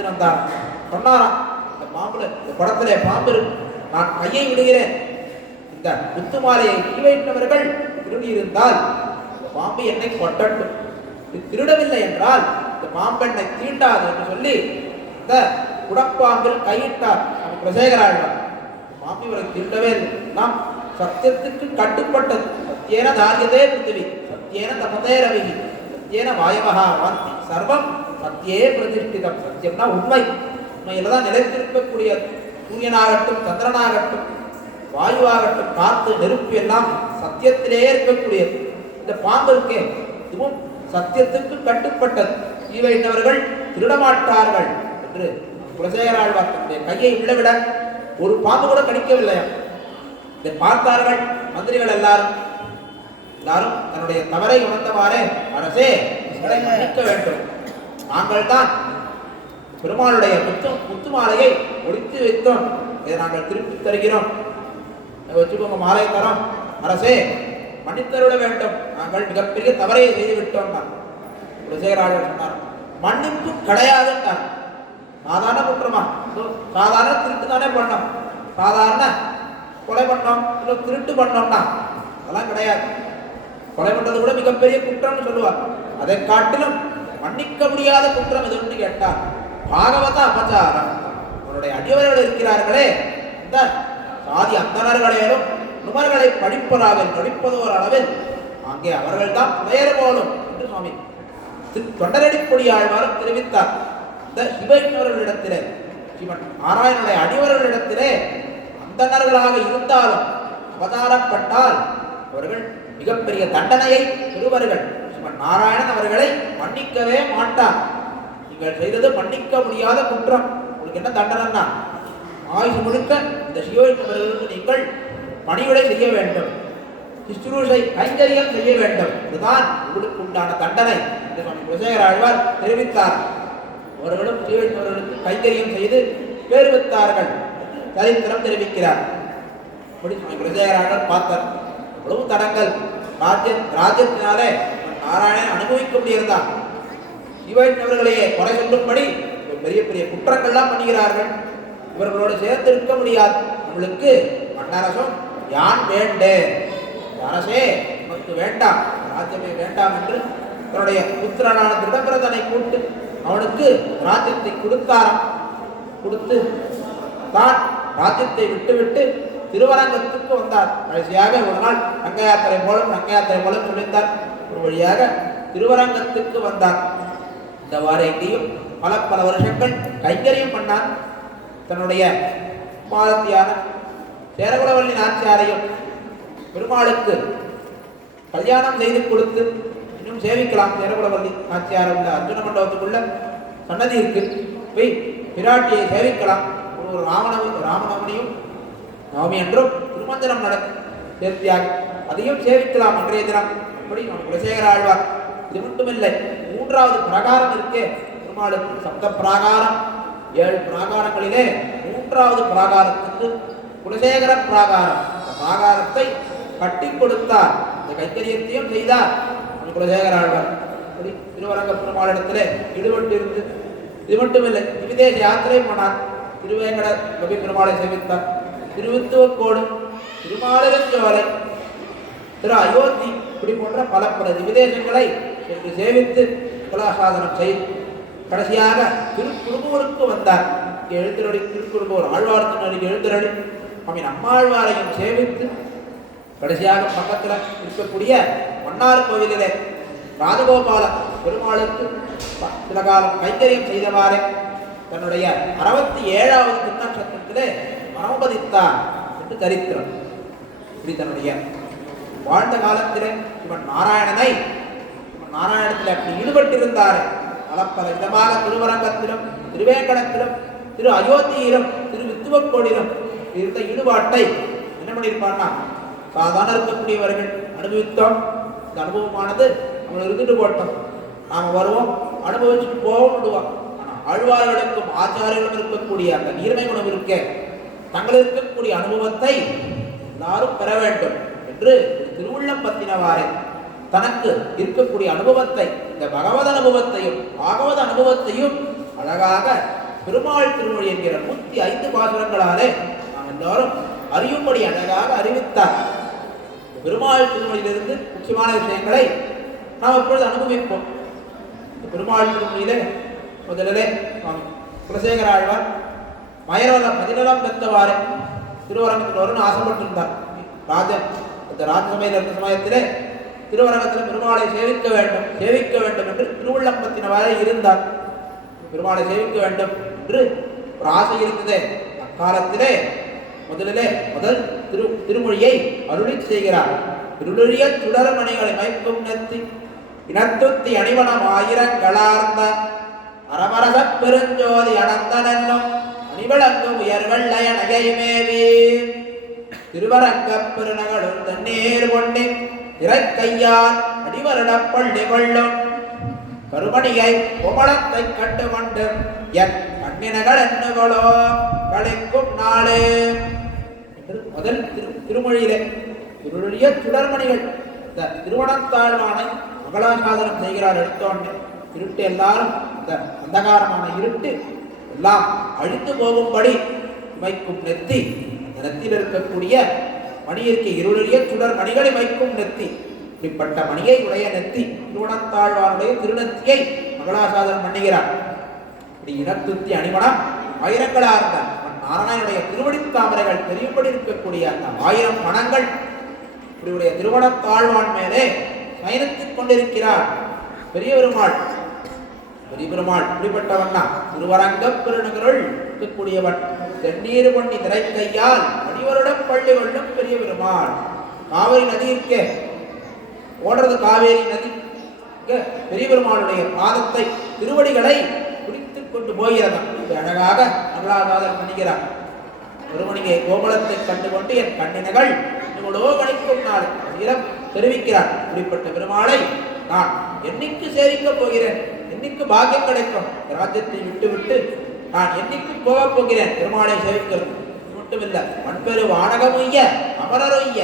வந்தார். சொன்னாராம் இந்த பாம்புல இந்த குடத்திலே பாம்பு இருக்கு, நான் கையை விடுகிறேன். இந்த முத்துமாலையை தீவையிட்டவர்கள் திருடியிருந்தால் இந்த பாம்பு என்னை கொட்டட்டும், திருடவில்லை என்றால் இந்த பாம்பெண்ணை தீண்டாது என்று சொல்லி இந்த குடப்பாம்பில் கையிட்டார் குலசேகர ஆழ்வார். பாம்பு இவரை தீண்டவே இல்லை. நாம் சத்தியத்துக்கு கட்டுப்பட்டது. சத்தியேன தாரியதே பிருத்திவி, சத்தியேன தபதே ரவிகி, சத்தியேன வாயவஹா வாந்தி, சர்வம் சத்தியே பிரதிஷ்டிதம். சத்தியம்னா உண்மை, உண்மையில தான் நிலைத்திருக்கக்கூடிய சூரியனாகட்டும் சந்திரனாகட்டும் வாயுவாகட்டும் காத்து நெருப்பு எல்லாம் சத்தியத்திலேயே இருக்கக்கூடியது. இந்த பாம்பு இருக்கே இதுவும் சத்தியத்துக்கு கட்டுப்பட்டது. ஈவையிட்டவர்கள் திருடமாட்டார்கள் என்று குலசேகர ஆழ்வார் தன்னுடைய கையை விழவிட ஒரு பாம்பு கூட கடிக்கவில்லையா. இதை பார்த்தார்கள் மந்திரிகள் எல்லாரும் தன்னுடைய தவறை உணர்ந்தவாறே அரசே மன்னிக்க வேண்டும், நாங்கள் தான் பெருமாளுடைய முத்து மாலையை ஒழித்து வைத்தோம், இதை நாங்கள் திருப்பி தருகிறோம், வச்சுக்கோங்க மாலை தரோம், அரசே மன்னித்தருட வேண்டும், நாங்கள் மிகப்பெரிய தவறை செய்து விட்டோம். குலசேகர ஆழ்வார் சொன்னார் மன்னிப்பு கிடையாதுன்றார். சாதாரண குற்றமா, சாதாரண திருட்டு தானே பண்ணோம், சாதாரண கொலை பண்ணோம் இல்லை திருட்டு பண்ணோம்னா அதெல்லாம் கிடையாது. கொலை பண்றது கூட மிகப்பெரிய குற்றம்னு சொல்லுவார். அதை காட்டிலும் மன்னிக்க முடியாத குற்றம் எதுன்னு கேட்டார் பாகவத அபச்சாரம். அவருடைய அடியவர்கள் இருக்கிறார்களே இந்த சாதி அந்தணர்களையும் நுமர்களை படிப்பதாக நடிப்பதோர் அளவில் அங்கே அவர்கள் தான் புதையர் போலும் என்று சுவாமி தொண்டரடிப்பொடி ஆழ்வாரும் தெரிவித்தார். இந்த சிவையினவர்களிடத்திலே சிவன் நாராயணனுடைய அடியவர்களிடத்திலே அந்தணர்களாக இருந்தாலும் அவதாரப்பட்டால் அவர்கள் மிகப்பெரிய தண்டனையை பெறுவார்கள். சிவன் நாராயணன் அவர்களை மன்னிக்கவே மாட்டார். நீங்கள் செய்தது மன்னிக்க முடியாத குற்றம், உங்களுக்கு என்ன தண்டனைன்னா ஆயுஷ் முழுக்க இந்த சிவையினவர்களுக்கு நீங்கள் பணிவிடை செய்ய வேண்டும், சுஷ்ரூஷை கைங்கரியம் செய்ய வேண்டும், இதுதான் உங்களுக்கு உண்டான தண்டனை என்று சுவாமி குலசேகர ஆழ்வார் தெரிவித்தார். அவர்களும் சிவையினவர்களுக்கு கைங்கரியம் செய்து பேர் வைத்தார்கள் சரித்திரம் தெரிவிக்கிறார். அப்படி சுவாமி குலசேகர ஆழ்வார் பார்த்தார். எவ்வளவு தடங்கள் ராஜ்யத்தினாலே நாராயணன் அனுபவிக்க முடியிருந்தான். சிவையினவர்களையே குறை சொல்லும்படி பெரிய பெரிய குற்றங்கள்லாம் பண்ணுகிறார்கள். இவர்களோடு சேர்ந்து இருக்க முடியாது, நம்மளுக்கு மன்னரசும் யான் வேண்டேன், அரசே உனக்கு வேண்டாம், ராஜ்யமே வேண்டாம் என்று தன்னுடைய புத்திரனான திருடபிரதனை கூட்டு அவனுக்கு ராஜ்யத்தை கொடுத்தாராம். கொடுத்து தான் ராஜ்யத்தை விட்டுவிட்டு திருவரங்கத்துக்கு வந்தார். கடைசியாக ஒரு நாள் ரங்க யாத்திரை போலும் சொல்லித்தார். ஒரு வழியாக திருவரங்கத்துக்கு வந்தார். இந்த வாரத்தையும் பல வருஷங்கள் கைங்கரியம் பண்ணார். தன்னுடைய மாலத்தியான சேரகுலவல்லி நாச்சியாரையும் பெருமாளுக்கு கல்யாணம் செய்து கொடுத்து இன்னும் சேவிக்கலாம். சேரகுலவல்லி நாச்சியார் உள்ள அர்ஜுன மண்டபத்துக்குள்ள சன்னதி இருக்கு, போய் பிராட்டியை சேவிக்கலாம். ஒரு ராமநவமியும் நவமி என்றும் திருமஞ்சனம் நடக்கும் சேர்த்தியாக, அதையும் சேவிக்கலாம் அன்றைய தினம். அப்படி குலசேகர ஆழ்வார் இது மட்டுமில்லை, 3வது பிரகாரம் இருக்கே பெருமாளுக்கு சப்த பிராகாரம், 7 பிராகாரங்களிலே 3வது பிராகாரத்துக்கு குலசேகர பிராகாரம், அந்த பிராகாரத்தை கட்டி கொடுத்தார். இந்த கைத்தரியத்தையும் செய்தார் குலசேகர ஆழ்வார். அப்படி திருவரங்க பெருமாளிடத்திலே ஈடுபட்டு இருந்து இது மட்டுமில்லை, விதேச யாத்திரை போனார். திருவேங்கட கவி பெருமாளை சேவித்தார். திருவித்துவக்கோடு, திருமாலிருஞ்சோலை, திரு அயோத்தி, இப்படி போன்ற பல பல விதேசங்களை சென்று சேவித்து கலாசாதனம் செய்து கடைசியாக திருக்குறும்பூருக்கு வந்தார். எழுந்தருளி திருக்குறும்பூர் ஆழ்வார்த்தினருக்கு எழுந்தருளி நம்மாழ்வாரையும் சேவித்து கடைசியாக பக்கத்தில் இருக்கக்கூடிய மன்னார் கோவிலிலே ராஜகோபால பெருமாளுக்கு சில காலம் கைங்கரியம் செய்தவாறே தன்னுடைய 67வது திருநட்சத்திரத்திலே மனோபதித்தார் என்று சரித்திரம். இப்படி தன்னுடைய வாழ்ந்த காலத்திலே இவன் நாராயணத்தில் அப்படி ஈடுபட்டிருந்தார். பல விதமாக திருவரங்கத்திலும் திருவேங்கடத்திலும் திரு அயோத்தியிலும் திரு வித்துவக்கோடிலும் இருந்த ஈடுபாட்டை என்ன பண்ணியிருப்பான்னா, சாதாரண இருக்கக்கூடியவர்கள் அனுபவித்தோம். இந்த அனுபவமானது நம்ம இருந்துட்டு போட்டோம், நாம் வருவோம், அனுபவிச்சுட்டு போவோம் விடுவோம். ஆனால் ஆழ்வார்களுக்கும் ஆச்சாரியர்களும் இருக்கக்கூடிய அந்த நீர்மை குணம் இருக்க, தங்கள் இருக்கக்கூடிய அனுபவத்தை எல்லாரும் பெற வேண்டும் என்று திருவுள்ளம் பத்தினவாறே தனக்கு இருக்கக்கூடிய அனுபவத்தை, இந்த பகவத் அனுபவத்தையும் பாகவத அனுபவத்தையும் அழகாக பெருமாள் திருமொழி என்கிற 105 பாசுரங்களாலே நாம் எல்லாரும் அறியும்படி அழகாக அறிவித்தார். பெருமாள் திருமொழியிலிருந்து முக்கியமான விஷயங்களை நாம் இப்பொழுது அனுபவிப்போம். இந்த பெருமாள் திருமொழியிலே முதலிலே குலசேகர ஆழ்வார் மதிநலம் பெற்றவாறு திருவரங்கத்தில் வரும்னு ஆசைப்பட்டிருந்தார். இந்த ராஜசபையில் இருந்த சமயத்திலே திருவரங்கத்தில் பெருமாளை சேவிக்க வேண்டும் என்று திருவுள்ளம்பத்தினவாறு இருந்தார். பெருமாளை சேவிக்க வேண்டும் என்று ஒரு ஆசை இருந்ததே. அக்காலத்திலே முதல் திருமொழியை அருளி செய்கிறார். இருளிய சுடர்மணிகளை மைக்கும் நெத்தி இனத்துத்தி அணிவனம் ஆயிரங்களார்ந்த அரமரச பெருஞ்சோதி அனந்தனென்னும் அணிவழங்கும் உயர்வெள்ளய நகைமேவி திருவரங்க பெருநகழும் தண்ணீர் கொண்டு இறைக்கையார் அடிவருடப் பள்ளி கொள்ளும் கருமணியை கோமளத்தை கண்டு கொண்டு என் கண்ணினகள் என்னுகளோ கழிக்கும் நாளே என்று முதல் திருமொழியிலே இருளிய சுடர்மணிகள் இந்த திருவனத்தாழ்வானை மங்களாசாதனம் செய்கிறார். எடுத்தோன்னு இருட்டு எல்லாரும் இந்த அந்தகாரமான இருட்டு எல்லாம் அழிந்து போகும்படி வைக்கும் நெத்தி, அந்த நெத்தியில் இருக்கக்கூடிய மணியிற்கு இருளிய சுடர் மணிகளை வைக்கும் நெத்தி, இப்படிப்பட்ட மணியை உடைய நெத்தி திருவனத்தாழ்வானுடைய திருநெத்தியை மங்களாசாதனம் பண்ணுகிறார். இப்படி இனத்துத்தி அணிமணம் ஆயிரங்களார்ந்த நாராயணனுடைய திருவடித்தாமரைகள் தெரியும்படி இருக்கக்கூடிய அந்த 1000 மணங்கள் இப்படியுடைய திருவனத்தாழ்வான் மேலே பயணித்துக் கொண்டிருக்கிறார். பெரிய பெருமாள் இப்படிப்பட்டவன் தான் திருவரங்க பெருநகருள் இருக்கக்கூடியவன். தென்னீர் பொன்னி திரைக்கையால் அடிவருடம் பள்ளி கொள்ளும் பெரிய பெருமாள். காவிரி நதி இருக்க ஓடுறது, காவேரி நதி பெரிய பெருமாளுடைய பாதத்தை திருவடிகளை குறித்துக் கொண்டு போகிறவன் அழகாக மங்களாசாதனம் பண்ணுகிறார். பெருமணியை கோபலத்தை கண்டுகொண்டு என் கண்ணினகள் இவளோ கணிக்கும் நாள் தெரிவிக்கிறார். இப்படிப்பட்ட பெருமாளை நான் என்னைக்கு சேவிக்கப் போகிறேன், என்னைக்கு பாக்கியம் கிடைக்கும், ராஜ்யத்தை விட்டு நான் என்னைக்கு போகப் போகிறேன் பெருமாளை சேவிக்கிறது மட்டுமில்லை. மண்பெரு வானகமுய்ய அமரரொய்ய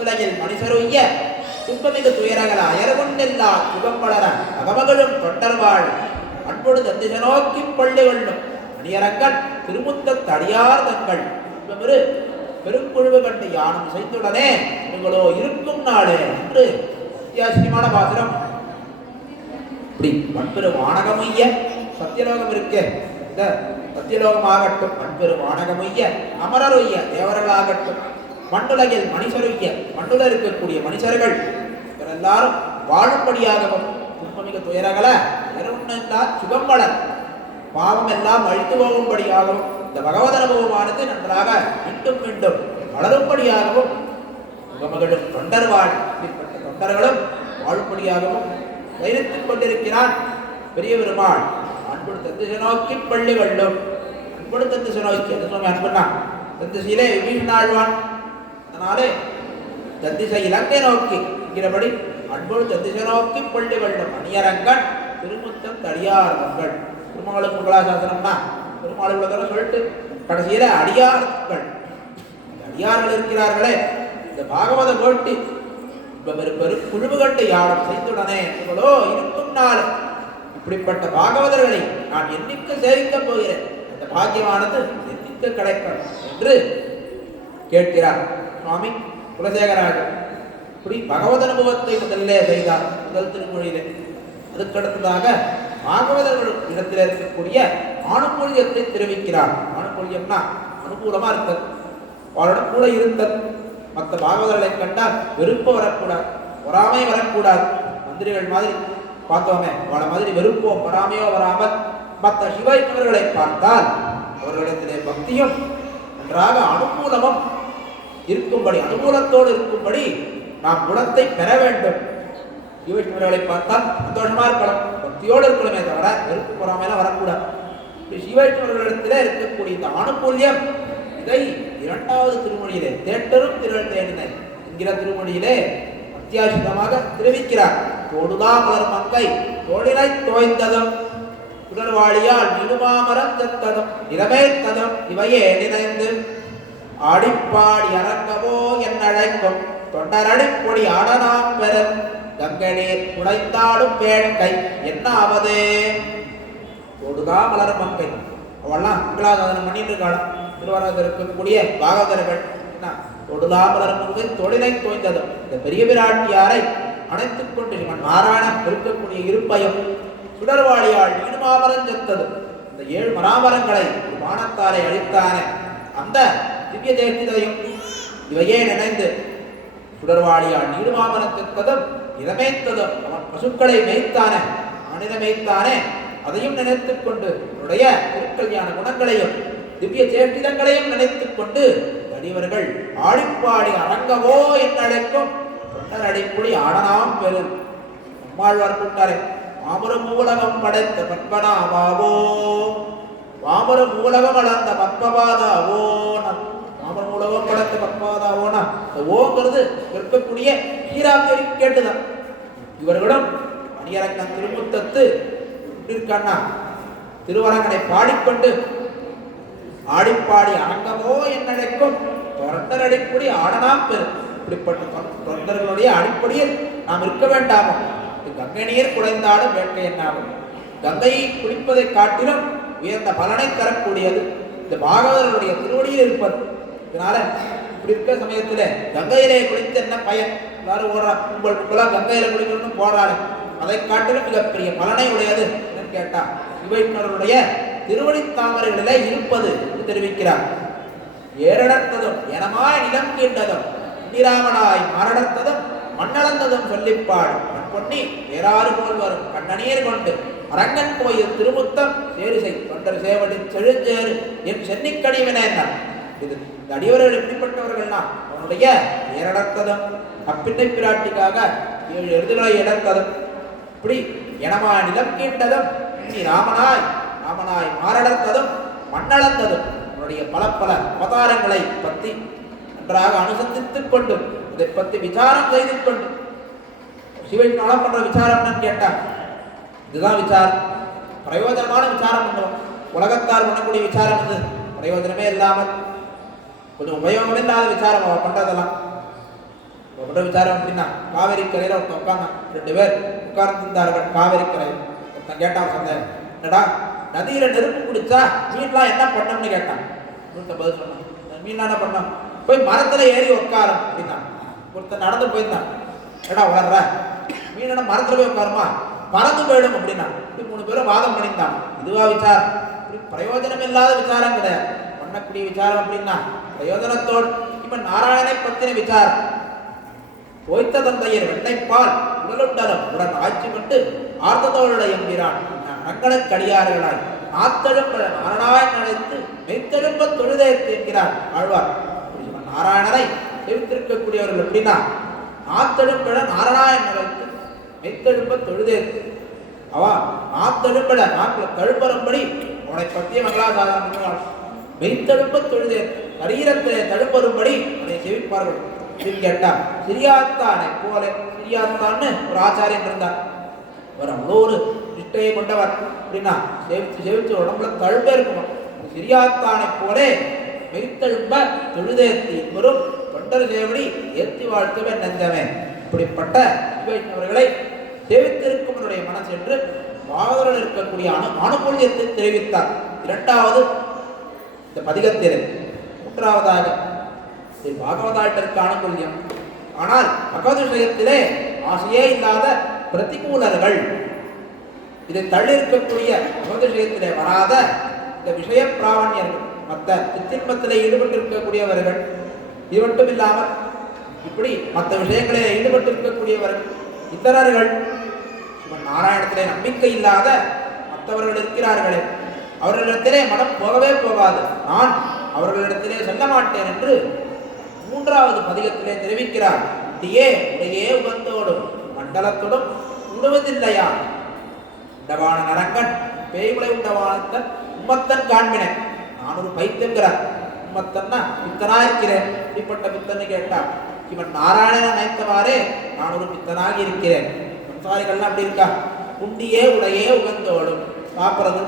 உலகில் மனுஷரொய்ய துன்பமிகு துயரகல அயர்கொண்டெல்லா சுகம் வளர அகமகளும் தொண்டர்வாழ் அன்பொடு தந்திச நோக்கி பள்ளி கொள்ளும் அணியரங்கன் திருமுத்த தடியார் தங்கள் பெருங்குழுவு கண்டு யானும் செய்துடனே உங்களோ இருக்கும் நாளே என்று வித்தியாசமான பாசுரம். இப்படி மண்பெரு வானகமுய்ய சத்தியலோகம் இருக்க, இந்த சத்தியலோகமாகட்டும் மண்பெரு வானகமுய்ய அமரரொய்ய தேவர்களாகட்டும் மண்ணுலகில் மனுஷருய்ய மண்ணுல இருக்கக்கூடிய மனுஷர்கள் எல்லாரும் வாழும்படியாகவும் துன்பமிகு துயரகள இரவுன்னெல்லா சுகம்பளன் பாவம் எல்லாம் அழித்து போகும்படியாகவும் இந்த பகவத் அனுபவமானது நன்றாக மீண்டும் மீண்டும் வளரும்படியாகவும் முகமகளும் தொண்டர்வாழ் இப்படிப்பட்ட தொண்டர்களும் வாழும்படியாகவும் வைரத்துக் கொண்டிருக்கிறான் பெரிய பெருமாள். அன்புடு தந்திச நோக்கி பள்ளி கொள்ளும் அன்புடு தந்திச நோக்கி அந்த சுவாமி அன்புனா தந்திசையிலே விபீஷணாழ்வான். அதனாலே தந்திசை இலங்கை நோக்கி என்கிறபடி அன்போடு தந்திசை நோக்கி பள்ளி கொள்ளும் அணியரங்கன் திருமுத்தம் தடியார்கள். திருமகளும் மங்களாசாசனம்னா பெருமாளுள்ளதோட சொல்லிட்டு கடைசியில அடியார்கள் இருக்கிறார்களே, இந்த பாகவத கோட்டி பெரு குழுவு கண்டு யாரும் செய்துடனே இவளோ இருக்கும் நாள் இப்படிப்பட்ட பாகவதர்களை நான் என்னைக்கு சேவிக்கப் போகிறேன், அந்த பாக்கியமானது என்னைக்கு கிடைக்கும் என்று கேட்கிறார் சுவாமி குலசேகராஜர். இப்படி பகவத் அனுபவத்தை முதல்ல செய்தார் முதல் திருமொழியிலே. அதுக்கடுத்ததாக பாகவதர்கள் இடத்தில் இருக்கக்கூடிய ஆணுமொழியத்தை தெரிவிக்கிறார். ஆணுமொழியம்னா அனுகூலமா இருந்தது, அவரோட கூட இருந்தது. மற்ற பாகவதர்களை கண்டால் வெறுப்பு வரக்கூடாது, பொறாமை வரக்கூடாது. மந்திரிகள் மாதிரி பார்த்தோமே அவளை மாதிரி வெறுப்போ பொறாமையோ வராமல் மற்ற சிவைஷ்ணவர்களை பார்த்தால் அவர்களிடத்திலே பக்தியும் நன்றாக அனுகூலமும் இருக்கும்படி, அனுகூலத்தோடு இருக்கும்படி நாம் குணத்தை பெற வேண்டும். சிவைஷ்ணவர்களை பார்த்தால் சந்தோஷமா இருக்கலாம், பக்தியோடு இருக்கணுமே தவிர வெறுப்பு பொறாமையெல்லாம் வரக்கூடாது. சிவைஷ்ணவர்களிடத்திலே இருக்கக்கூடிய இந்த ஆணுகூல்யம், இதை இரண்டாவது திருமொழியிலே தேட்டரும் திரள் தேடினை என்கிற திருமொழியிலே அத்தியாவசியமாக தெரிவிக்கிறார். தோடுதா மலர் மங்கை தோழிலை தோய்ந்ததும் சுடர்வாளியால் நிலுமாமரம் செத்ததும் நிறமேத்ததும் இவையே நினைந்து ஆடிப்பாடி அரங்கவோ என் அழைக்கும் தொண்டரடிப்பொடி ஆடனாம் பெறல் கங்கை நீர் உடைந்தாடும் வேட்கை என்ன ஆவதே. தோடுதா மலர் மங்கை அவெல்லாம் மங்களாசாதனம் பண்ணிட்டு இருக்காளாம். திருவாரூர் இருக்கக்கூடிய பாகவதர்கள் தொடுதாமலர் மங்கை தொழிலை தோய்ந்ததும் இந்த பெரிய பிராட்டியாரை அணைத்துக் கொண்டு நாராயணன் இருக்கக்கூடிய இருப்பையும் சுடர்வாளியால் நீடுமாமரம் செத்ததும் இந்த 7 மராமரங்களை வானத்தாரை அழித்தான அந்த திவ்ய தேசிதையும் இவையே நினைந்து சுடர்வாளியால் நீடுமாமரம் செத்ததும் இடமேத்ததும் அவன் பசுக்களை மேய்த்தான ஆனித மேய்த்தானே அதையும் நினைத்துக் கொண்டு அவருடைய திருக்கல்யாண குணங்களையும் திவ்ய சேட்டிதங்களையும் நினைத்துக் கொண்டு அடியவர்கள் ஆடிப்பாடி அரங்கவோ என்று அழைக்கும் தொண்டர் அடிப்பொடி ஆடனாம் பெரும் நம்மாழ்வார் கூட்டாரே மாமர மூலகம் படைத்த பத்மநாபாவோ மாமர மூலகம் அளந்த பத்மபாதாவோ மாமர மூலகம் படைத்த பத்மபாதாவோனா ஓங்கிறது இருக்கக்கூடிய ஈராத்தேரி கேட்டுதான். இவர்களும் மணியரங்கன் திருமுத்தத்து இருக்கான்னா திருவரங்கனை பாடிக்கொண்டு ஆடிப்பாடி அரங்கமோ என்னழைக்கும் தொண்டர் அடிப்படி ஆடனாம் பெரும். இப்படிப்பட்ட தொண்டர்களுடைய அடிப்படையில் நாம் இருக்க வேண்டாமோ. கங்கை நீர் குடைந்தாலும் வேட்கை என்னாகும். கங்கையை குளிப்பதை காட்டிலும் உயர்ந்த பலனை தரக்கூடியது இந்த பாகவதர்களுடைய திருவடியில் இருப்பது. இதனால இப்படி இருக்க சமயத்துல கங்கையிலே குளித்து என்ன பயன்? எல்லாரும் ஓடுறா, உங்களுக்குலாம் கங்கையில குளிக்கணும்னு போறாரு. அதை காட்டிலும் மிகப்பெரிய பலனை உடையது என்னன்னு கேட்டா சிவைஷ்ணவருடைய திருவடி தாமரைகளிலே இருப்பது என்று தெரிவிக்கிறார். ஏறடர்த்ததும் எனமாய் நிலம் கீண்டதும் நீராமனாய் மாரடர்த்ததும் மண்ணளந்ததும் சொல்லிப்பாடு பொன்னி வேறாறு போல் வரும் கண்ணநீர் கொண்டு அரங்கன் கோயில் திருமுத்தம் சேரிசை தொண்டர் சேவடி செழுஞ்சேறு என் சென்னிக்கணிவின என்றார். இது இந்த அடியவர்கள் எப்படிப்பட்டவர்கள்னா அவனுடைய ஏறடர்த்ததும் அப்பிண்ணை பிராட்டிக்காக 7 எருதுகளை இடர்த்ததும் இப்படி எனமாய் நிலம் கீண்டதும் நீ ராமனாய் மாரடர்த்ததும் மண்ணளந்ததும் அவருடைய பல அவதாரங்களை பற்றி நன்றாக அனுசந்தித்துக் கொண்டு இதை பற்றி விசாரம் செய்து கொண்டு சிவன் பண்ற விசாரம் என்னன்னு கேட்டா இதுதான் விசாரம், பிரயோஜனமான விசாரம் பண்ணுவோம். உலகத்தார் பண்ணக்கூடிய விசாரம் வந்து பிரயோஜனமே இல்லாமல் கொஞ்சம் உபயோகம் இல்லாத விசாரம் பண்றதெல்லாம் பண்ற விசாரம் அப்படின்னா காவேரி கரையில ஒருத்தன் உட்கார்ந்தான். 2 பேர் உட்கார்ந்திருந்தார்கள் காவேரி கரையில். ஒருத்தன் கேட்டான் சந்தேகம், என்னடா நதியில நெருப்பு குடிச்சா மீன்லாம் என்ன பண்ணணும்னு கேட்டான். பதில் சொன்னான், மீன் என்ன பண்ணோம், போய் மரத்துல ஏறி உட்காரும் அப்படின்னா. ஒருத்தன் நடந்து போயிருந்தான், ஏடா வளர்ற மீன் மரத்துல போய் உட்காருமா பறந்து போயிடும் அப்படின்னா. 3 பேரும் வாதம் பண்ணியிருந்தான். இதுவா விசாரம்? பிரயோஜனம் இல்லாத விசாரம் கிடையாது. பண்ணக்கூடிய விசாரம் அப்படின்னா பிரயோஜனத்தோடு இப்ப நாராயணனை பத்தின விசாரம். தோய்த்த தந்தையர் வெண்ணைப்பால் உடலுண்டலம் உடன் ஆட்சி கொண்டு ஆர்த்தத்தோளுடைய என்கிறான் ரங்கனுக்கு அடியார்களாய் ஆத்தெழும்ப நாராயணன் அழைத்து மெய்த்தெழும்ப தொழுதேத்து என்கிறார் ஆழ்வார். நாராயணனை தெரிவித்திருக்கக்கூடியவர்கள் எப்படின்னா ஆத்தெழும்பட நாராயணன் அழைத்து மெய்த்தெழும்ப தொழுதேத்து அவா ஆத்தெழும்பட நாக்கில் தழும்பரும்படி அவனை பற்றிய மங்களாசாதனம் பண்ணுவாள். மெய்த்தெழும்ப தொழுதேத்து சரீரத்திலே தழும்பரும்படி அவனை செவிப்பார்கள். கேட்டா சிரியாத்தானை போல சிரியாத்தான்னு ஒரு ஆச்சாரியன் இருந்தார். அவர் அவ்வளோ ஒரு நிஷ்டையை கொண்டவர் அப்படின்னா செவிச்சு உடம்புல தழும்ப இருக்கணும். சிரியாத்தானை போலே மெய்த்தழும்ப தொழுதேத்தி வரும் தொண்டர் சேவடி ஏற்றி வாழ்த்துவன் நெஞ்சமே. இப்படிப்பட்ட சிவைஷ்ணவர்களை சேவித்திருக்கும் என்னுடைய மனசு என்று பாகவதர்கள் இருக்கக்கூடிய ஆணுகூல்யத்தை தெரிவித்தார். இரண்டாவது இந்த பதிகத்தில். மூன்றாவதாக பாகவதாட்டிற்கு ஆணுகூல்யம். ஆனால் பகவத் விஷயத்திலே ஆசையே இல்லாத பிரதிகூலர்கள், இதை தள்ளியிருக்கக்கூடிய பகவத் விஷயத்திலே வராத இந்த விஷய பிராவண்யர்கள், மற்ற சித்தின்பத்திலே ஈடுபட்டிருக்கக்கூடியவர்கள், இது மட்டும் இல்லாமல் இப்படி மற்ற விஷயங்களில் ஈடுபட்டிருக்கக்கூடியவர்கள், இத்தரர்கள், சிவன் நாராயணத்திலே நம்பிக்கை இல்லாத மற்றவர்கள் இருக்கிறார்களே, அவர்களிடத்திலே மனம் போகவே போகாது, நான் அவர்களிடத்திலே செல்ல மாட்டேன் என்று மூன்றாவது பதிகத்திலே தெரிவிக்கிறார். உடையே உடையே உகந்தோடும் மண்டலத்தோடும் உடுவதில்லையா உண்டவான நரங்கன் பேய்குலை உண்டவானத்தன் உம்மத்தன் காண்பினேன். நான் ஒரு பைத்தியங்கிறார். உம்மத்தன்னா பித்தனா இருக்கிறேன். இப்படிப்பட்ட பித்தன்னு கேட்டார். இவன் நாராயணனை நினைத்தவாறே நான் ஒரு பித்தனாகி இருக்கிறேன். சம்சாரிகள்லாம் அப்படி இருக்கா? உண்டியே உடையே உகந்தோடும், சாப்பிட்றது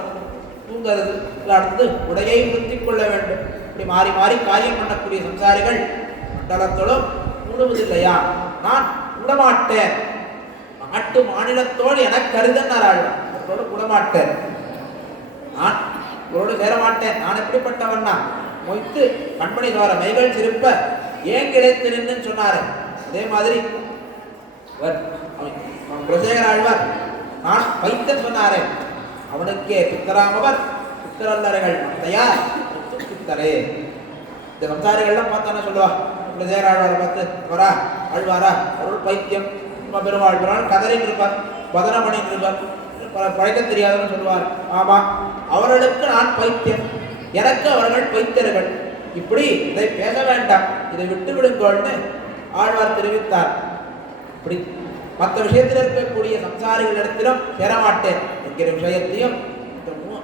தூங்கிறது அடுத்து உடையை உடுத்திக் கொள்ள வேண்டும். இப்படி மாறி மாறி காரியம் பண்ணக்கூடிய சம்சாரிகள் மண்டலத்தோடும் உடுவதில்லையா? நான் உடமாட்டேன். நாட்டு மாநிலத்தோடு எனக்கு கருதன்னார் ஆழ்வார். அவரோடு உடமாட்டேன், நான் இவரோடு சேரமாட்டேன். நான் எப்படிப்பட்டவன்னா மொய்த்து கண்மணி சோர மைகள் சிரிப்ப ஏன் கிடைத்து நின்று சொன்னாரு. அதே மாதிரி குலசேகர ஆழ்வார் நான் பைத்தன் சொன்னாரே, அவனுக்கே பித்தராமவர் பித்தரல்லர்கள் மந்தையார் பித்தரே. இந்த சம்சாரிகள்லாம் பார்த்தானே சொல்லுவா, குலசேகர ஆழ்வாரை பார்த்து அவரா ஆழ்வாரா அவரோட பைத்தியம் பெருமாள் பெருமாள் கதறின்னு இருப்பார், பதனம் பண்ணிட்டு இருப்பார், பழைக்க தெரியாதுன்னு சொல்லுவார். ஆமா, அவர்களுக்கு நான் பைத்தியம், எனக்கு அவர்கள் பைத்தியர்கள். இப்படி இதை பேச வேண்டாம், இதை விட்டு விடுங்கள்னு ஆழ்வார் தெரிவித்தார். இப்படி மற்ற விஷயத்தில் இருக்கக்கூடிய சம்சாரிகளிடத்திலும் சேரமாட்டேன் என்கிற விஷயத்தையும்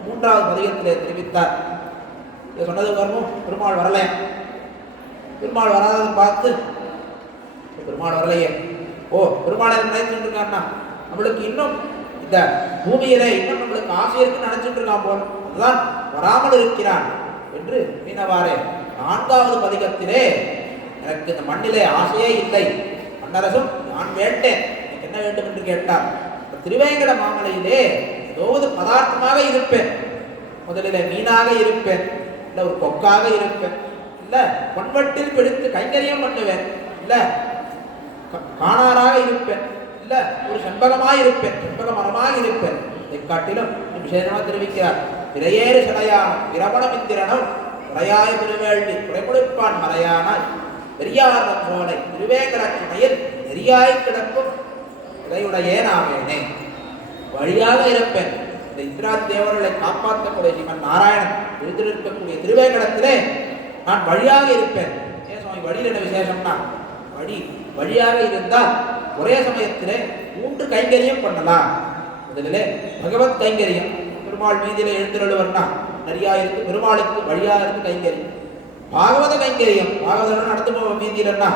மூன்றாவது பதிகத்திலே தெரிவித்தார். இதை சொன்னதுக்கு வரவும் பெருமாள் வரல. பெருமாள் வராததை பார்த்து பெருமாள் வரலையே, ஓ பெருமாளை நினைச்சுட்டு இருக்கான்னா நம்மளுக்கு இன்னும் இந்த பூமியிலே இன்னும் நம்மளுக்கு ஆசை இருக்குன்னு நினைச்சிட்டு இருக்கான் போல, அதுதான் வராமல் இருக்கிறான் என்று மீனவாரே. நான்காவது பதிகத்திலே எனக்கு இந்த மண்ணிலே ஆசையே இல்லை, மன்னரசும் நான் வேண்டேன், எனக்கு என்ன வேண்டும் என்று கேட்டார். திருவேங்கட மாமலையிலே ஏதாவது பதார்த்தமாக இருப்பேன், முதலிலே மீனாக இருப்பேன், இல்லை ஒரு கொக்காக இருப்பேன், இல்லை பொன்வட்டில் பிடித்து கைங்கரியம் பண்ணுவேன், இல்லை காணாராக இருப்பேன், இல்லை ஒரு செண்பகமாக இருப்பேன், செண்பக மரமாக இருப்பேன். இதை காட்டிலும் விசேஷமாக தெரிவிக்கிறார். பிறையேறு சிலையான பிரபணம் இந்திரனும் உரையாய திருவேள்வி குறைமுடிப்பான் மறையானால் பெரியாரம் சோலை திருவேங்கடச்சுமையில் நெறியாய் கிடக்கும் உடையுடையே நாமேனே. வழியாக இருப்பேன். இந்த இந்திராதி தேவர்களை காப்பாற்றக்கூடிய சிவன் நாராயணன் இருந்திருக்கக்கூடிய திருவேங்கடத்திலே நான் வழியாக இருப்பேன். ஏன் சுவாமி வழியில் என்ன விசேஷம்னா, வழியாக இருந்தால் ஒரே சமயத்திலே 3 கைங்கரியம் பண்ணலாம். முதலிலே பகவத் கைங்கரியம், பெருமாள் வீதியில எழுந்திருவர்னா நிறையா இருக்கு, பெருமாளுக்கு வழியாக இருந்து கைங்கரியம். பாகவத கைங்கரியம், பாகவதன் நடந்து போவ வீதியிலன்னா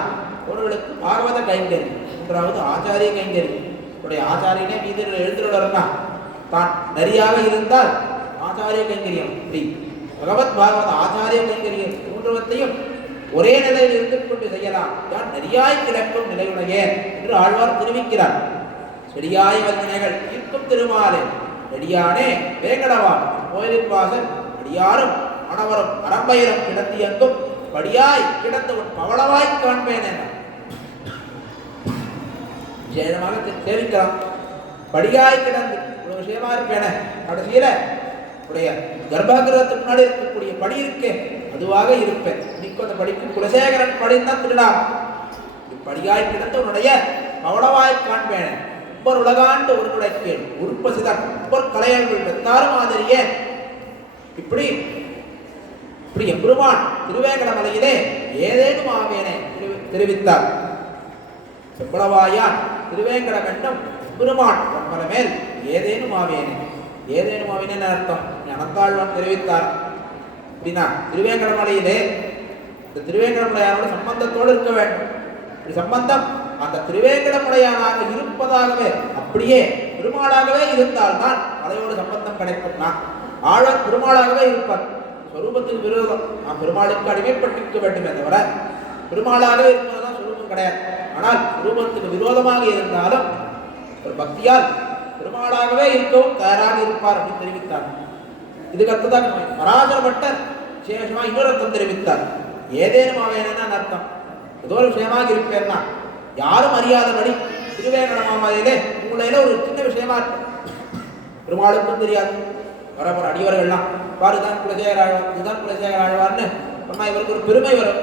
ஒருவர்களுக்கு பாகவத கைங்கரியம். மூன்றாவது ஆச்சாரிய கைங்கரியம், உடைய ஆச்சாரியனே வீதியில் எழுந்திருவர்னா தான் நரியாக இருந்தால் ஆச்சாரிய கைங்கரியம். இப்படி பகவத் பாகவத ஆச்சாரிய கைங்கரியம் மூன்றுவத்தையும் ஒரே நிலையில் இருந்து கொண்டு செய்யலாம். யான் நெறியாய் கிடக்கும் நிலையுடைய என்று ஆழ்வார் தெரிவிக்கிறார். செடியாய் வல்வினைகள் தீர்க்கும் திருமாலே நெடியானே வேங்கடவான் கோயிலின் வாசல் அடியாரும் மணவரும் அரம்பயிரம் கிடத்தியங்கும் படியாய் கிடந்தவன் பவளவாய் காண்பேன் என விசேஷமாக சேவிக்கலாம். படியாய் கிடந்து ஒரு விஷயமா இருப்பேன. கடைசியில உடைய கர்ப்பகிரகத்துக்கு முன்னாடி இருக்கக்கூடிய படி இருக்கே அதுவாக இருப்பேன். இன்னைக்கு அந்த படிக்கு குலசேகரன் படிந்தான் திருடாம். படியாய் கிடந்த உன்னுடைய பவளவாய் காண்பேன். ஒவ்வொரு உலகாண்டு ஒரு குடைக்கேள் உருப்பசிதான் ஒவ்வொரு கலையர்கள் பெற்றாரும் ஆதரிய. இப்படி இப்படி எம்பெருமான் திருவேங்கட மலையிலே ஏதேனும் ஆவேனே தெரிவித்தார். செவ்வளவாயான் திருவேங்கடம் என்னும் பெருமான் பொன்மல மேல் ஏதேனும் ஆவேனே. ஏதேனும் ஆவேனே அர்த்தம் அனந்தாழ்வான் தெரிவித்தார். அப்படின்னா திருவேங்கட மலையிலே இந்த திருவேங்கட மலையானோட சம்பந்தத்தோடு இருக்க வேண்டும். இப்படி சம்பந்தம் அந்த திருவேங்கட மலையானாக இருப்பதாகவே அப்படியே பெருமாளாகவே இருந்தால்தான் மலையோடு சம்பந்தம் கிடைக்கும்னா ஆழம் பெருமாளாகவே இருப்பார். சொரூபத்துக்கு விரோதம், நாம் பெருமாளுக்கு அடிமைப்பட்டிருக்க வேண்டுமே தவிர பெருமாளாகவே இருப்பதெல்லாம் சொரூபம் கிடையாது. ஆனால் சொரூபத்துக்கு விரோதமாக இருந்தாலும் ஒரு பக்தியால் பெருமாளாகவே இருக்கவும் தயாராக இருப்பார் அப்படின்னு தெரிவித்தார். இதுக்கு அடுத்ததான் பராசர பட்டர் விசேஷமா இன்னொரு அர்த்தம் தெரிவித்தார். ஏதேனும் ஆவேனா அர்த்தம், ஏதோ ஒரு விஷயமாக இருப்பேன்னா யாரும் அறியாதபடி திருவேங்கடமாமலையிலே உங்களையில ஒரு சின்ன விஷயமா இருக்கும், பெருமாளுக்கும் தெரியாது. வரப்போற அடியவர்கள்லாம் பாருதான் குலசேகர ஆழ்வார், இதுதான் குலசேகர ஆழ்வார்னு சொன்னா இவருக்கு ஒரு பெருமை வரும்.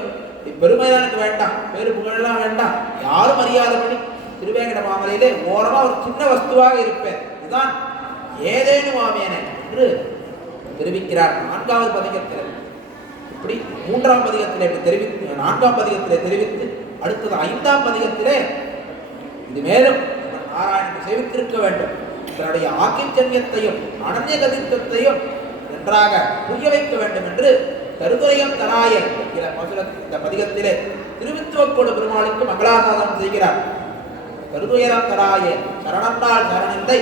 பெருமைதான் எனக்கு வேண்டாம், பேரு புகழெல்லாம் வேண்டாம், யாரும் அறியாதபடி திருவேங்கட மாமலையிலே ஓரமா ஒரு சின்ன வஸ்துவாக இருப்பேன், இதுதான் ஏதேனும் ஆவேனே என்று தெரிவிக்கிறார். 4வது பதிகத்தில் இப்படி 3ஆம் பதிகத்திலே தெரிவித்து 4ஆம் பதிகத்திலே தெரிவித்து அடுத்தது 5ஆம் பதிகத்திலே இது மேலும் நாராயணனை சேவித்திருக்க வேண்டும், தன்னுடைய ஆக்கிஞ்சன்யத்தையும் அனன்ய கதித்துவத்தையும் நன்றாக புரிய வைக்க வேண்டும் என்று கருதுரையம் தராய இந்த பதிகத்திலே திருவித்துவக்கோடு பெருமாளுக்கு மங்களாசாதனம் செய்கிறார். கருதுயரம் தராய சரணந்தால் சரணிந்தை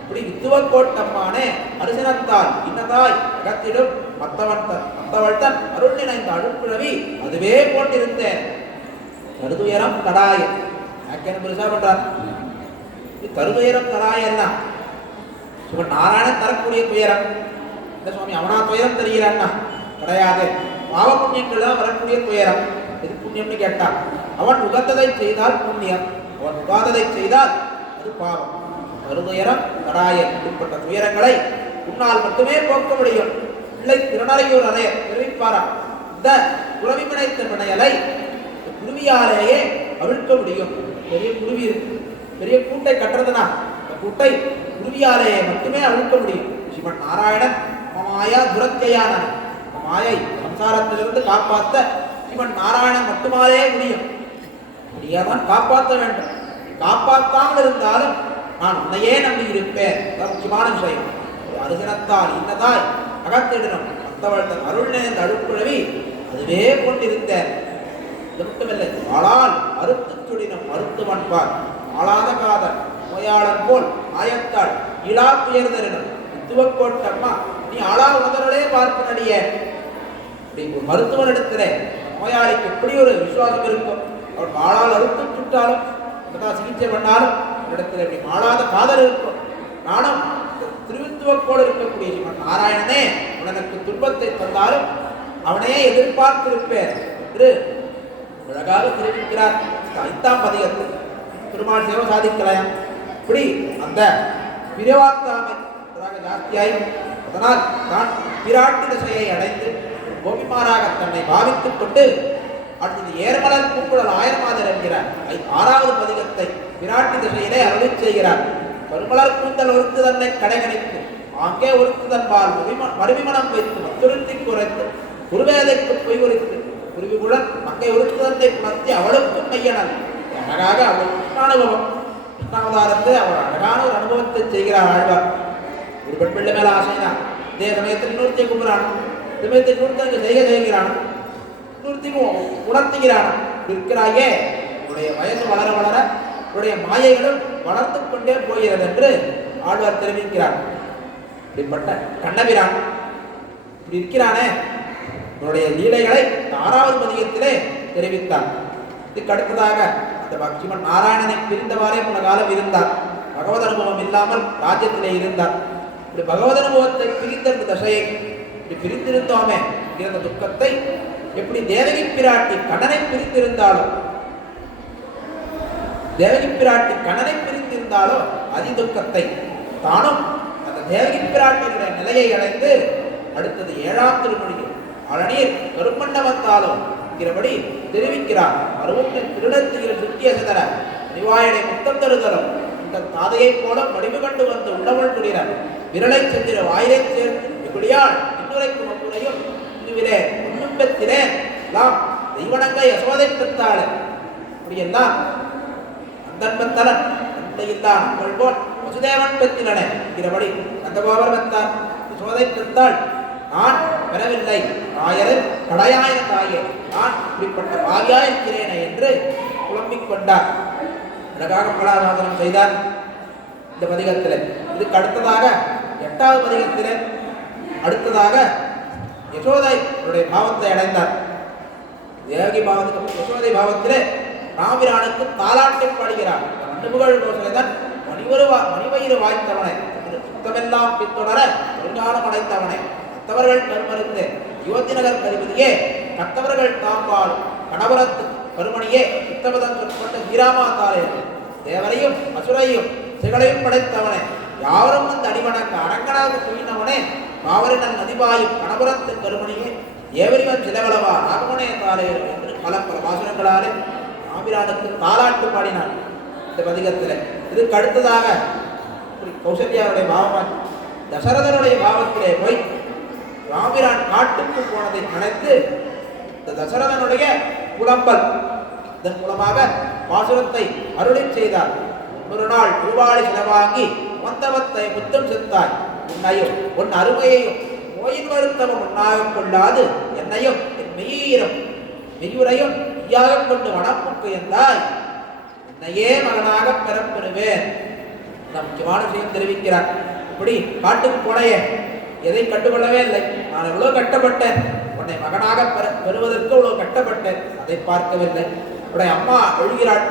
இப்படி வித்துவக்கோட்டம்மானே அரிசனத்தால் இன்னதாய் அகத்திடும் மத்தவள் தன் அருள் நினைந்த அழுப்பிழவி அதுவே போட்டிருந்தேன். கருதுயரம் தடாய யாக்கேன்னு பெருசா பண்றார். கருதுயரம் தடாய என்ன நாராயணன் தரக்கூடிய துயரம். இந்த சுவாமி அவனா துயரம் தெரிகிறான்னா கிடையாது, பாவ புண்ணியங்கள் தான் வரக்கூடிய துயரம். எது புண்ணியம்னு கேட்டான், அவன் உகந்ததை செய்தால் புண்ணியம், அவன் உகாததை செய்தால் அது பாவம். கருதுயரம் தடாய இப்படிப்பட்ட துயரங்களை உன்னால் மட்டுமே போக்க முடியும். பிள்ளை திருநறையூர் அறைய தெரிவிப்பாரா, இந்த குருவி பிணைத்த பிணையலை குருவியாலேயே அவிழ்க்க முடியும். பெரிய குருவி இருக்கு, பெரிய கூட்டை கட்டுறதுனா இந்த கூட்டை குருவியாலேயே மட்டுமே அவிழ்க்க முடியும். சிவன் நாராயணன் மாயா துரத்தையான மாயை சம்சாரத்திலிருந்து காப்பாற்ற சிவன் நாராயணன் மட்டுமாலே முடியும். முடியாதான் காப்பாற்ற வேண்டும். காப்பாற்றாமல் இருந்தாலும் நான் உன்னையே நம்பி இருப்பேன். முக்கியமான விஷயம். அருகனத்தால் இன்னதாய் அகத்திடணும் மத்தவள் தன் அருள் நேர்ந்த அழுப்புழவி அதுவே கொண்டிருந்தேன். இது மட்டுமில்லை, ஆளால் அறுத்து சுடினும் மருத்துவன்பார் ஆளாத காதல் நோயாளன் போல் ஆயத்தாள் இழா துயர்தரினும் துவக்கோட்டம்மா நீ ஆளா உணர்தலே பார்க்க நடிய. இப்படி ஒரு மருத்துவனிடத்திலே நோயாளிக்கு எப்படி ஒரு விசுவாசம் இருக்கும், அவன் ஆளால் அறுத்து சுட்டாலும் சிகிச்சை பண்ணாலும் இடத்துல இப்படி மாளாத காதல் இருக்கும். நானும் திருவித்துவக்கோடு இருக்கக்கூடிய சிவன் நாராயணனே உனக்கு துன்பத்தை தந்தாலும் அவனையே எதிர்பார்த்திருப்பேன் என்று அழகாக தெரிவிக்கிறார். 5ஆம் பதிகத்தில் பெருமாள் சேவை சாதிக்கலாம். இப்படி அந்த பிரிவாத்தாமை ஜாஸ்தியாய் அதனால் தான் பிராட்டி திசையை அடைந்து கோபிமாராக தன்னை பாவித்துக் கொண்டு அடுத்தது ஏர்மலர் பூங்குழல் ஆயிரமாதர் என்கிறார் 6வது பதிகத்தை பிராட்டி திசையிலே அருளிச் செய்கிறார். பெருமலர் கூந்தல் ஒருத்து தன்னை கடைகணித்து அங்கே ஒருத்து தன்பால் மறுவிமனம் வைத்து மத்துருத்தி குறைத்து குருவேதைக்கு பொய் உரித்து குருவிகுடன் அங்கே ஒருத்து தன்னை புணர்த்தி அவளுக்கும் மையனல். அழகாக அவள் கிருஷ்ணானுபவம், கிருஷ்ணாவதாரத்தை அவர் அழகான ஒரு அனுபவத்தை செய்கிறார் ஆழ்வார். ஒரு பெண் பிள்ளை மேல ஆசைனா இதே சமயத்தில் இன்னொருத்தையை கும்புறான், சமயத்தை இன்னொருத்தருக்கு செய்கிறான், இன்னொருத்தையும் உணர்த்துகிறான். இருக்கிறாயே உன்னுடைய வயசு வளர வளர உன்னுடைய மாயைகளும் வளர்த்து கொண்டே போகிறது என்று ஆழ்வார் தெரிவிக்கிறார். இப்படிப்பட்ட கண்ணபிரான் இப்படி இருக்கிறானே உன்னுடைய லீலைகளை 6வது பதிகத்திலே தெரிவித்தார். இதுக்கு அடுத்ததாக அந்த பக்திமன் நாராயணனை பிரிந்தவாறே போன காலம் இருந்தார். பகவத் அனுபவம் இல்லாமல் ராஜ்யத்திலே இருந்தார். இப்படி பகவத் அனுபவத்தை பிரிந்த தசையை இப்படி பிரிந்திருந்தோமே இருந்த துக்கத்தை எப்படி தேவகி பிராட்டி கண்ணனை பிரிந்திருந்தாலும் அதி துக்கத்தை தானும் அந்த தேவகி பிராட்டியுடைய நிலையை அடைந்து அடுத்தது 7ஆம் திருமொழியில் அழநீர் கருமண்டவத்தாலும் இருக்கிறபடி தெரிவிக்கிறார். அருவத்தின் திருடத்தில் சுற்றிய சிதற நிவாயனை முத்தம் தருதலும் இந்த தாதையைப் போல வடிவு கண்டு வந்து உள்ளவள் துடினர் விரலை செஞ்சிட வாயிலை சேர்த்து இப்படியால் இன்னுரைக்கும் அப்புறையும் இதுவிலே ஒன்னும் பெற்றினேன் எல்லாம் தெய்வனங்கை யசோதை பெற்றாள். அப்படியெல்லாம் அந்தன்பத்தலன் அந்தையில்லான் போல் வசுதேவன் பெற்றினனே இருக்கிறபடி கந்தபாவர் பெற்றார், யசோதை பெற்றாள். நான் பெறவில்லை ஆயரில் கடையாய தாயே, நான் இப்படிப்பட்ட பாவியாயிருக்கிறேனே என்று புலம்பிக் கொண்டார். அழகாக மங்களாசாசனம் செய்தார் இந்த பதிகத்தில். இதுக்கு அடுத்ததாக 8வது பதிகத்திலே அடுத்ததாக யசோதை பாவத்தை அடைந்தார். தேவகி பாவத்துக்கு யசோதை பாவத்திலே ராமிரானுக்கு தாலாட்டை பாடுகிறார். 2 புகழ் கோசலைதான் மணிவயிறு வாய்த்தவனே, சுத்தமெல்லாம் பின்தொடர பெருங்காலம் அடைத்தவனே, கத்தவர்கள் கருமருந்து யுவத்தி நகர் கருமதியே, கத்தவர்கள் தாம்பாலும் கணவரத்து கருமணியே, சுத்தபதம் கொண்ட வீராமாத்தாரே, தேவரையும் அசுரையும் சிகளையும் படைத்தவனே, யாவரும் வந்து அடிவணங்க அரங்கனாக துயினவனே, காவரினன் நதிபாயும் கணபுரத்து கருமணியே, ஏவரிவன் சிலவளவா ராகவனே தாரே என்று பல பாசுரங்களாலே ஆபிரானுக்கு தாலாட்டு பாடினான் இந்த பதிகத்தில். இதுக்கு அடுத்ததாக கௌசல்யாவுடைய பாவம் தசரதனுடைய பாவத்திலே போய் ராமிரான் காட்டுக்கு போனதை நினைத்து இந்த தசரதனுடைய புலம்பல் இதன் மூலமாக பாசுரத்தை அருளை செய்தார். ஒரு நாள் ரூபாளி செலவாங்கி வந்தவத்தை முத்தம் செத்தாய், உன்னையும் உன் அருமையையும் நோயின் வருத்தவம் உன்னாக கொள்ளாது என்னையும் என் மெய்யுரையும் மெய்யாக கொண்டு வனப்புக்கு என்றாய், என்னையே மகனாக பெறப்பெறுவேன். முக்கியமான விஷயம் தெரிவிக்கிறார். இப்படி காட்டுக்கு போனையே எதை கட்டுக்கொள்ளவே இல்லை, நான் எவ்வளவு கட்டப்பட்டேன், உன்னை மகனாக பெறுவதற்கு இவ்வளவு கட்டப்பட்டேன், அதை பார்க்கவில்லை. உடைய அம்மா எழுகிறாள்,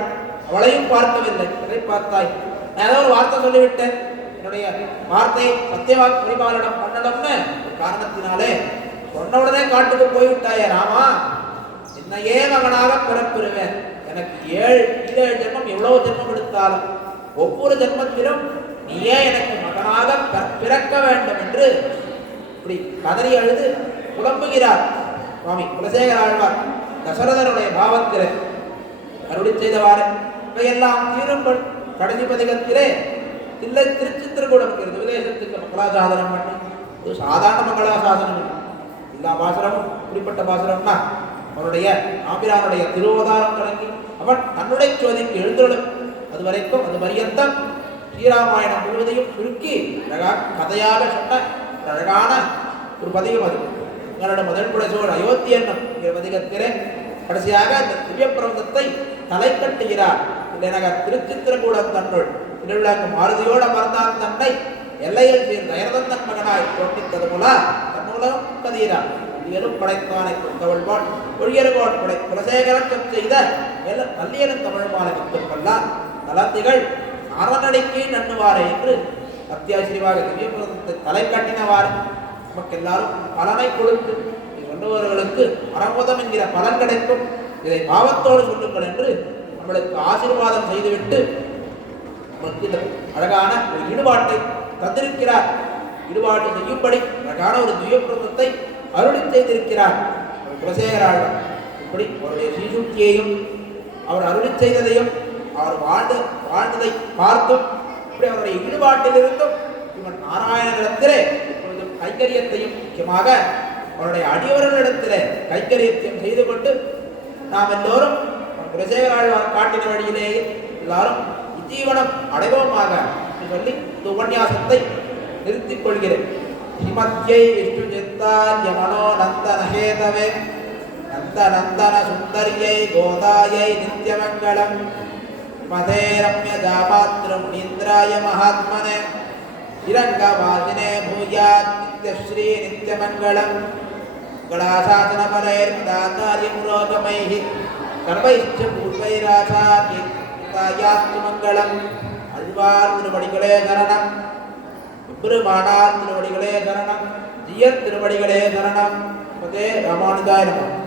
அவளையும் பார்க்கவில்லை, எதை பார்த்தாய், நான் ஏதோ ஒரு வார்த்தை சொல்லிவிட்டேன், என்னுடைய வார்த்தையை சத்தியவாக்கு பரிபாலனம் பண்ணணும்னு ஒரு காரணத்தினாலே சொன்னவுடனே காட்டுக்கு போய்விட்டாயே ராமா, என்னையே மகனாக பிறப்பெறுவேன். எனக்கு 7 ஜென்மம் எவ்வளவு ஜென்மம் எடுத்தாலும் ஒவ்வொரு ஜென்மத்திலும் நீயே எனக்கு மகனாக பிறக்க வேண்டும் என்று இப்படி கதறி அழுது புலம்புகிறார் சுவாமி குலசேகர ஆழ்வார். தசரதனுடைய பாவத்திலே அருளி செய்தவாறு இவையெல்லாம் தீரும்பல் கடைசி பதிகத்திலே தில்லை திருச்சித்திரகூடம் இருக்கிறது. விதேசத்துக்கு மங்களாசாதனம் பண்ணி ஒரு சாதாரண மங்களாசாதனம் எல்லா பாசுரமும் இப்படிப்பட்ட பாசுரம்னா அவனுடைய ஆபிரானுடைய திருவதாரம் தொடங்கி அவன் தன்னுடைய சோதிக்கு எழுந்துள்ளும் அது வரைக்கும் அது பரியந்தம் ஸ்ரீராமாயணம் முழுவதையும் சுருக்கி கதையாக சொன்ன அழகான ஒரு பதிகம். அது உங்களோட முதல் புடைசோர் அயோத்தி என்னும் பதிகத்திலே கடைசியாக இந்த திவ்ய பிரபந்தத்தை தலை கட்டுகிறார். இல்லைநகர் திருச்சித்திரகூடம் தன்னுள் திருவிழாக்கு மாருதியோட மறந்தான் தன்னை எல்லையில் சேர்ந்த தயரதந்தன் மகனாய் தோட்டித்தது போல தன்னூலம் கதீரார். படைத்தானை கொண்டவள்பாள் ஒழியருகோட் படை குலசேகரம் செய்த நல்லியனும் தமிழ்மாலை வித்துக்கொள்ளார் நலத்திகள் அறநடைக்கே நண்ணுவாரே என்று அத்தியாவசியமாக திவ்யபுரத்தை தலை காட்டினவாறு நமக்கு எல்லாரும் பலனை கொடுத்து சொன்னவர்களுக்கு அறமுதம் என்கிற பலன் கிடைக்கும், இதை பாவத்தோடு சொல்லுங்கள் என்று நம்மளுக்கு ஆசீர்வாதம் செய்துவிட்டு நமக்கு இந்த அழகான ஒரு ஈடுபாட்டை தந்திருக்கிறார். ஈடுபாட்டை செய்யும்படி அழகான ஒரு திவ்யபுரத்தை அருளி செய்திருக்கிறார் குலசேகராள். இப்படி அவருடைய ஸ்ரீசுக்தியையும் அவர் அருளி செய்ததையும் அவர் வாழ்ந்ததை பார்த்தும் இப்படி அவருடைய ஈடுபாட்டிலிருந்தும் இவன் நாராயணனிடத்திலே இப்பொழுதும் கைங்கரியத்தையும் முக்கியமாக அவருடைய அடியவர்களிடத்திலே கைங்கரியத்தையும் செய்து கொண்டு நாம் எல்லோரும் குலசேகராழ்வார் காட்டின வழியிலேயே எல்லாரும் இஜீவனம் அடைவோமாக சொல்லி இந்த உபன்யாசத்தை நிறுத்திக் கொள்கிறேன். ஸ்ரீமத்யை விஷ்ணு சித்தார்ய மனோ நந்தன ஹேதவே நந்தநந்தன சுந்தரியை கோதாயை நித்யமங்கலம் ஸ்ரீமதே ரம்ய ஜாபாத்ர முனீந்திராய மகாத்மனே ஸ்ரீரங்கவாசினே பூயாத் நித்யஸ்ரீ நித்யமங்கலம் கலாசாதன பரைர்மதாச்சாரிய புரோகமைः சர்வைச்ச பூர்வைராச்சார்யாஸ்து மங்களம். அழ்வார் திருவடிகளே சரணம், பெருமானார் திருவடிகளே சரணம், ஜியர் திருவடிகளே சரணம். ராமானுஜாய நமः.